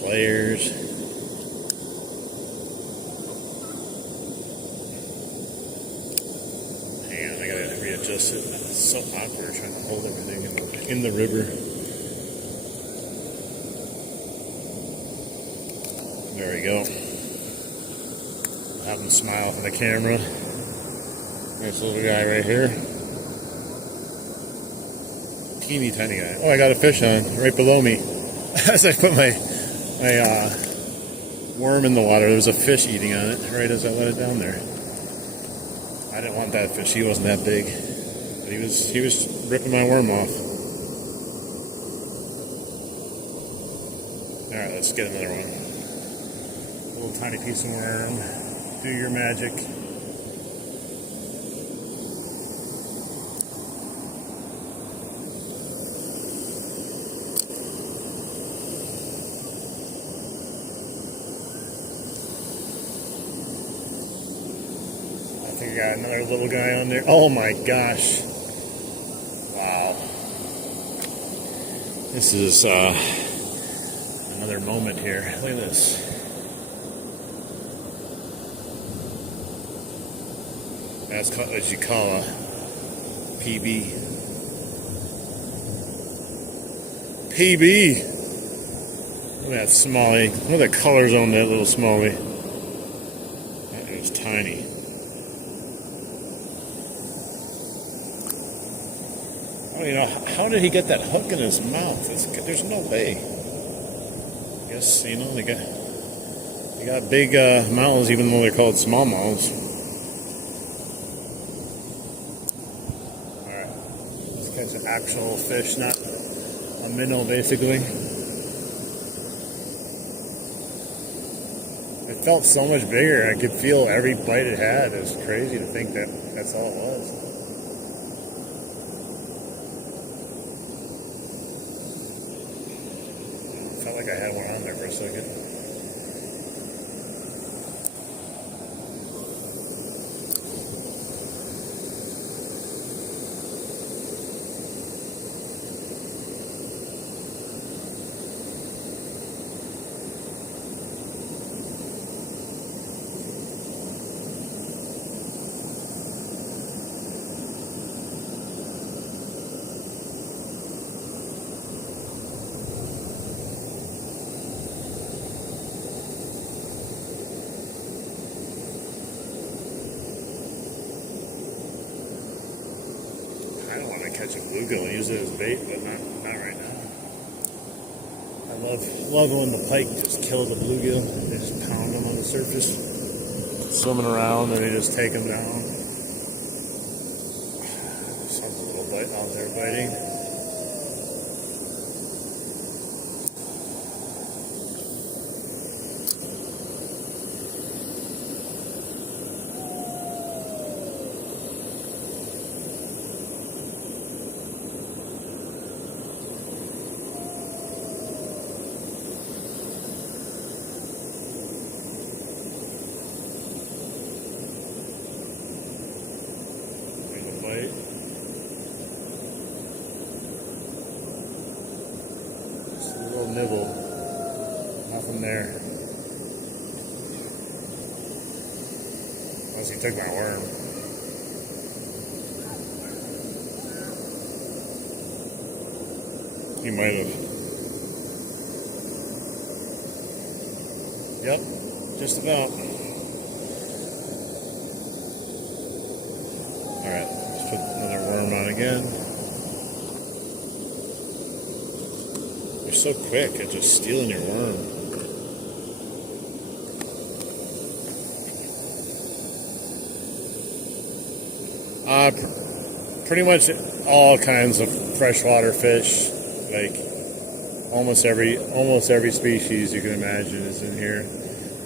pliers. Hang on, I gotta readjust it. It's so awkward trying to hold everything in the river. There we go. Have him smile for the camera. Nice little guy right here. Teeny tiny guy. Oh, I got a fish on right below me. As I put my worm in the water, there was a fish eating on it right as I let it down there. I didn't want that fish. He wasn't that big. But he was ripping my worm off. Alright, let's get another one. A little tiny piece of worm. Do your magic. I think I got another little guy on there. Oh my gosh. Wow. This is another moment here. Look at this. That's what you call a PB. PB! Look at that smallie. Look at the colors on that little smallie. That is tiny. I don't know, how did he get that hook in his mouth? There's no way. I guess, you know, they got big mouths even though they're called smallmouths. It's an actual fish, not a minnow, basically. It felt so much bigger. I could feel every bite it had. It was crazy to think that that's all it was. It felt like I had one on there for a second. I don't want to catch a bluegill and use it as bait, but not right now. I love when the pike just kills a bluegill. They just pound them on the surface, swimming around, and they just take them down. Sounds a little bite out there biting. Just a little nibble. Nothing there. Unless he took my worm. He might have. Yep, just about. Alright, let's put another worm on again. You're so quick at just stealing your worm. Pretty much all kinds of freshwater fish, like almost every species you can imagine is in here.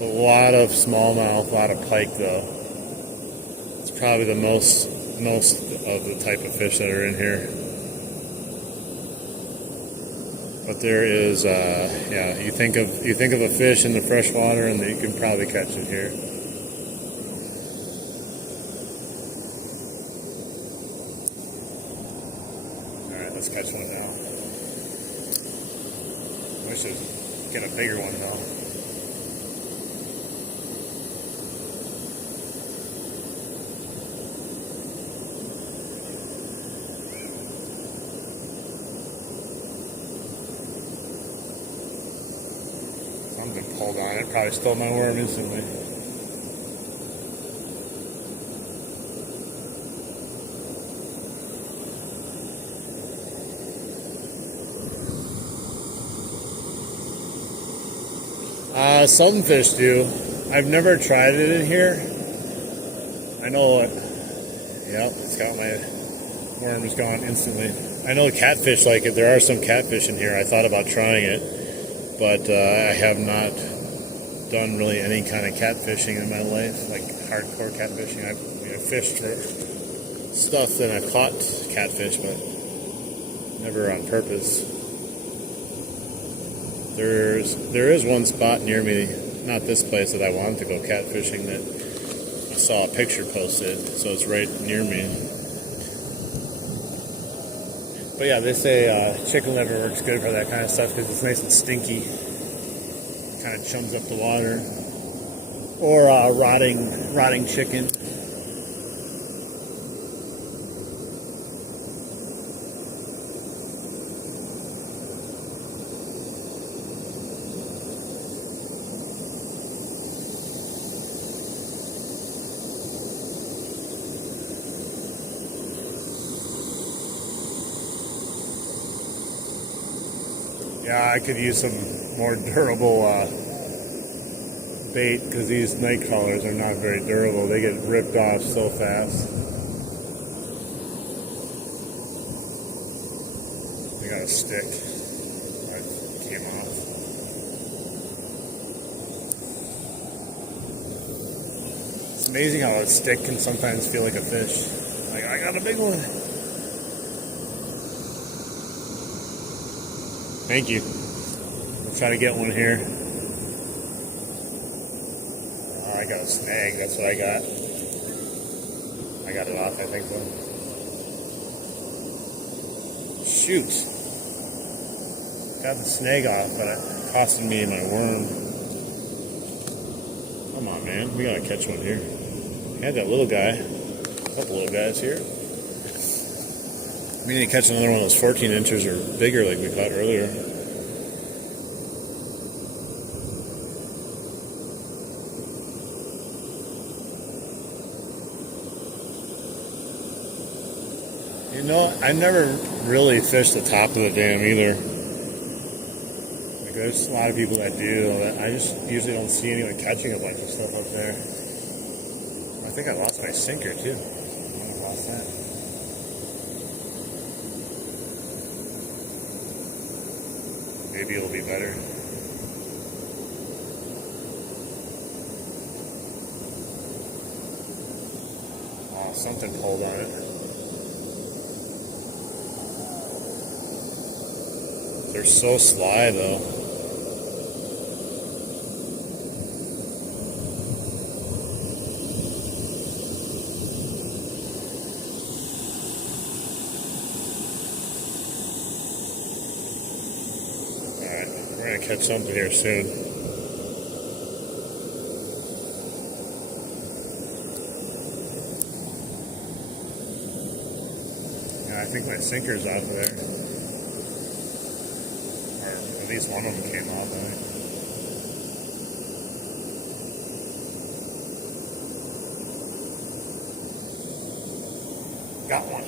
A lot of smallmouth, a lot of pike though. It's probably the most of the type of fish that are in here. But there is, yeah, you think of a fish in the freshwater, and you can probably catch it here. All right, let's catch one now. Wish I'd get a bigger one though. Something pulled on it, probably stole my worm instantly. Some fish do. I've never tried it in here. I know it. Yep, it's got my worm's gone instantly. I know catfish like it. There are some catfish in here. I thought about trying it, but I have not done really any kind of catfishing in my life, like hardcore catfishing. I've fished for stuff that I've caught catfish, but never on purpose. There is one spot near me, not this place that I wanted to go catfishing, that I saw a picture posted, so it's right near me. But yeah, they say chicken liver works good for that kind of stuff because it's nice and stinky. Kind of chums up the water. Or rotting chicken. Yeah, I could use some more durable bait because these night crawlers are not very durable. They get ripped off so fast. They got a stick. That came off. It's amazing how a stick can sometimes feel like a fish. Like, I got a big one. Thank you. I'll try to get one here. Oh, I got a snag. That's what I got. I got it off, I think, so. Shoot. Got the snag off, but it costed me my worm. Come on, man. We gotta catch one here. I had that little guy. A couple little guys here. We need to catch another one of those 14 inches or bigger like we caught earlier. You know, I never really fished the top of the dam either. Like, there's a lot of people that do. I just usually don't see anyone catching a bunch of stuff up there. I think I lost my sinker too. I lost that. Maybe it'll be better. Oh, something pulled on it. They're so sly though. Alright, we're gonna catch something here soon. Yeah, I think my sinker's off of there. At least one of them came off, I think. Got one.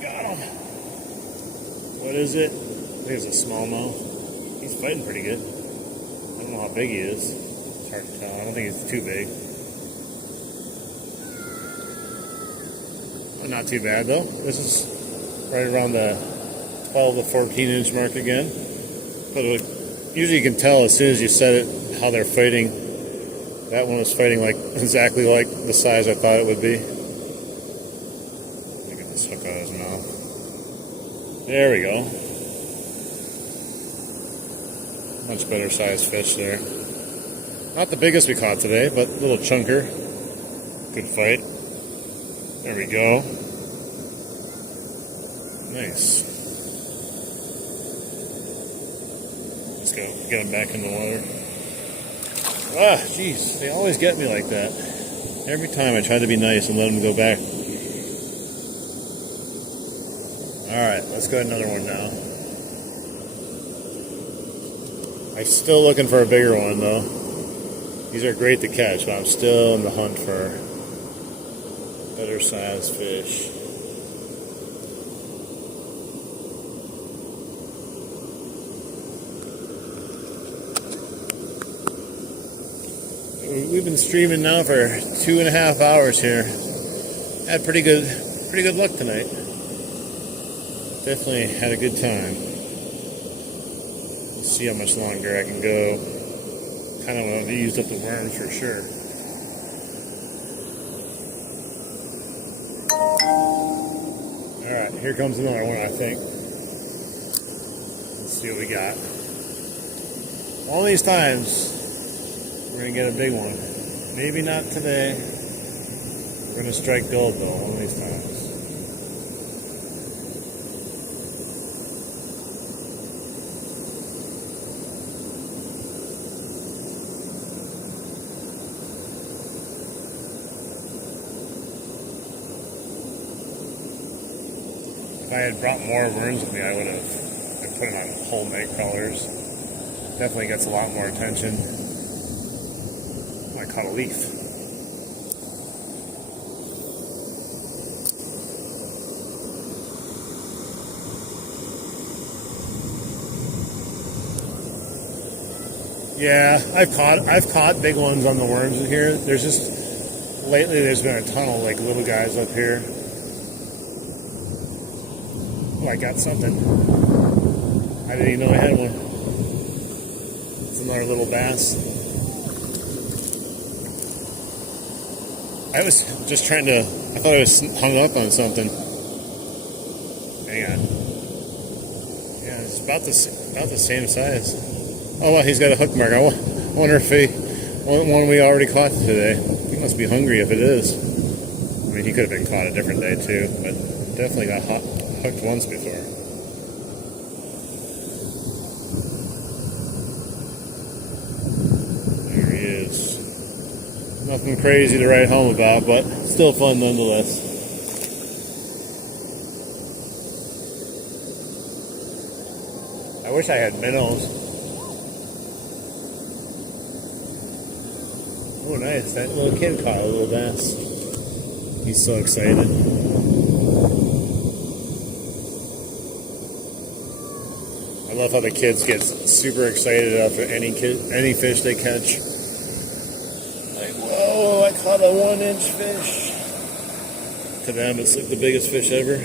Got him. What is it? I think it's a smallmouth. He's fighting pretty good. I don't know how big he is. It's hard to tell. I don't think he's too big. Not too bad though. This is right around the 12 to 14 inch mark again. But usually you can tell as soon as you set it how they're fighting. That one was fighting like exactly like the size I thought it would be. Let me get this hook out of his mouth. There we go. Much better sized fish there. Not the biggest we caught today, but a little chunker. Good fight. There we go. Nice. Let's go get him back in the water. Ah, jeez, they always get me like that. Every time I try to be nice and let them go back. Alright, let's go another one now. I'm still looking for a bigger one though. These are great to catch, but I'm still in the hunt for better sized fish. We've been streaming now for 2.5 hours here. Had pretty good luck tonight. Definitely had a good time. Let's see how much longer I can go. Kind of want to use up the worms for sure. Alright, here comes another one, I think. Let's see what we got. All these times, we're going to get a big one. Maybe not today. We're going to strike gold though, one of these times. If I had brought more worms with me, I would have put them on whole night crawlers. Definitely gets a lot more attention. I caught a leaf. Yeah, I've caught big ones on the worms in here. There's just lately there's been a ton of like little guys up here. Oh, I got something. I didn't even know I had one. It's another little bass. I was just trying to, I thought I was hung up on something. Hang on. Yeah, it's about the same size. Oh, well, he's got a hook mark. I wonder if one we already caught today. He must be hungry if it is. I mean, he could have been caught a different day too, but definitely got hooked once before. There he is. Nothing crazy to write home about, but still fun nonetheless. I wish I had minnows. Oh, nice. That little kid caught a little bass. He's so excited. I love how the kids get super excited after any fish they catch. Like, whoa, I caught a 1-inch fish. To them, it's like the biggest fish ever.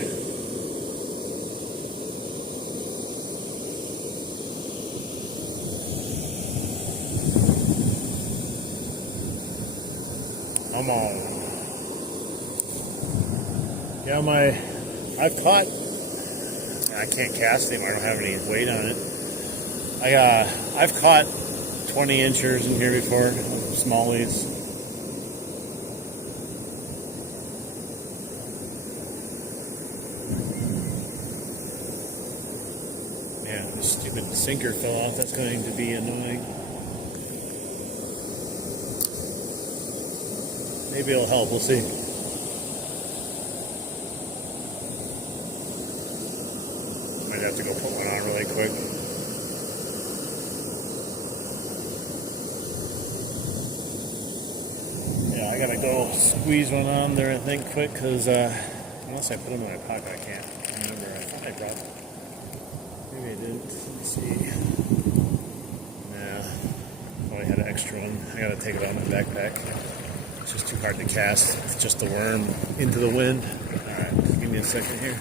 Come on. Yeah, I've caught, I can't cast him, I don't have any weight on it. I've caught 20 inchers in here before, smallies. Yeah, the stupid sinker fell off, that's going to be annoying. Maybe it'll help, we'll see. Might have to go put one on really quick. Yeah, I gotta go squeeze one on there, I think, quick, because unless I put them in my pocket, I can't remember. I thought I brought them. Maybe I didn't. Let's see. Nah, probably had an extra one. I gotta take it out of my backpack. It's just too hard to cast. It's just the worm into the wind. Alright, give me a second here.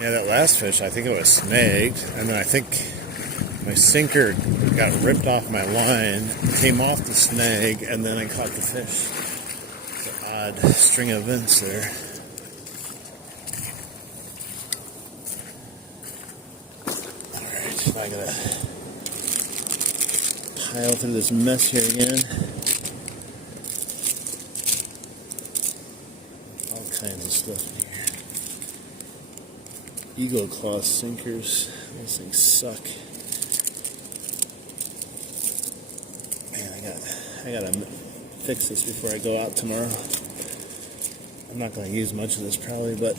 Yeah, that last fish, I think it was snagged, and then I think my sinker got ripped off my line, came off the snag, and then I caught the fish. It's an odd string of events there. Alright, now I gotta pile through this mess here again. All kinds of stuff in here. Eagle claw sinkers. Those things suck. Man, I gotta fix this before I go out tomorrow. I'm not gonna use much of this probably, but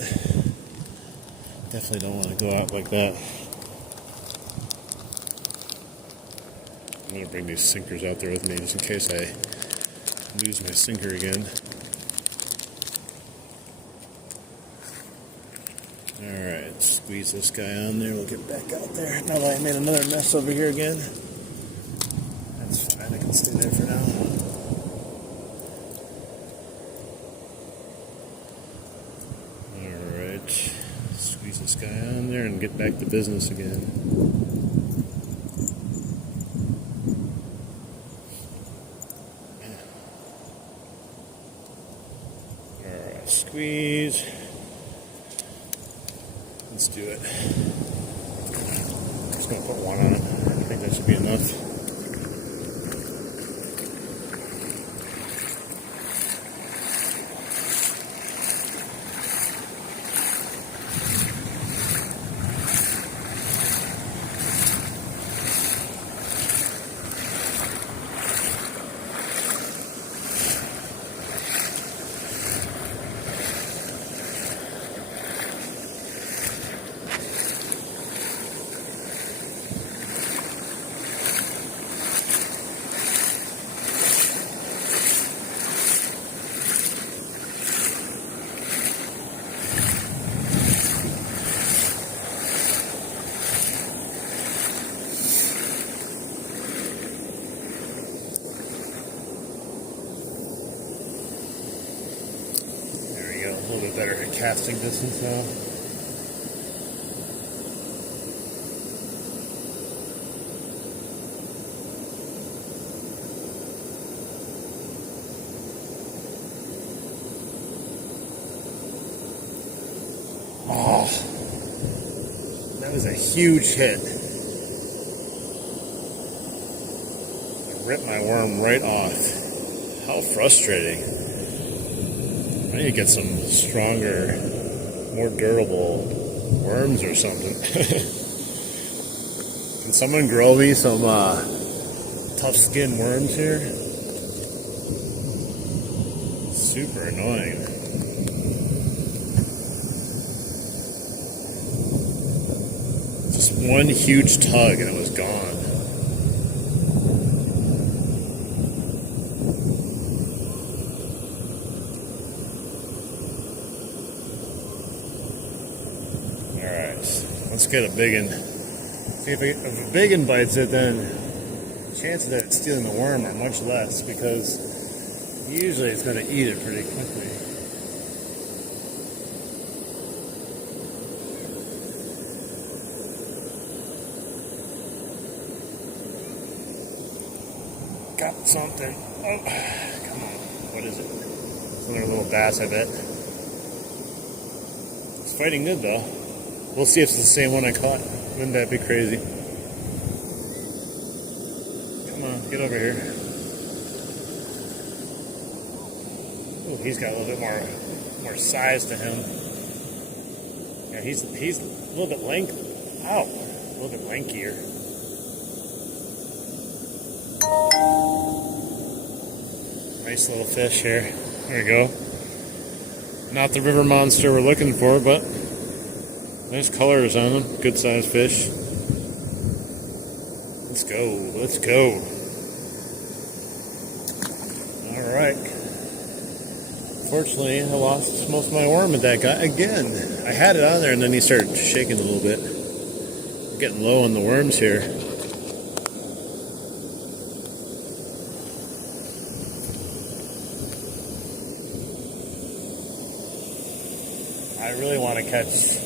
definitely don't want to go out like that. I'm gonna bring these sinkers out there with me just in case I lose my sinker again. Alright, squeeze this guy on there. We'll get back out there. Now that I made another mess over here again. That's fine, I can stay there for now. Alright, squeeze this guy on there and get back to business again. Alright, squeeze. Let's do it. I'm just going to put one on it. I think that should be enough. A little bit better at casting distance now. Oh, that was a huge hit. I ripped my worm right off. How frustrating. I need to get some stronger, more durable worms or something. Can someone grow me some tough skin worms here? Super annoying. Just one huge tug and it was gone. Let's get a big one. See if a big one bites it, then chances that it's stealing the worm are much less because usually it's going to eat it pretty quickly. Got something. Oh, come on. What is it? It's another little bass, I bet. It's fighting good though. We'll see if it's the same one I caught. Wouldn't that be crazy? Come on, get over here. Ooh, he's got a little bit more size to him. Yeah, he's a little bit lank. Ow, a little bit lankier. Nice little fish here. There you go. Not the river monster we're looking for, but nice colors on them. Good sized fish. Let's go. go. Let's go. All right. Fortunately, I lost most of my worm with that guy again. I had it on there, and then he started shaking a little bit. I'm getting low on the worms here. I really want to catch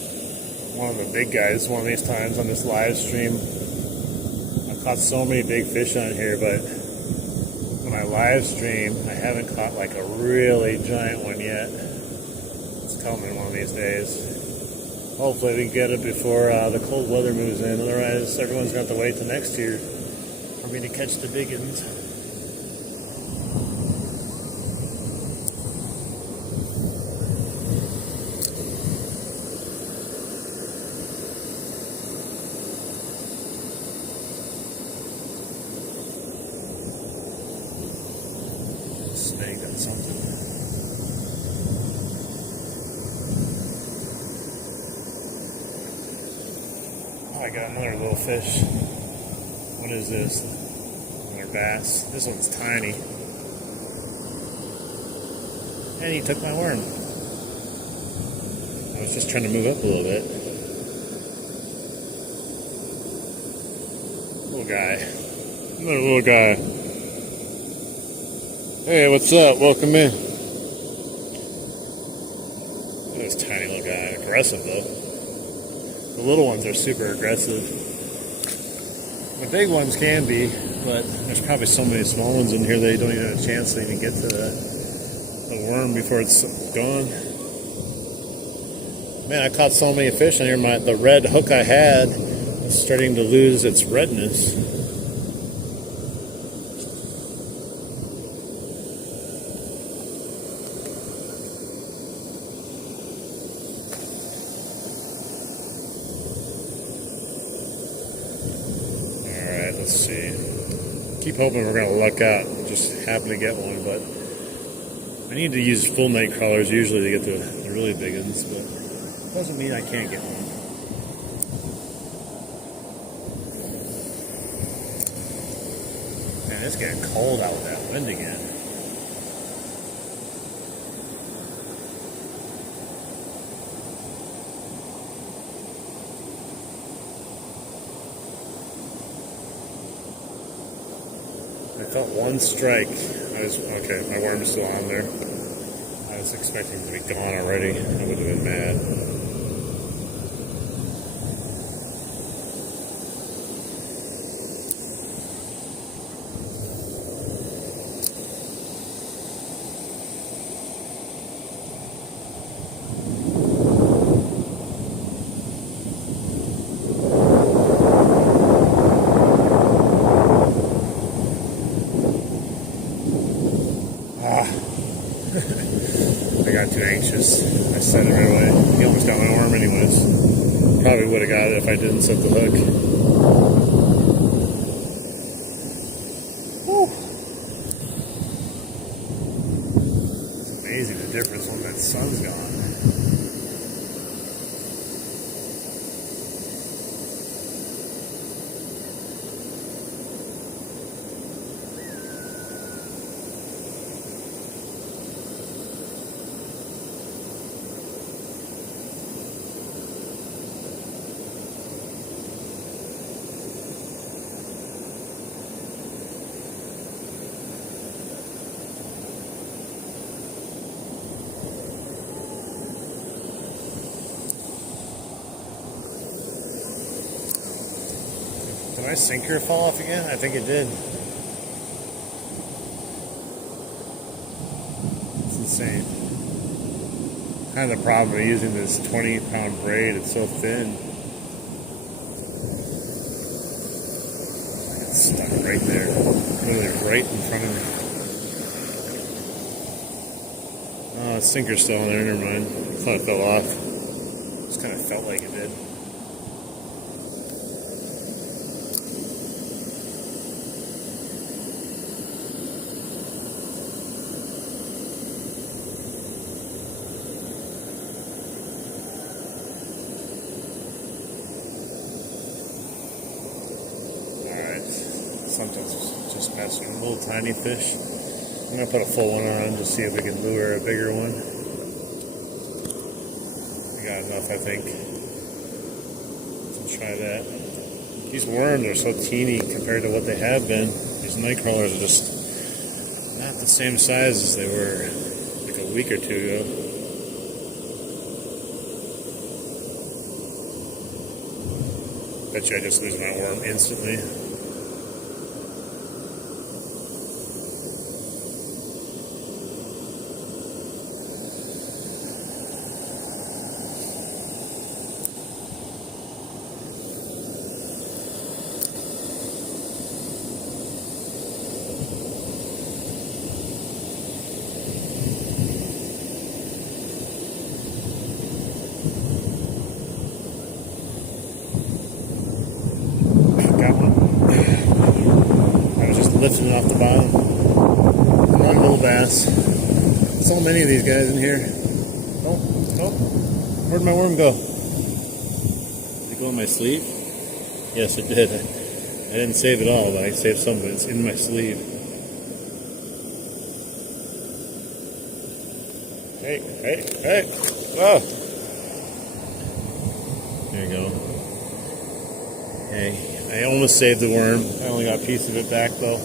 one of the big guys one of these times on this live stream. I've caught so many big fish on here, but when I live stream, I haven't caught like a really giant one yet. It's coming one of these days. Hopefully we can get it before the cold weather moves in. Otherwise, everyone's going to have to wait till next year for me to catch the big ones. Snag got something. Oh, I got another little fish. What is this? Another bass. This one's tiny. And he took my worm. I was just trying to move up a little bit. Little guy. Another little guy. Hey, what's up? Welcome in. Look at this tiny little guy. Aggressive, though. The little ones are super aggressive. The big ones can be, but there's probably so many small ones in here they don't even have a chance to even get to the worm before it's gone. Man, I caught so many fish on here. The red hook I had is starting to lose its redness. Let's see. Keep hoping we're going to luck out. Just happen to get one, but I need to use full night crawlers usually to get the really big ones, but it doesn't mean I can't get one. Man, it's getting cold out with that wind again. I felt one strike. Okay, my worm's still on there. I was expecting to be gone already. I would have been mad. I got too anxious. I set it right away. He almost got my worm anyways. Probably would have got it if I didn't set the hook. Whew. It's amazing the difference when that sun's gone. Did my sinker fall off again? I think it did. It's insane. Kind of the problem with using this 20-pound braid. It's so thin. It's stuck right there. Literally right in front of me. Oh, the sinker's still in there. Never mind. I thought it fell off. Just kind of felt like it did. Got some little tiny fish. I'm gonna put a full one on, just see if we can lure a bigger one. We got enough, I think, to try that. These worms are so teeny compared to what they have been. These night crawlers are just not the same size as they were like a week or two ago. Bet you I just lose my worm instantly. Lifting it off the bottom. One little bass. So many of these guys in here. Oh, where'd my worm go? Did it go in my sleeve? Yes, it did. I didn't save it all, but I saved some of it. It's in my sleeve. Hey. Oh! There you go. Hey. I almost saved the worm. I only got a piece of it back though.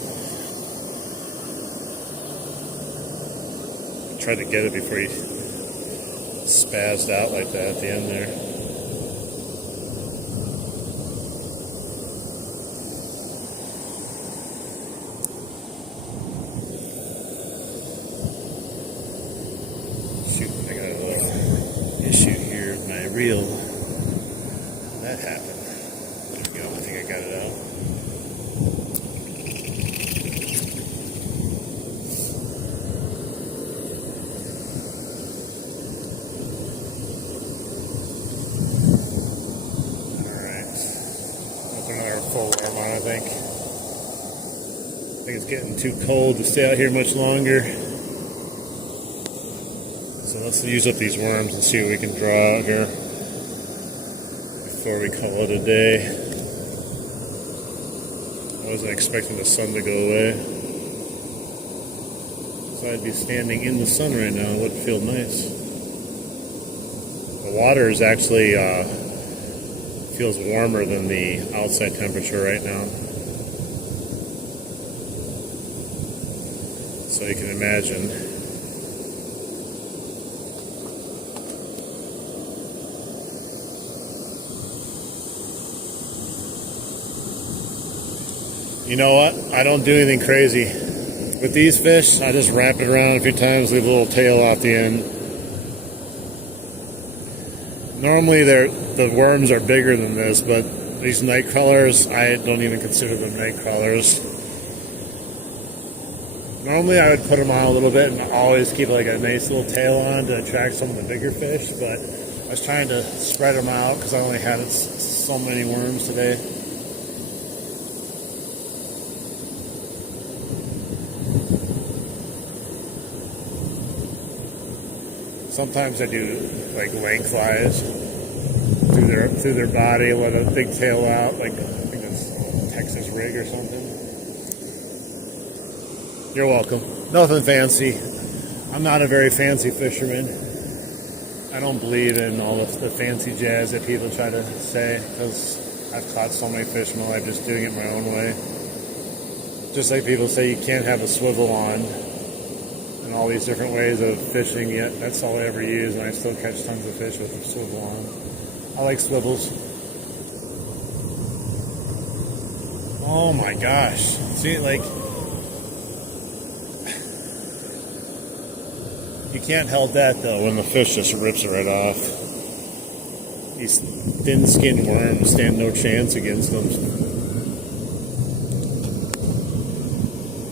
Tried to get it before he spazzed out like that at the end there. Shoot, I got a little issue here with my reel. That happened. I think I got it out. Alright. I'll put another full worm on, I think. I think it's getting too cold to stay out here much longer. So let's use up these worms and see what we can draw out here before we call it a day. I wasn't expecting the sun to go away. So I'd be standing in the sun right now. It would feel nice. The water is actually feels warmer than the outside temperature right now. So you can imagine. You know what? I don't do anything crazy. With these fish, I just wrap it around a few times, leave a little tail off the end. Normally the worms are bigger than this, but these night crawlers, I don't even consider them night crawlers. Normally I would put them on a little bit and always keep like a nice little tail on to attract some of the bigger fish, but I was trying to spread them out because I only had so many worms today. Sometimes I do like lengthwise through their body, let a big tail out, like I think it's Texas rig or something. You're welcome. Nothing fancy. I'm not a very fancy fisherman. I don't believe in all the fancy jazz that people try to say, because I've caught so many fish in my life just doing it my own way. Just like people say you can't have a swivel on. All these different ways of fishing, yet that's all I ever use, and I still catch tons of fish with the swivel on. I like swivels. Oh my gosh. See, like, you can't help that though when the fish just rips it right off. These thin-skinned worms stand no chance against them.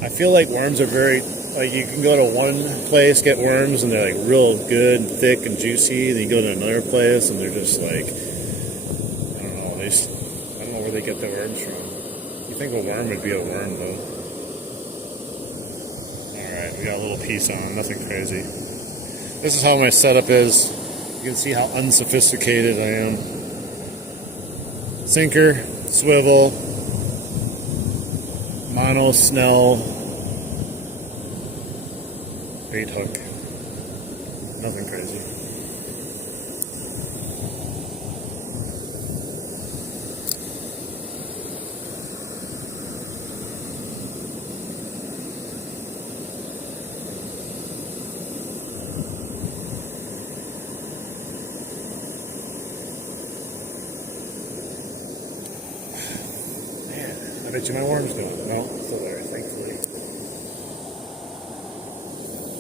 I feel like worms are very... Like, you can go to one place, get worms, and they're like real good and thick and juicy. Then you go to another place, and they're just like, I don't know, I don't know where they get the worms from. You think a worm would be a worm, though. Alright, we got a little piece on, nothing crazy. This is how my setup is. You can see how unsophisticated I am. Sinker, swivel, mono snell bait hook. Nothing crazy. I bet you my worm's doing. No, still there, thankfully.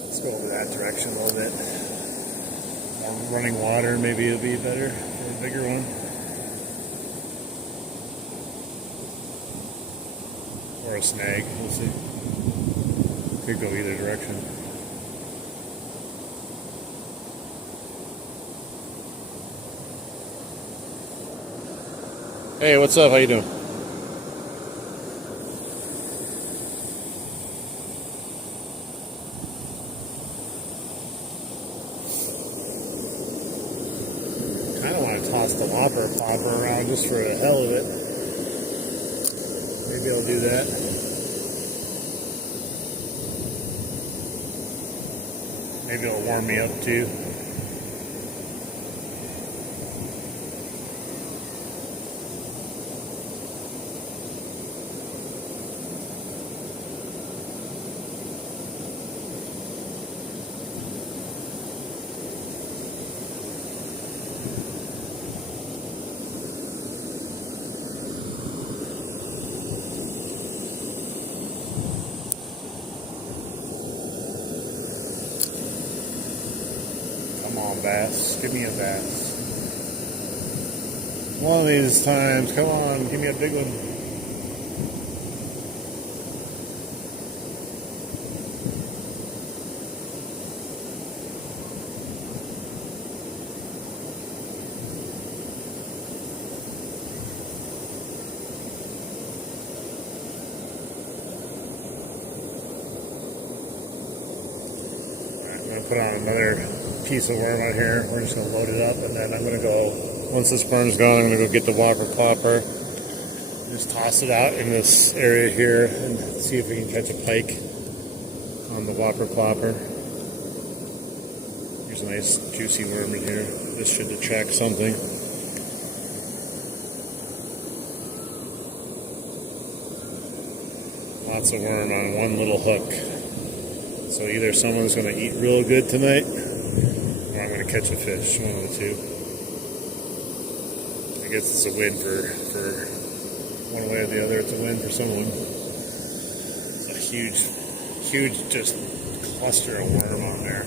Let's go over that direction a little bit. More running water, maybe it'll be better for a bigger one. Or a snag, we'll see. Could go either direction. Hey, what's up? How you doing? I don't want to toss the whopper popper around just for the hell of it. Maybe I'll do that. Maybe it'll warm me up too. Come on, bass. Give me a bass. One of these times. Come on, give me a big one. Alright, I'm going to put on another piece of worm out here. We're just going to load it up, and then I'm going to go, once this worm's gone, I'm going to go get the whopper plopper, just toss it out in this area here and see if we can catch a pike on the whopper plopper. Here's a nice juicy worm in here. This should attract something. Lots of worm on one little hook. So either someone's going to eat real good tonight, or I'm going to catch a fish, one of the two. I guess it's a win for one way or the other. It's a win for someone. It's a huge just cluster of worm on there.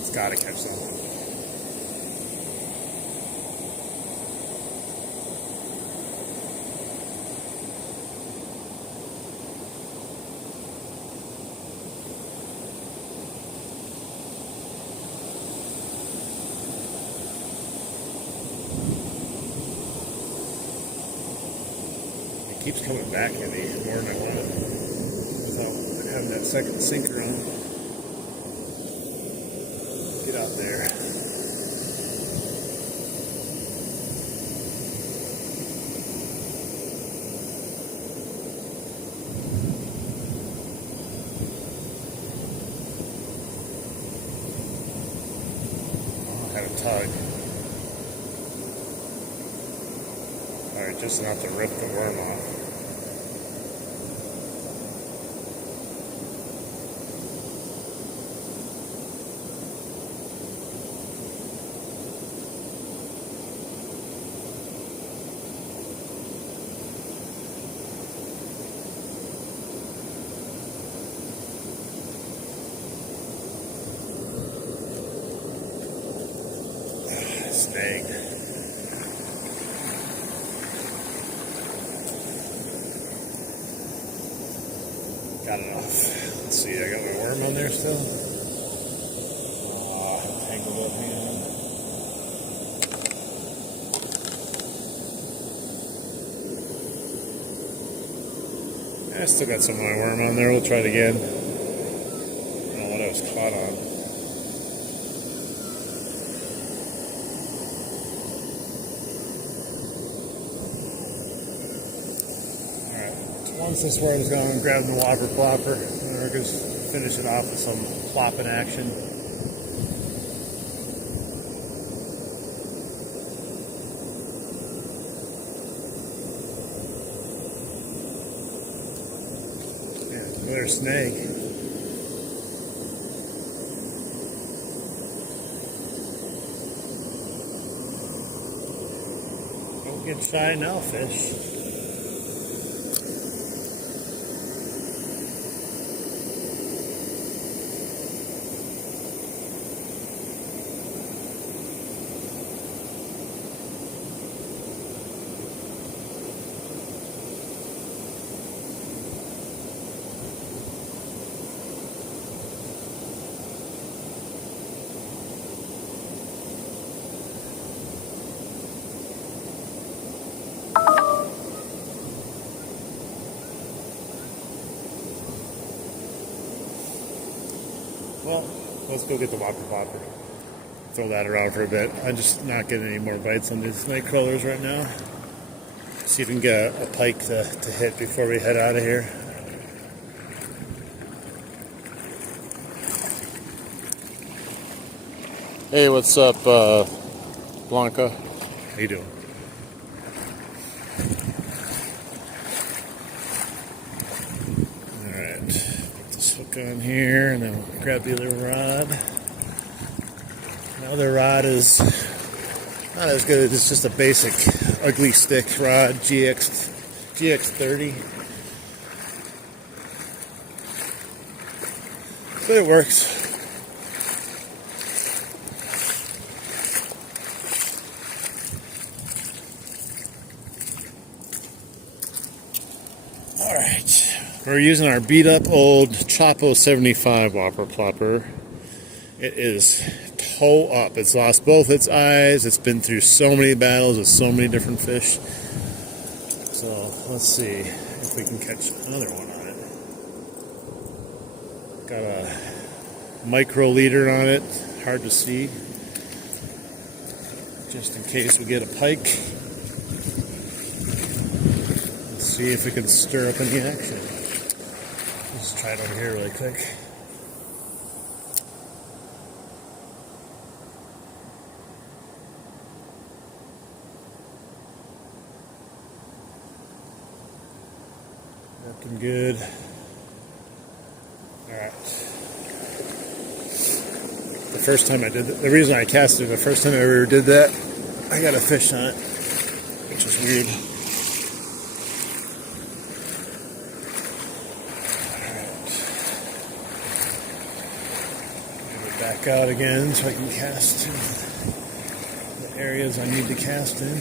It's got to catch someone. Keeps coming back at me more than I want it without having that second sinker on. Get out there. Oh, I had a tug. Alright, just enough to rip the worm off. Snag. Got enough. Let's see, I got my worm on there still. Oh, tangled up, hang on. I still got some of my worm on there. We'll try it again. I don't know what I was caught on. Once this word is gone, I'm grabbing the whopper plopper, and we're going to finish it off with some plopping action. Yeah, another snag. Don't get shy now, fish. Well, let's go get the whopper popper. Throw that around for a bit. I'm just not getting any more bites on these night crawlers right now. See if we can get a pike to hit before we head out of here. Hey, what's up, Blanca? How you doing? Hook on here, and then we'll grab the other rod. The other rod is not as good. It's just a basic ugly stick rod, GX30. But it works. All right. We're using our beat up old Chopo 75 whopper plopper. It is toe up. It's lost both its eyes. It's been through so many battles with so many different fish. So let's see if we can catch another one on it. Got a micro leader on it. Hard to see. Just in case we get a pike. Let's see if we can stir up any action. Let's try it over here really quick. Working good. Alright. The first time I did it, the reason I cast it, the first time I ever did that, I got a fish on it, which is weird. Back out again so I can cast to the areas I need to cast in.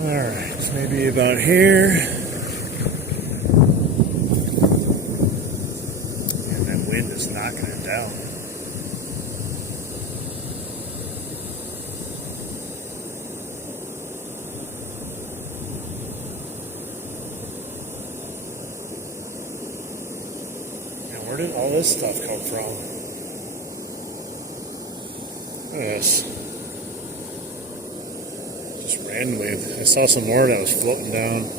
Alright, maybe about here. Just knocking it down. And where did all this stuff come from? Look at this. Just randomly. I saw some more that was floating down.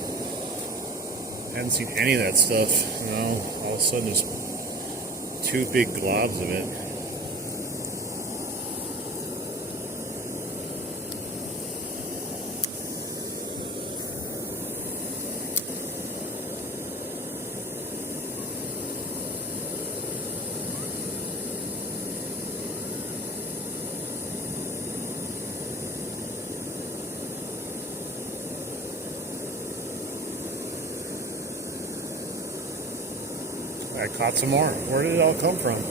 Hadn't seen any of that stuff. You know, all of a sudden there's two big globs of it. I caught some more. Where did it all come from?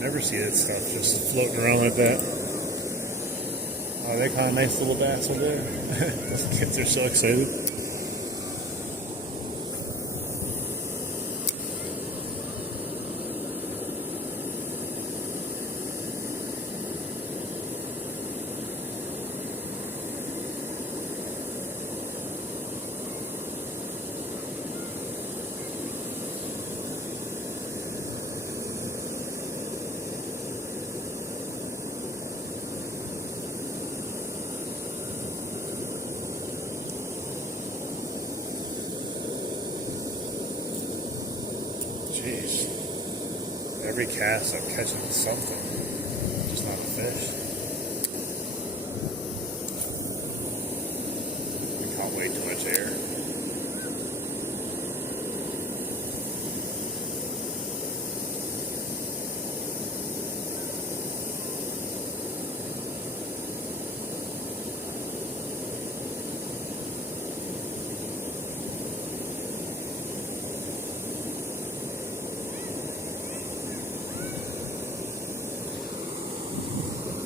Never see that stuff just floating around like that. Oh, they caught a nice little bass over there. Those kids are so excited. every cast I'm catching something, just not a fish. We caught way too much air.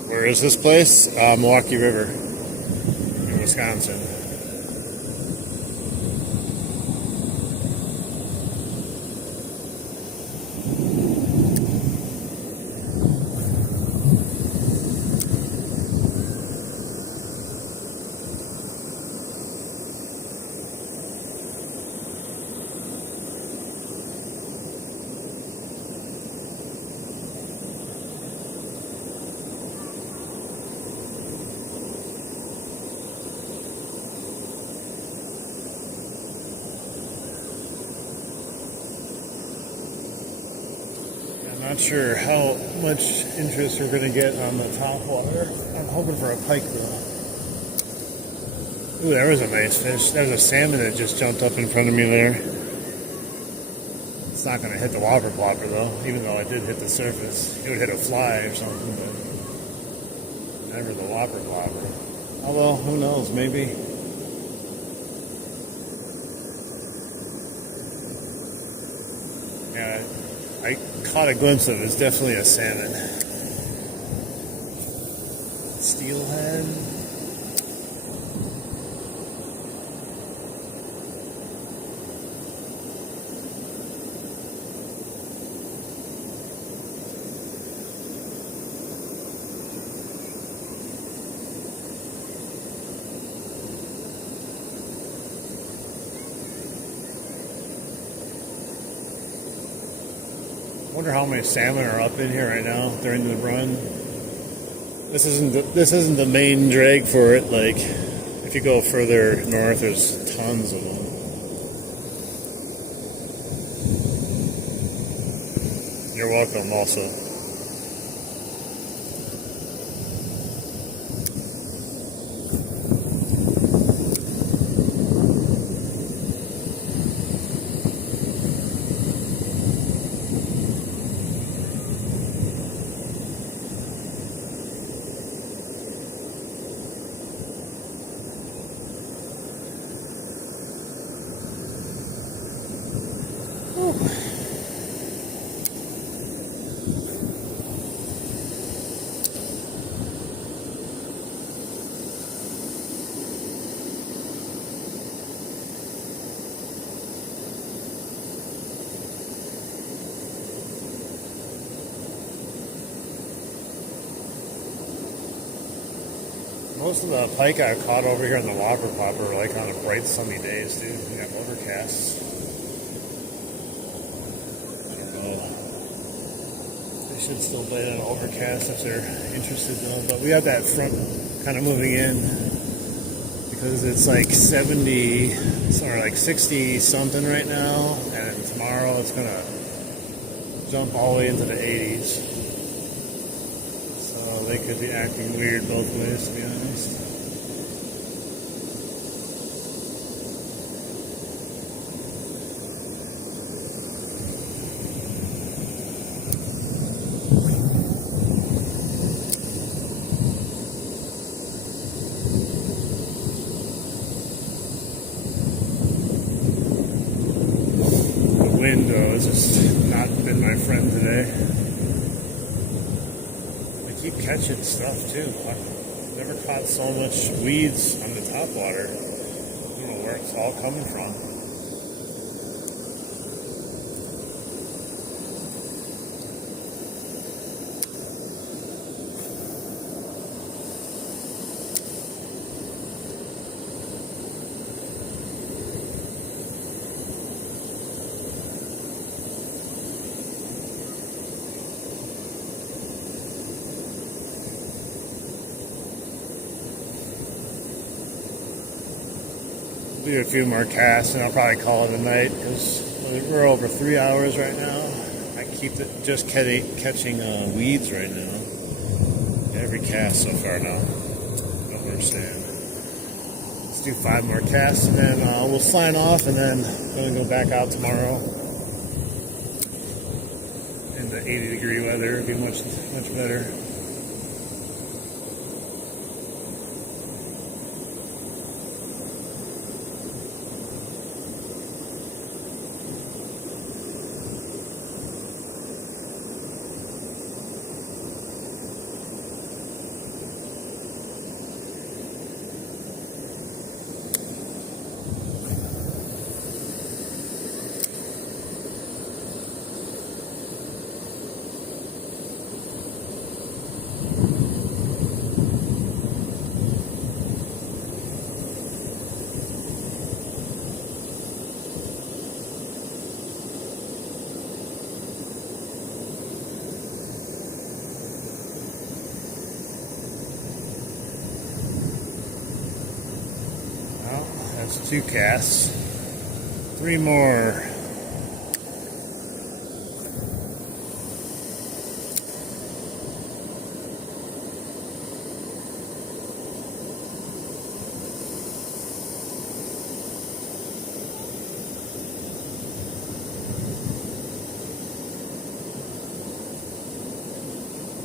Where is this place? Milwaukee River in Wisconsin. Not sure how much interest we're going to get on the Topwater. I'm hoping for a pike though. Ooh, there was a nice fish. There's a salmon that just jumped up in front of me there. It's not going to hit the whopper plopper though, even though it did hit the surface. It would hit a fly or something, but never the whopper plopper. Although, who knows, maybe. Yeah, I caught a glimpse of it. It's definitely a salmon. Steelhead. I wonder how many salmon are up in here right now during the run. This isn't the main drag for it. Like if you go further north, there's tons of them. You're welcome. Also. Most of the pike I've caught over here in the whopper plopper are like on a bright sunny days, dude. We got overcasts. I don't know. They should still bait on overcast if they're interested though. But we have that front kind of moving in because it's like 70, or like 60 something right now, and tomorrow it's gonna jump all the way into the 80s. They could be acting weird both ways, to be honest. The wind, though, has just not been my friend today. Keep catching stuff too. I've never caught so much weeds on the Topwater. I don't know where it's all coming from. Do a few more casts and I'll probably call it a night because we're over 3 hours right now. I just catching weeds right now. Every cast so far now. Don't understand. Let's do 5 more casts and then we'll sign off, and then I'm going to go back out tomorrow in the 80-degree weather. It'll be much better. That's 2 casts. 3 more.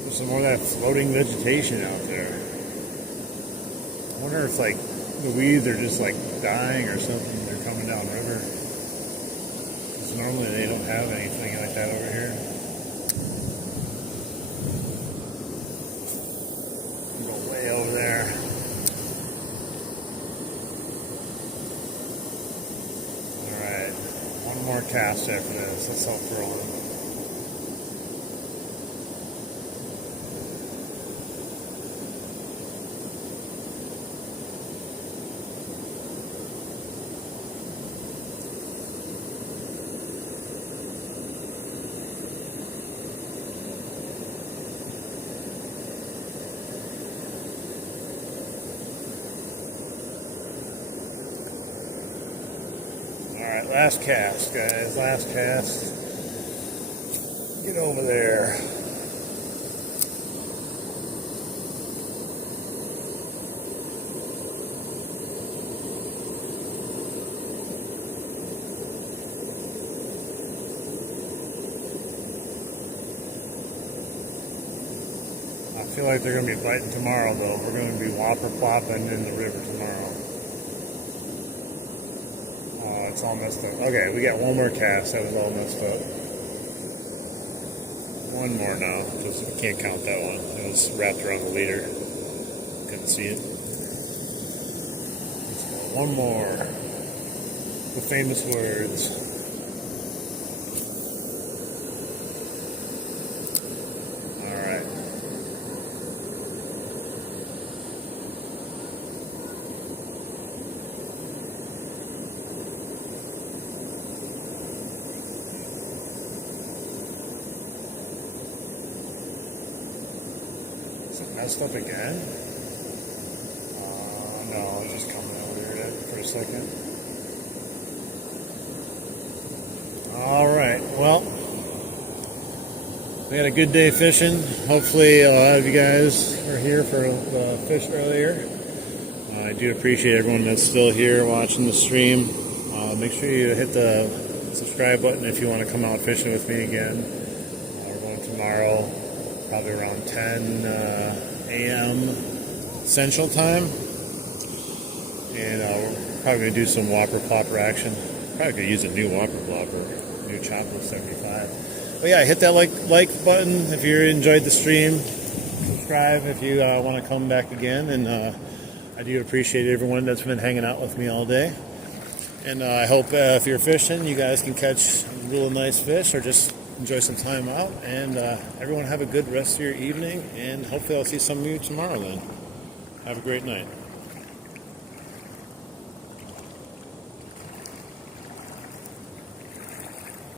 There's some more of that floating vegetation out there. I wonder if like the weeds are just like dying or something. They're coming down river. Because normally they don't have anything like that over here. Go way over there. Alright. 1 more cast after this. Let's help throw it. Alright, last cast, guys. Last cast. Get over there. I feel like they're going to be biting tomorrow, though. We're going to be whopper plopping in the river tomorrow. It's all messed up. Okay, we got 1 more cast. That was all messed up. 1 more now. Just I can't count that one. It was wrapped around the leader. Couldn't see it. Let's go. 1 more. The famous words. Is it messed up again? No, it's just coming over here for a second. Alright, well, we had a good day fishing. Hopefully a lot of you guys are here for the fish earlier. I do appreciate everyone that's still here watching the stream. Make sure you hit the subscribe button if you want to come out fishing with me again. We're going tomorrow, probably around 10 a.m. Central Time. And we're probably going to do some whopper plopper action. Probably could use a new whopper plopper, new chopper 75. But yeah, hit that like button if you enjoyed the stream. Subscribe if you want to come back again. And I do appreciate everyone that's been hanging out with me all day. And I hope if you're fishing, you guys can catch really nice fish or just enjoy some time out. And everyone have a good rest of your evening. And hopefully I'll see some of you tomorrow then. Have a great night.